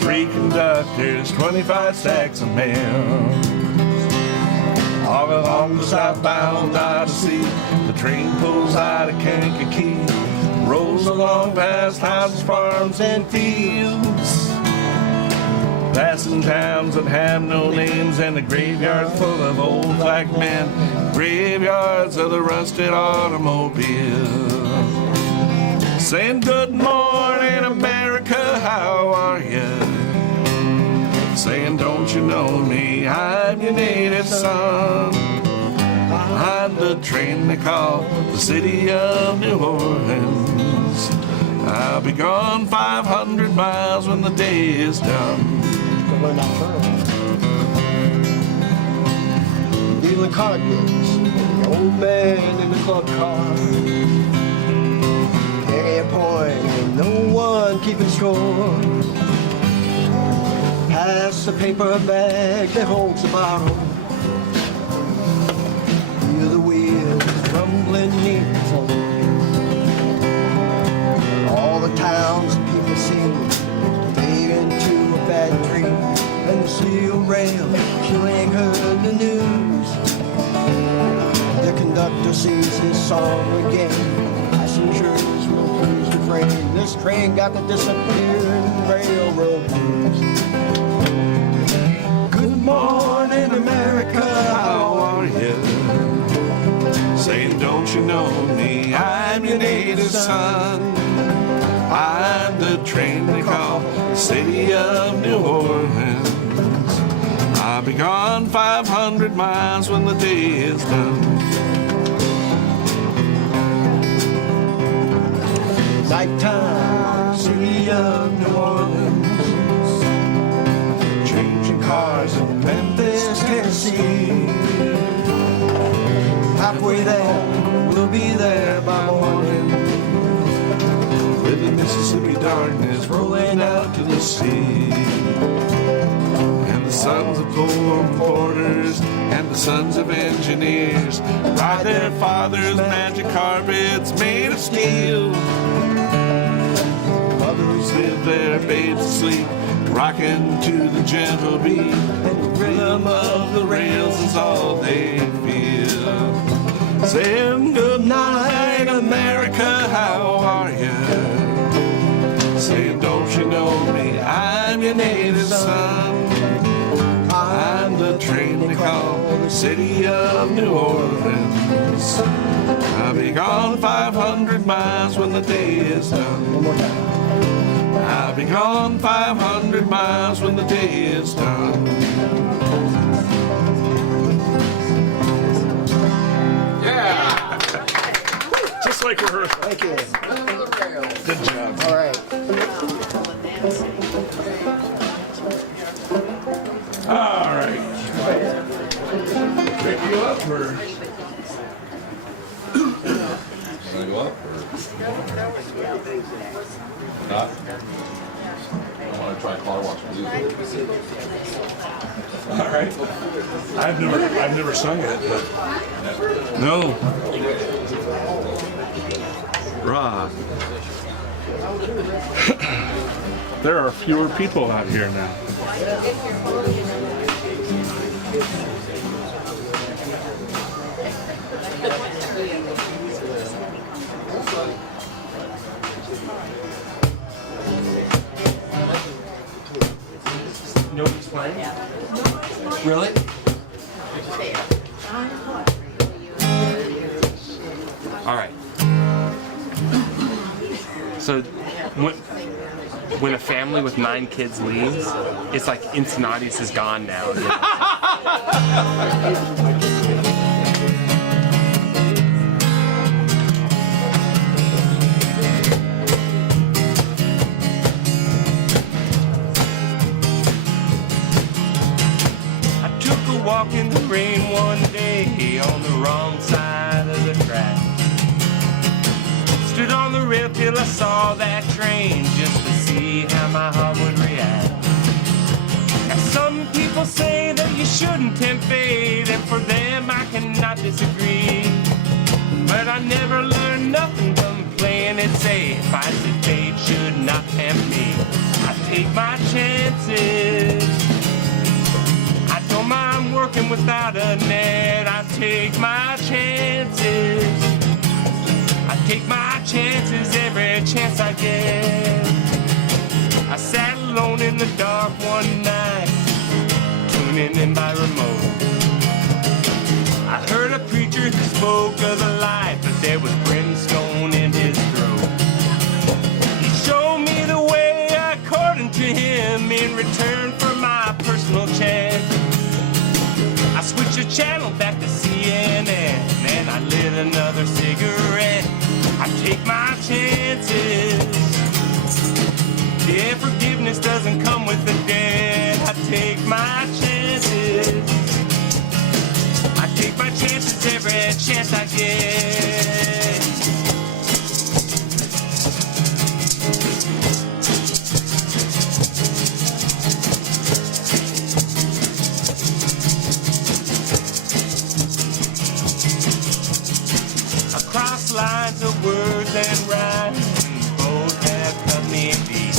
3 conductors, 25 stacks of mail. All along the southbound Odyssey, the train pulls out of Kankakee, rolls along past houses, farms, and fields, passing towns that have no names, and the graveyards full of old black men, graveyards of the rusted automobile. Saying good morning America, how are you? Saying don't you know me, I'm your native son. I'm the train they call the city of New Orleans. I'll be gone 500 miles when the day is done. Dealing card games, the old man in the club car. Any point, ain't no one keeping score. Pass the paper bag that holds the bottle. Hear the wheels rumbling neath the floor. All the towns and people seem to fade into a bad dream. And the steel rail, she ain't heard the news. The conductor sings his song again. Passengers will lose the train. This train got to disappear in the railroad blues. Good morning, America, how are you? Saying don't you know me, I'm your native son. I'm the train they call the city of New Orleans. I'll be gone 500 miles when the day is done. Nighttime, city of New Orleans. Changing cars in Memphis, Tennessee. Halfway there, we'll be there by morning. Living Mississippi darkness, rolling out to the sea. And the sons of poor porters and the sons of engineers ride their fathers' magic carpets made of steel. Mothers live their babes asleep, rocking to the gentle beat, and the rhythm of the rails is all they feel. Saying good night, America, how are you? Saying don't you know me, I'm your native son. I'm the train they call the city of New Orleans. I'll be gone 500 miles when the day is done. One more time. I'll be gone 500 miles when the day is done. Yeah! Just like rehearsal. Thank you. Good job. All right. All right. Pick you up or? Can I go up or not? I want to try car wash music. All right. I've never sung it, but no. Rock. There are fewer people out here now. Nobody's playing? Really? All right. So, when a family with 9 kids leaves, it's like instant audience is gone now. You know? Walk in the rain one day on the wrong side of the track. Stood on the rail till I saw that train just to see how my heart would react. Now some people say that you shouldn't tempt fate, and for them I cannot disagree. But I never learned nothing from playing it safe. I said fate should not tempt me. I take my chances. I don't mind working without a net. I take my chances. I take my chances every chance I get. I sat alone in the dark one night, tuning in by remote. I heard a preacher who spoke of the light, but there was brimstone in his throat. He showed me the way according to him in return for my personal chance. I switched the channel back to CNN, and I lit another cigarette. I take my chances. Yeah, forgiveness doesn't come with the debt. I take my chances. I take my chances every chance I get. Across lines of words and rhymes, both have cut me deep.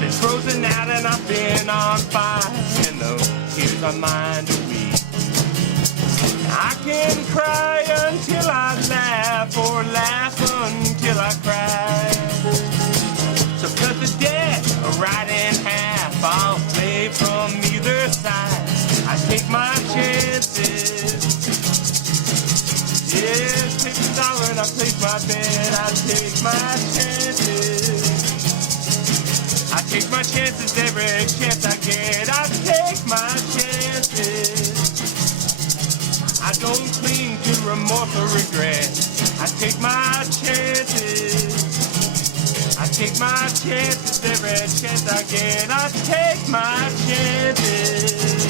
Been frozen out and I've been on fire, and the tears on mine to weep. I can cry until I laugh, or laugh until I cry. So cut the deck right in half, I'll play from either side. I take my chances. Yes, take $1 and I place my bet. I take my chances. I take my chances every chance I get. I take my chances. I don't cling to remorse or regret. I take my chances. I take my chances every chance I get. I take my chances.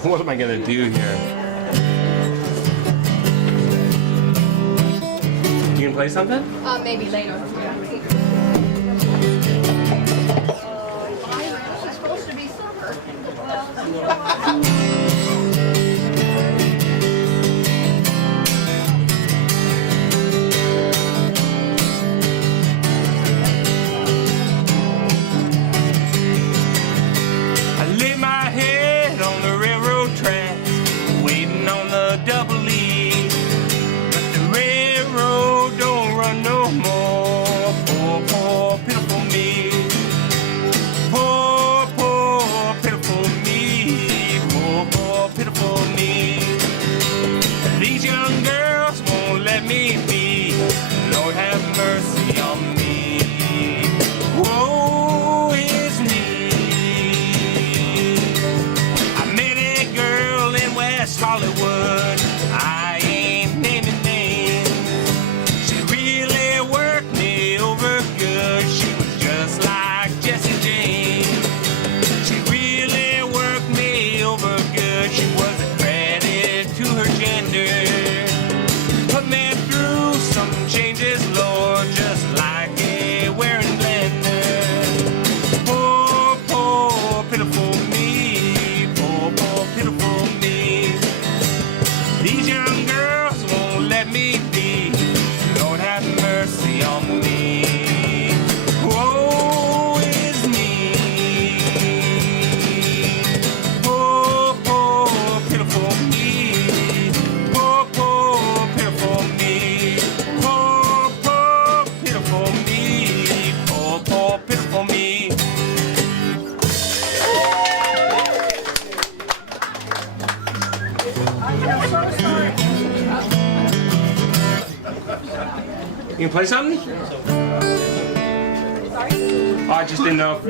What am I gonna do here? You can play something? Maybe later. She's supposed to be sober. Hollywood, I ain't naming names. She really worked me over good. She was just like Jessie Jane. She really worked me over good. She was a credit to her gender. Put me through some changes, Lord, just You can play something? Oh, I just didn't know if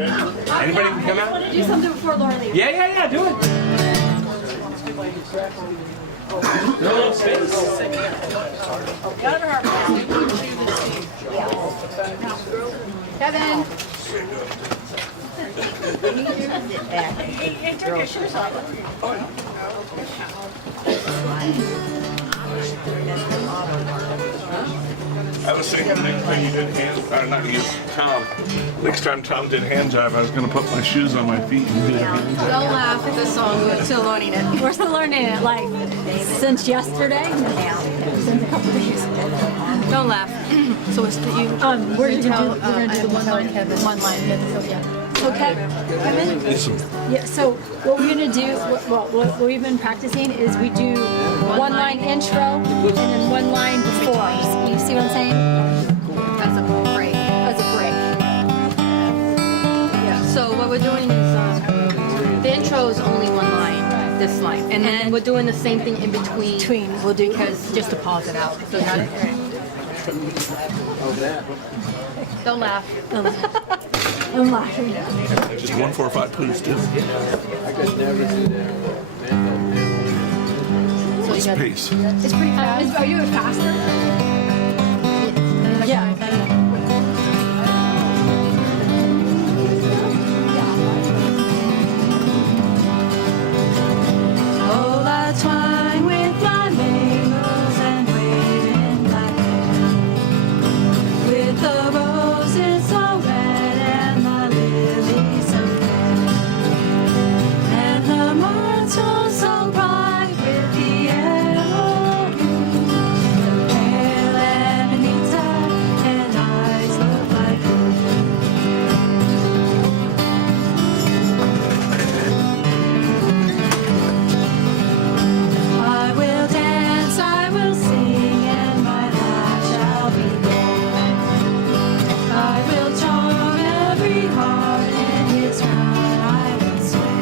anybody can come out. Do something before Laura leaves. Yeah, do it. No space. Kevin. He took his shoes off. I was thinking next time you did not you, Tom. Next time Tom did hand jive, I was going to put my shoes on my feet and do hand jive. Don't laugh at this song. We're still learning it. We're still learning it, like, since yesterday? Since a couple days. Don't laugh. So it's the you. We're gonna do the one line, Kevin. One line. So Kevin, yeah. So what we're gonna do, what we've been practicing is we do one line intro and then one line before. You see what I'm saying? As a break. As a break. Yeah. So what we're doing is the intro is only one line, this line, and then we're doing the same thing in between. We'll do because just to pause it out. So not. Don't laugh. I'm laughing. Just 1, 4, 5, please, too. So What's you got, pace? it's pretty fast. Are you faster? Yeah. Oh, I twine with my mangles and wave in my hair, with the roses so red and the lilies so fair, and the myrtle so bright with the arrow blue, the pale amanita and eyes look like I will dance, I will sing, and my life shall be gay. I will charm every heart in his crown I will sway.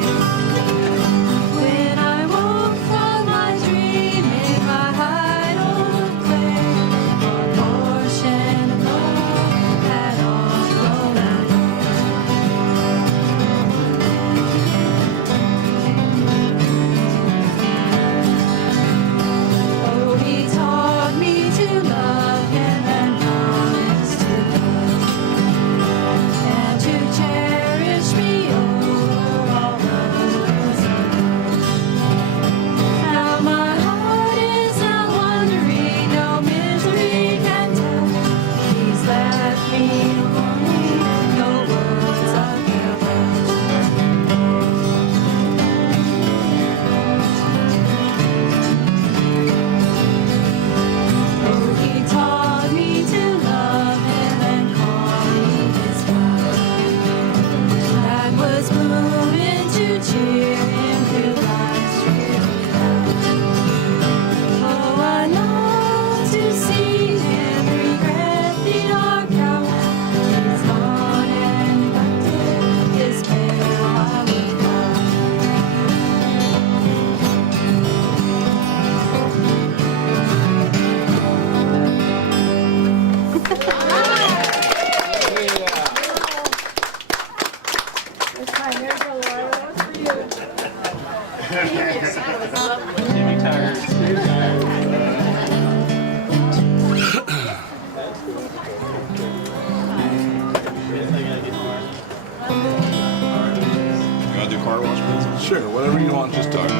When I woke from my dream in my hide of clay, our portion of love had all flown away. Oh, he taught me to love him and promised to love and to cherish me over all others. Now my heart is out wandering, no misery can tell. He's left me lonely, no words of farewell. Oh, he taught me to love him and call me his bride. That was moving to cheer him through life's dreary night. Oh, I long to see him regret the dark hour. He's gone and neglected his care while we cried. This time, here's the Laura. That was for you. Jimmy Tires. You want to do car wash, please? Sure, whatever you want, just talk.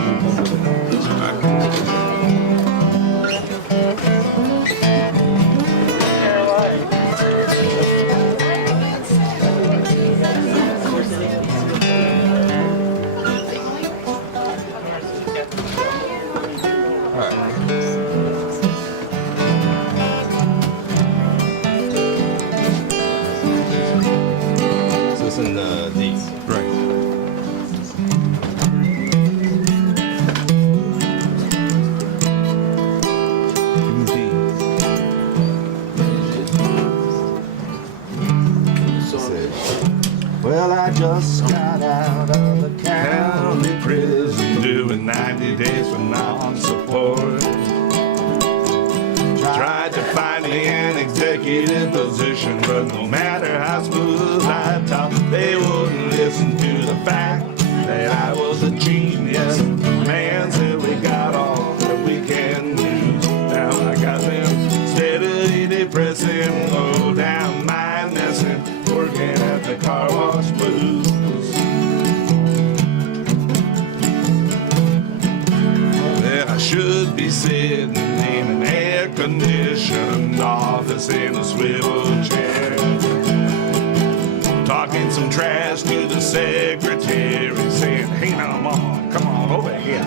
Is this in D? Right. Well, I just got out of the County prison, doing 90 days for non-support. Tried to find me an executive position, but no matter how smooth I talk, they wouldn't listen to the fact that I was a genius. Man said we got all that we can use. Now I got them steadily depressing, low down mindness, and working at the car wash blues. That I should be sitting in an air-conditioned office in a swivel chair, talking some trash to the secretary, saying, "Hey now, Mom, come on over here."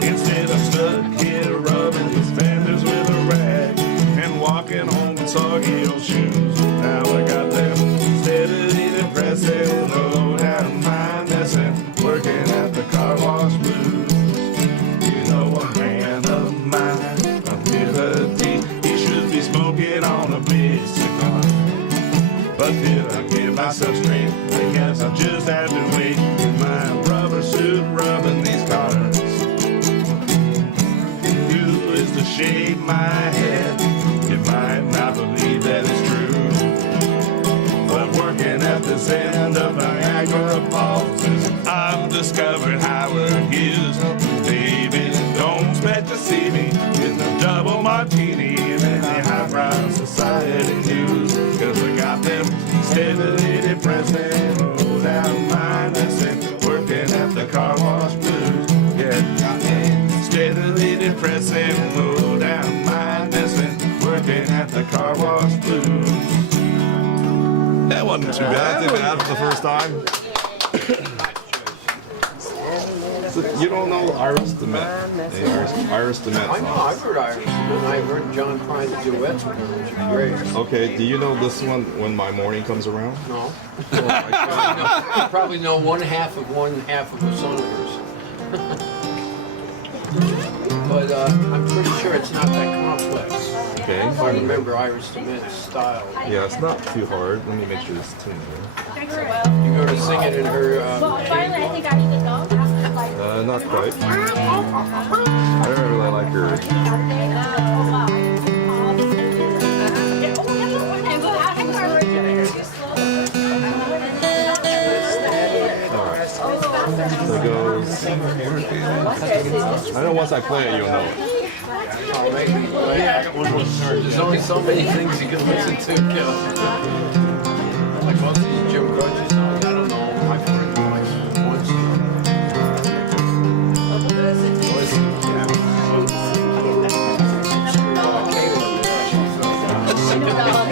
Instead I'm stuck here rubbing these fenders with a rag and walking home in soggy old shoes. Now I got them steadily depressing, low down mindness, and working at the car wash blues. You know, a man of mine, ability, he should be smoking on a big cigar. But did I give myself strength? I guess I just had to wait in my rubber suit rubbing these cars. Do is to shave my head. You might not believe that it's true, but working at this end of Niagara Falls, I've discovered Howard Hughes. Baby, don't expect to see me with a double martini in any highbrow society news, 'cause I got them steadily depressing, low down mindness, and working at the car wash blues. Yeah, got me steadily depressing, low down mindness, and working at the car wash blues. That wasn't too bad. That's bad for the first time. So you don't know Iris DeMent? Iris DeMent I know, I've heard Iris, and I've heard John Prine the duets with her, which is great. Okay, do you know this one, When My Morning Comes Around? No. I probably know one half of a song of hers. But I'm pretty sure it's not that complex. Okay. If I remember Iris DeMent's style. Yeah, it's not too hard. Let me make sure this tune here. You go to sing it in her Finally, I think I need to go. Not quite. I don't really like her. So it goes. I know once I play it, you'll know it. There's only so many things you can listen to. Like most of these Jim Croce songs, I don't know. I've heard them like once.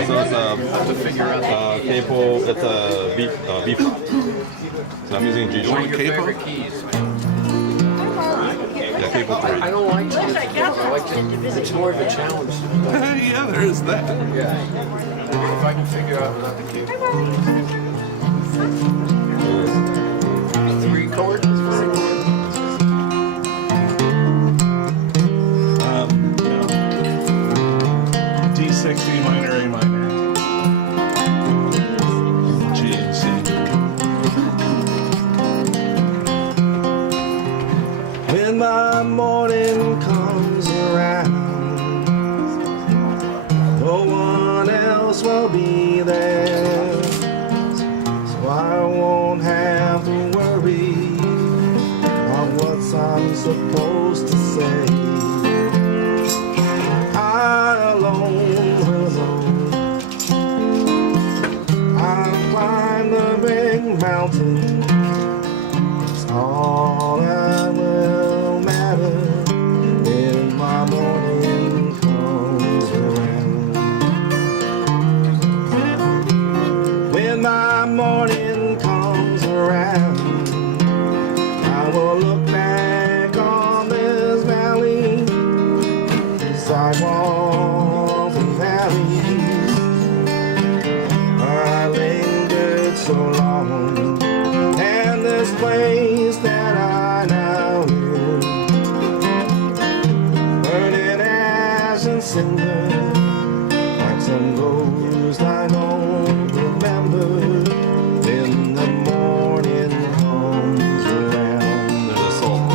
So it's K-pop, it's a B-pop. So I'm using G-sharp. One of your favorite keys. Yeah, K-pop 3. I don't like to. I like to. It's more of a challenge. Yeah, there is that. Yeah. If I can figure out not the key. 3 chords. D6, E minor, A minor. G and C. When my morning comes around, no one else will be there, so I won't have to worry about what I'm supposed to say. I alone I'll climb the big mountain. It's all that will matter when my morning comes around. When my morning comes around, I will look back on this valley, the sidewalks and valleys, where I lingered so long, and this place that I now live, burning ash and cinder, like some ghost I don't remember. When the morning comes around, There's a solo.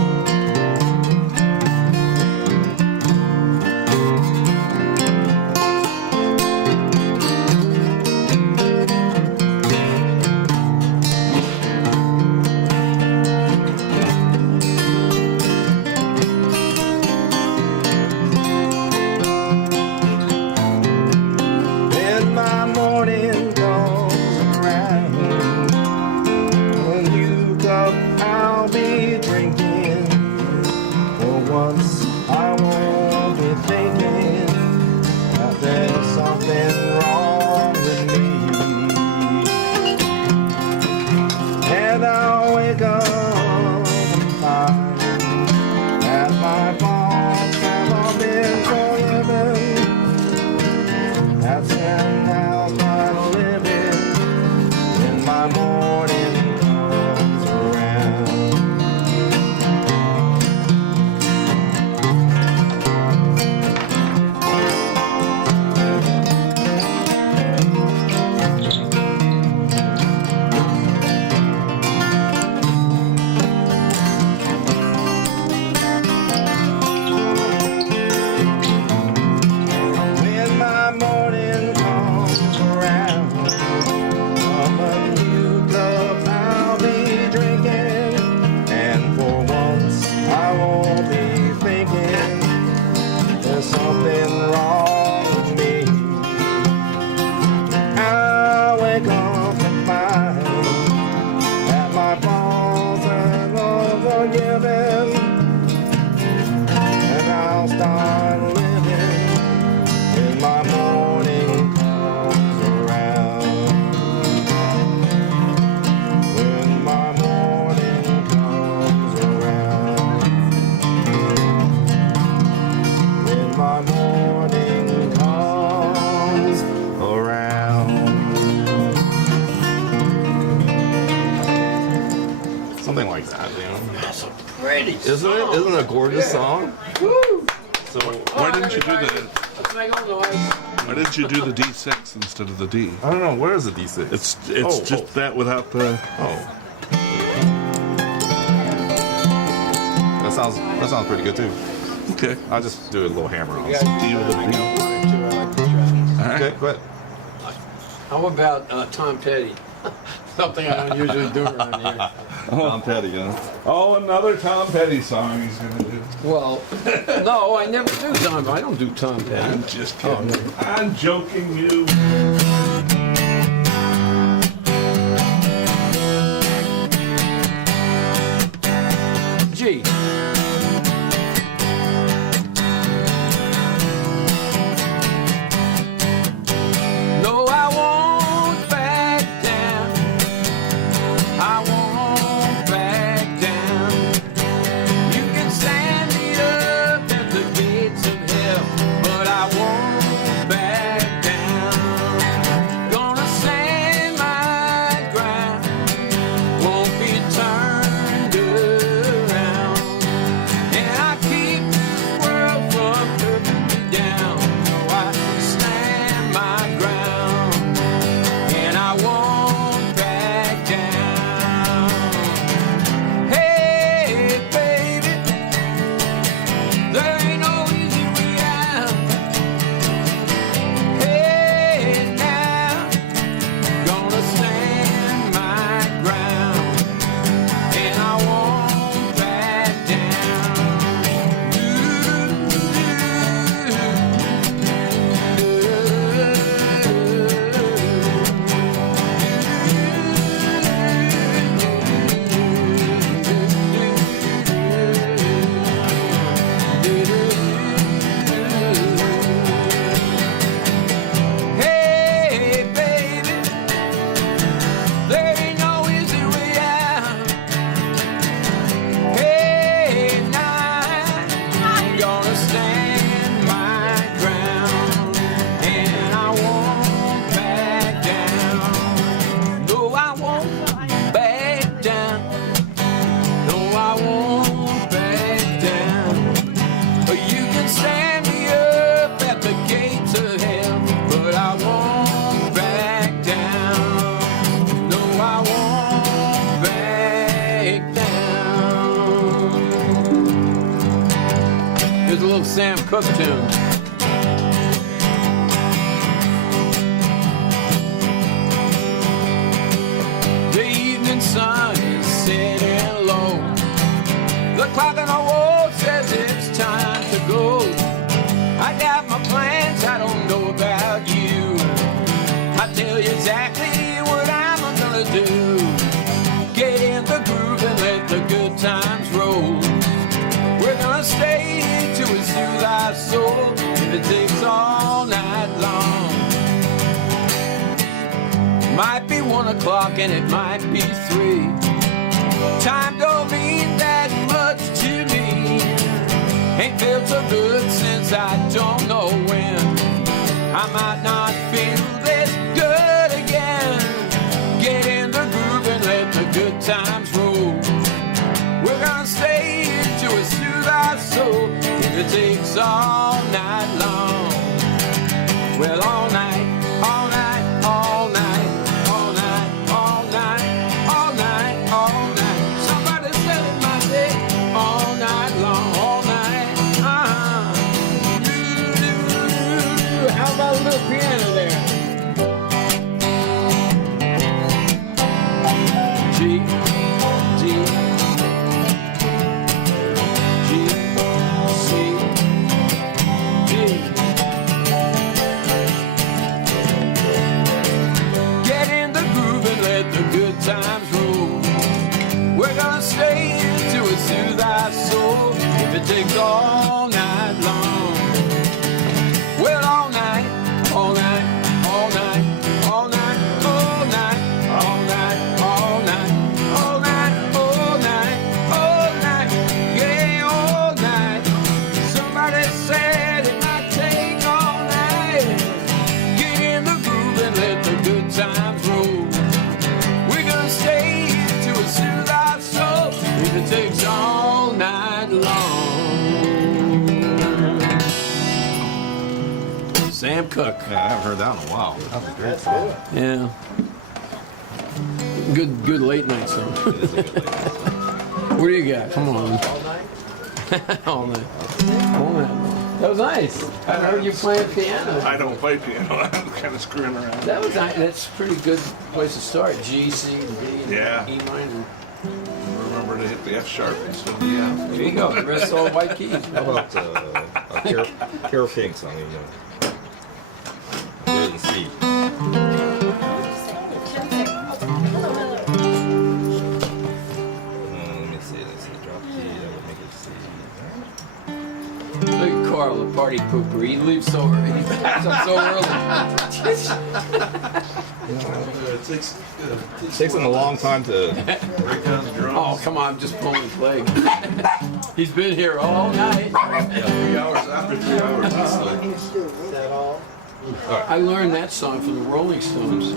Isn't it? Isn't it a gorgeous song? Woo! So Why didn't you do the? Let's make a noise. Why didn't you do the D6 instead of the D? I don't know. Where is the D6? It's Oh, just that without the. Oh. That sounds pretty good too. Okay. I'll just do a little hammer on. D with a D. Okay, go ahead. How about Tom Petty? Something I don't usually do around here. Tom Petty, yeah. Oh, another Tom Petty song he's gonna do. Well, no, I never do Tom. I don't do Tom Petty. I'm just kidding. I'm joking, you. G. No, I won't back down. I won't back down. You can stand me up at the gates of hell, but I won't back down. Gonna stand my ground, won't be turned around. And I keep this world from putting me down. So I stand my ground, and I won't back down. Hey, baby, there ain't no easy way out. Hey, now, gonna stand my ground, and I won't back down. Hey, baby, there ain't no easy way out. Hey, now, I'm gonna stand my ground, and I won't back down. No, I won't back down. No, I won't back down. You can stand me up at the gates of hell, but I won't back down. No, I won't back down. Here's a little Sam Cooke tune. The evening sun is setting low. The clock on the wall says it's time to go. I got my plans, I don't know about you. I tell you exactly what I'm gonna do. Get in the groove and let the good times roll. We're gonna stay till we soothe our soul. If it takes all night long. Might be 1 o'clock and it might be 3. Time don't mean that much to me. Ain't felt so good since I don't know when. I might not feel this good again. Get in the groove and let the good times roll. We're gonna stay here till we soothe our soul. If it takes all night long. Well, all night, all night, all night, all night, all night, all night, all night. Somebody said it my day. All night long, all night. How about a little piano there? G, D, G, C, D. Get in the groove and let the good times roll. We're gonna stay here till we soothe our soul. If it takes all night long. Well, all night, all night. Cook. Yeah, I haven't heard that in a while. That's a great song. Yeah. Good late night song. It is a good late night song. What do you got? Come on. All night. All night. That was nice. I heard you playing piano. I don't play piano. I'm kind of screwing around. That's a pretty good place to start. G, C, and D, and Yeah. E minor. Remember to hit the F sharp and stuff. Yeah. There you go. The rest all white keys. How about Carole King song? You know, didn't see. Let me see. Drop key. That would make it C. Look at Carl, the party pooper. He leaves so early. He backs up so early. It takes him a long time to break down the drums. Oh, come on, I'm just pulling his leg. He's been here all night. Yeah, 3 hours after 3 hours. It's like, I learned that song from the Rolling Stones.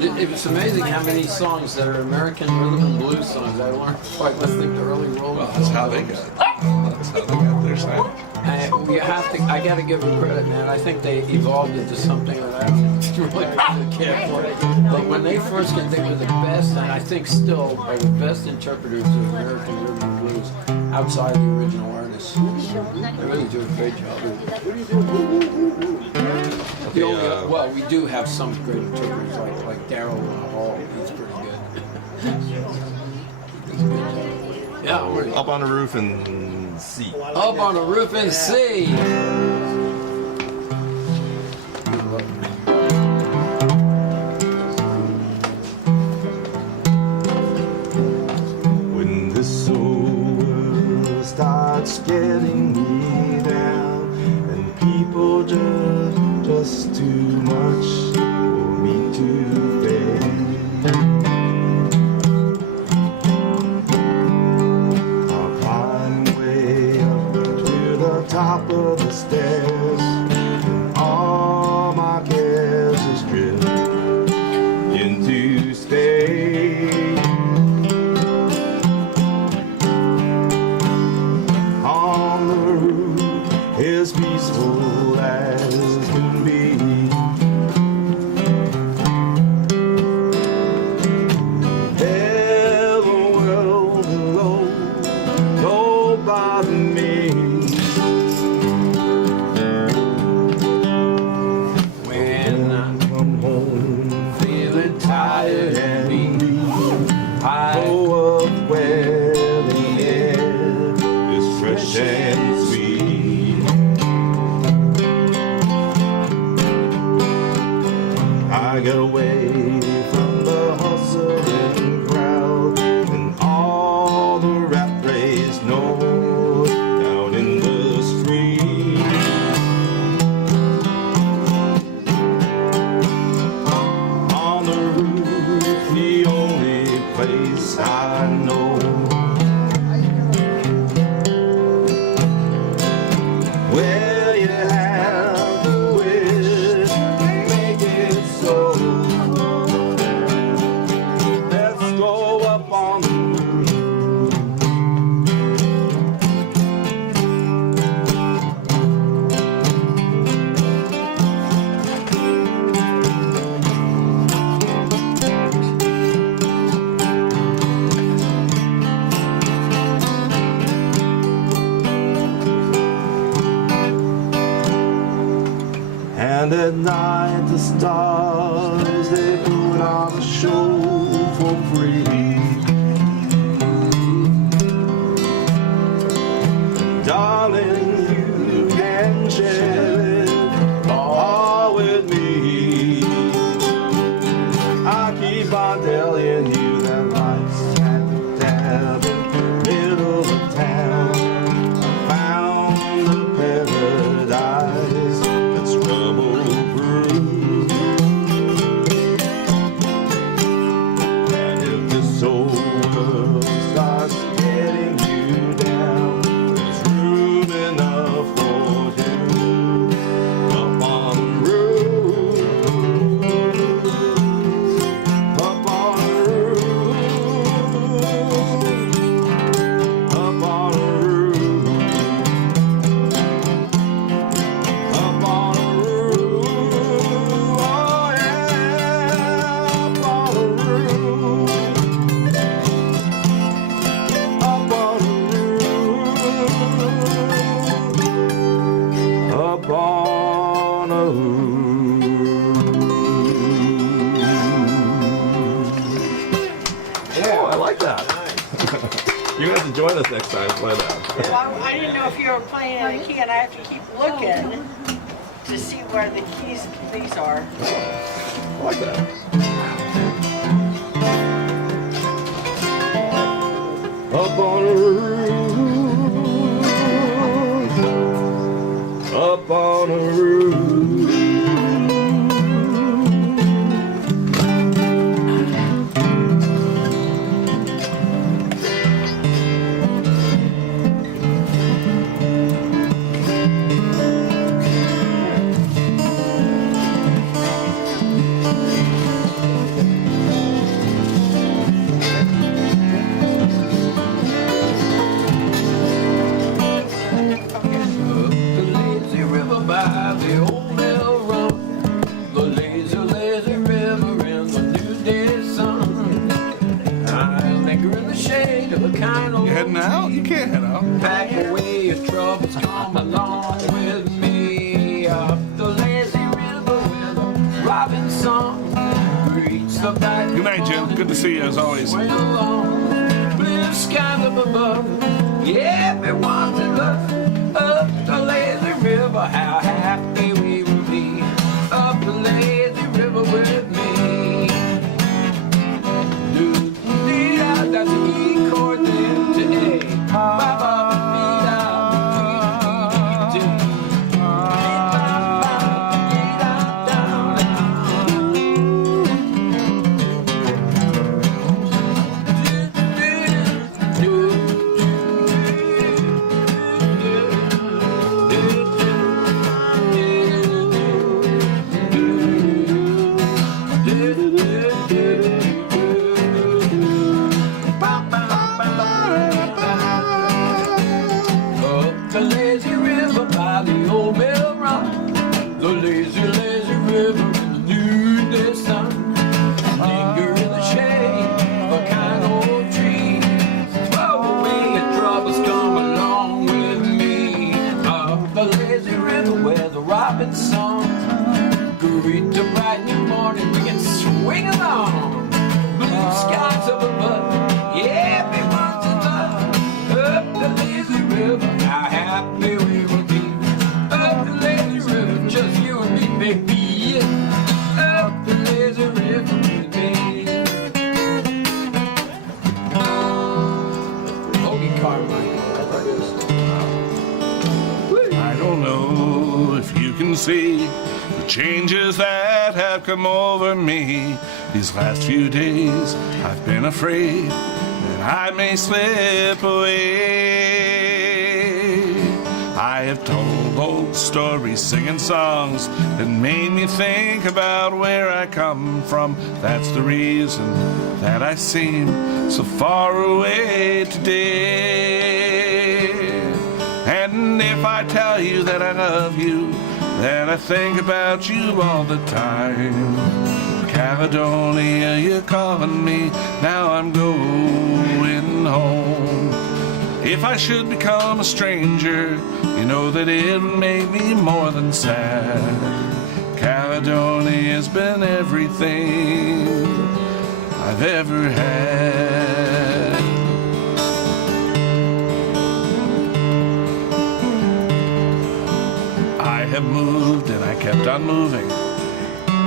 It was amazing how many songs that are American rhythm and blues songs I learned by listening to early Rolling well, Stones. that's how they got it. That's how they got their sound. I got to give them credit, man. I think they evolved into something that I don't really care for. But when they first came, they were the best, and I think still are the best interpreters of American rhythm and blues outside the original artists. They really do a great job. Well, we do have some great interpreters like Daryl Hall. He's pretty good. He's a good job. Yeah, we're Up on the Roof and C. Up on the Roof and C. When this old world starts getting me down and people just too much for me to face, I'll climb way up to the top of the stairs, and all my cares just drift into space. On the roof, as peaceful as can be. Tell the world below, don't bother me. When I'm Come home feeling tired and weak, I go up where the air is fresh and sweet. I get away from the hustling crowd and all the rat race noise down in the street. On the roof, the only place I know. Where you have to wish, make it so. Let's go up on the roof. And at night the stars, they put on a show for free. Darling, you can share it all with me. I keep on telling you that life's at down in the middle of town. I found the paradise that's trouble-proof. And if this old world starts getting you down, there's room enough for you up on the roof. Up on the join us next time. Play that. Well, I didn't know if you were playing in a key, and I have to keep looking to see where the keys these are. I like that. Up on a roof, up on a roof. You heading out? You can't head out. Pack away your troubles, come along with me up the lazy river with a robin song. Reach the back. Good night, Jim. Good to see you as always. Swing along, blue skies up above. Yeah, everyone's in love. Up the lazy river, how happy we will be. Up the lazy river with me. That's an E chord then to A. Ba ba ba da dee dee. The lazy river by the old mill run. The lazy, lazy river in the noonday sun. Linger in the shade of a kind old tree. Throw away your troubles, come along with me. Up the lazy river where the robin's song. Greet the bright new morning, we can swing along. Blue skies up above, yeah, everyone's in love. Up the lazy river, how happy we will be. Up the lazy river, just you and me, baby. Up the lazy river with me. Hoagie Carmichael. I don't know if you can see the changes that have come over me. These last few days I've been afraid that I may slip away. I have told old stories, singing songs that made me think about where I come from. That's the reason that I seem so far away today. And if I tell you that I love you, that I think about you all the time. Caledonia, you're calling me, now I'm going home. If I should become a stranger, you know that it would make me more than sad. Caledonia's been everything I've ever had. I have moved and I kept on moving.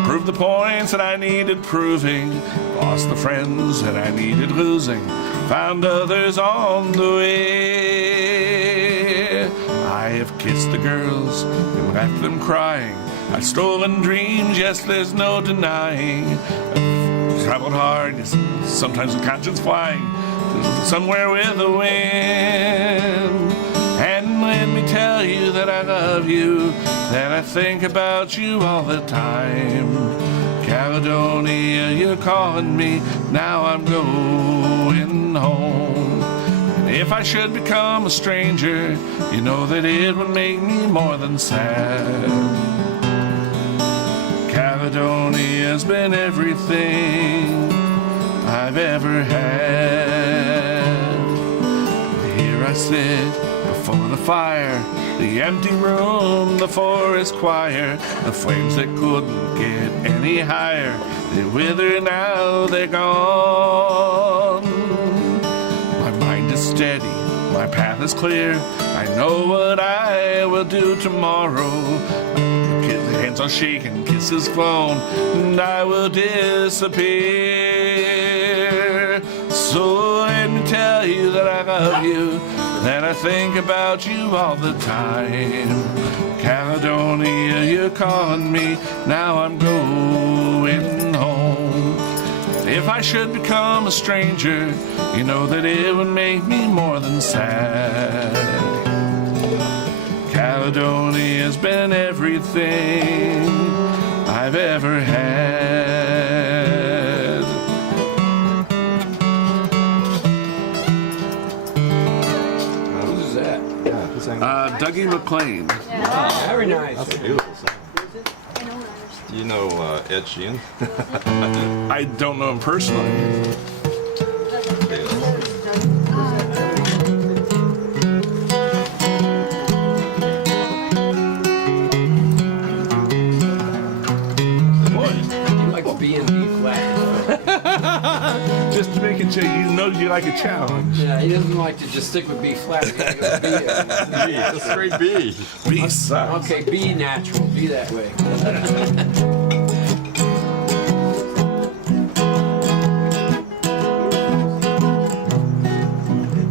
Proved the points that I needed proving. Lost the friends that I needed losing. Found others on the way. I have kissed the girls and left them crying. I've stolen dreams, yes, there's no denying. I've traveled hard, yes, sometimes with conscience flying. Somewhere with the wind. And let me tell you that I love you, that I think about you all the time. Caledonia, you're calling me, now I'm going home. And if I should become a stranger, you know that it would make me more than sad. Caledonia's been everything I've ever had. Here I sit before the fire, the empty room, the forest choir, the flames that couldn't get any higher, they wither now, they're gone. My mind is steady, My path is clear, I know what I will do tomorrow. Hands are shaking, kisses flown, and I will disappear. So let me tell you that I love you, that I think about you all the time. Caledonia, you're calling me, now I'm going home. If I should become a stranger, you know that it would make me more than sad. Caledonia's been everything I've ever had. Who's that? Dougie McLean. Very nice. That's a beautiful song. Do you know Ed Sheeran? I don't know him personally. Just making sure you know you like a challenge. Yeah, he doesn't like to just stick with B flat. He gotta go B. B, just straight B. B sucks. Okay, B natural. Be that way.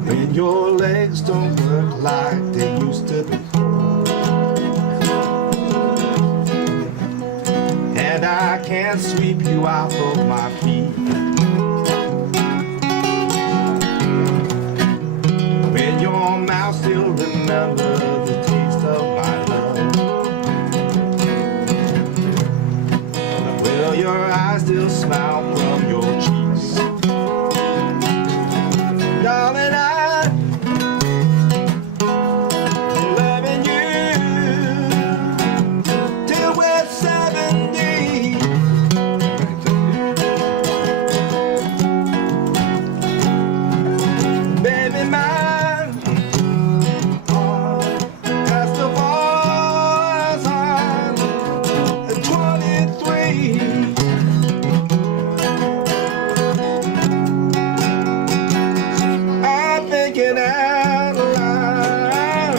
When your legs don't work like they used to before, and I can't sweep you off of my feet. When your mouth still remembers the taste of my love, will your eyes still smile from your cheeks? Darling, I'm loving you till we're 70. Baby, my heart has the voice on 23. I'm thinking out loud.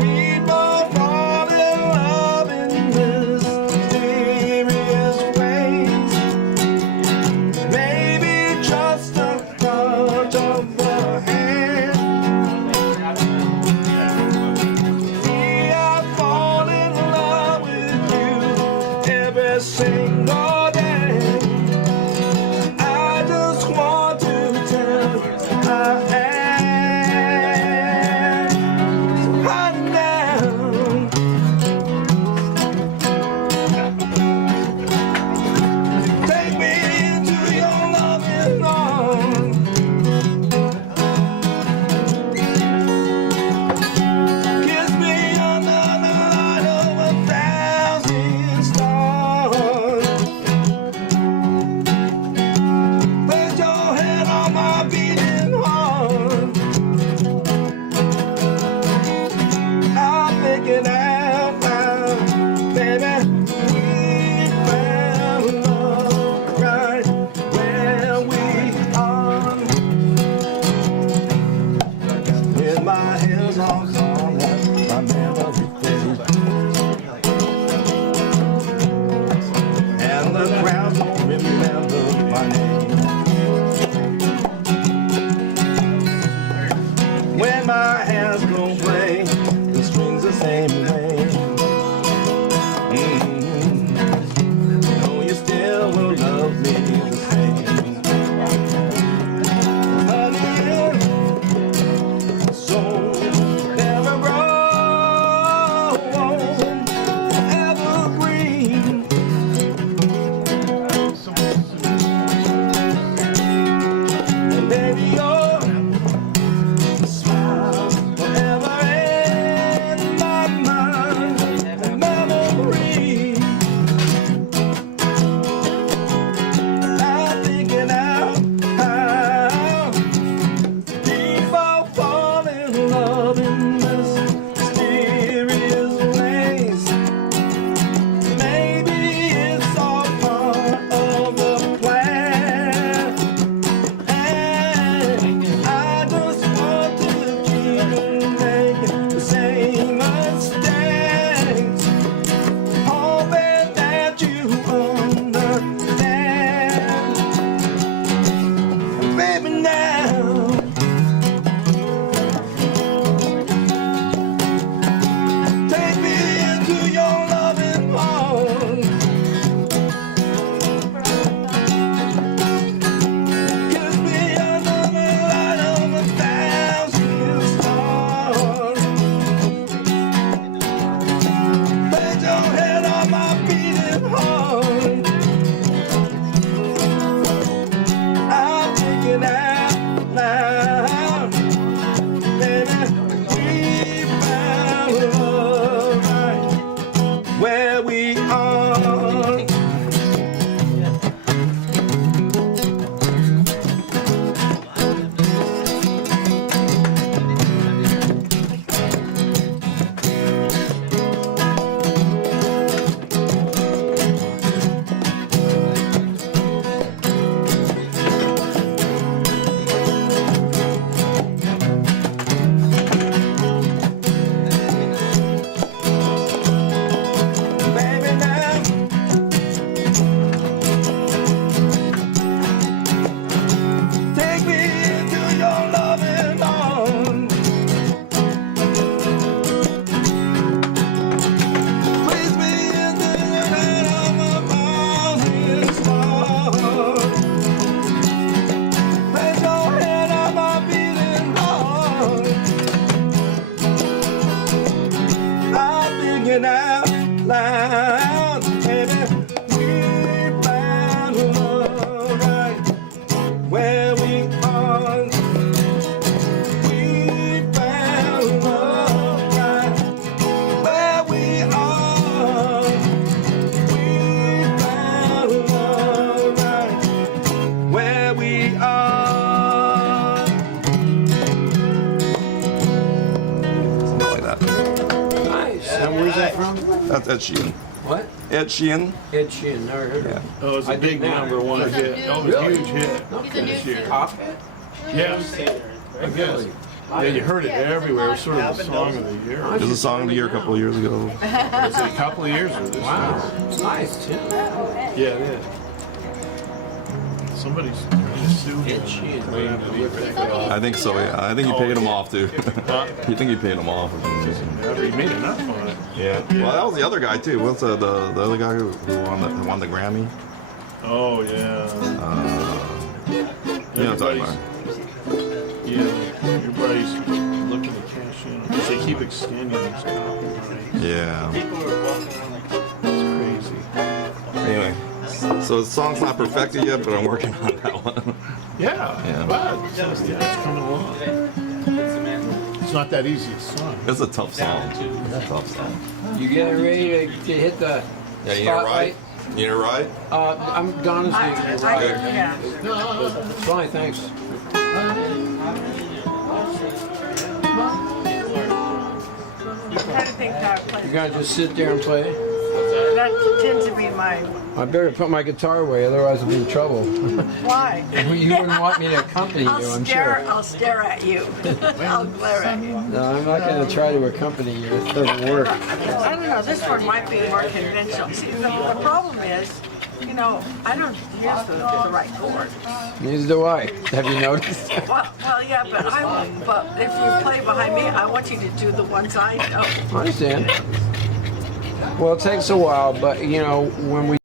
We both fall in love in mysterious ways. Maybe just a touch of the hand. We are falling in love with you every single day. I just want to tell you I am hot now. Take me into your loving arms. Kiss me under the light of 1,000 stars. That's Ed Sheeran. What? Ed Sheeran. Ed Sheeran, never heard of him. Oh, it's a I big did not. #1 hit. Oh, it was a huge hit. This year. Top hit? Yes. I guess. Yeah, you heard it everywhere. It was sort of the song of the year. It was a song of the year a couple of years ago. Was it a couple of years or this Wow. year? It's nice, too. Yeah, it is. Somebody's sued him. I think so, yeah. I think he paid him off, too. You think he paid him off? He made enough on it. Yeah. Well, that was the other guy, too. What's the other guy who won the Grammy? Oh, yeah. You know what I'm talking about. Yeah, everybody's looking to cash in because they keep extending these copyrights. Yeah. People are walking around like, it's crazy. Anyway, so the song's not perfected yet, but I'm working on that one. Yeah, but yeah, it's coming along. It's not that easy a song. It's a tough song. It's a tough song. You getting ready to hit the Yeah, you need a ride? spotlight? You need a ride? I'm Donna's getting a ride. Yeah. Fine, thanks. I think that plays. You're gonna just sit there and play? That tends to be my. I better put my guitar away, otherwise I'll be in trouble. Why? You wouldn't want me to accompany you, I'm sure. I'll stare at you. I'll glare at you. No, I'm not going to try to accompany you. It doesn't work. I don't know. This one might be more conventional. See, the problem is, you know, I don't use the right chord. Neither do I. Have you noticed? Well, yeah, but if you play behind me, I want you to do the ones I know. I understand. Well, it takes a while, but you know, when we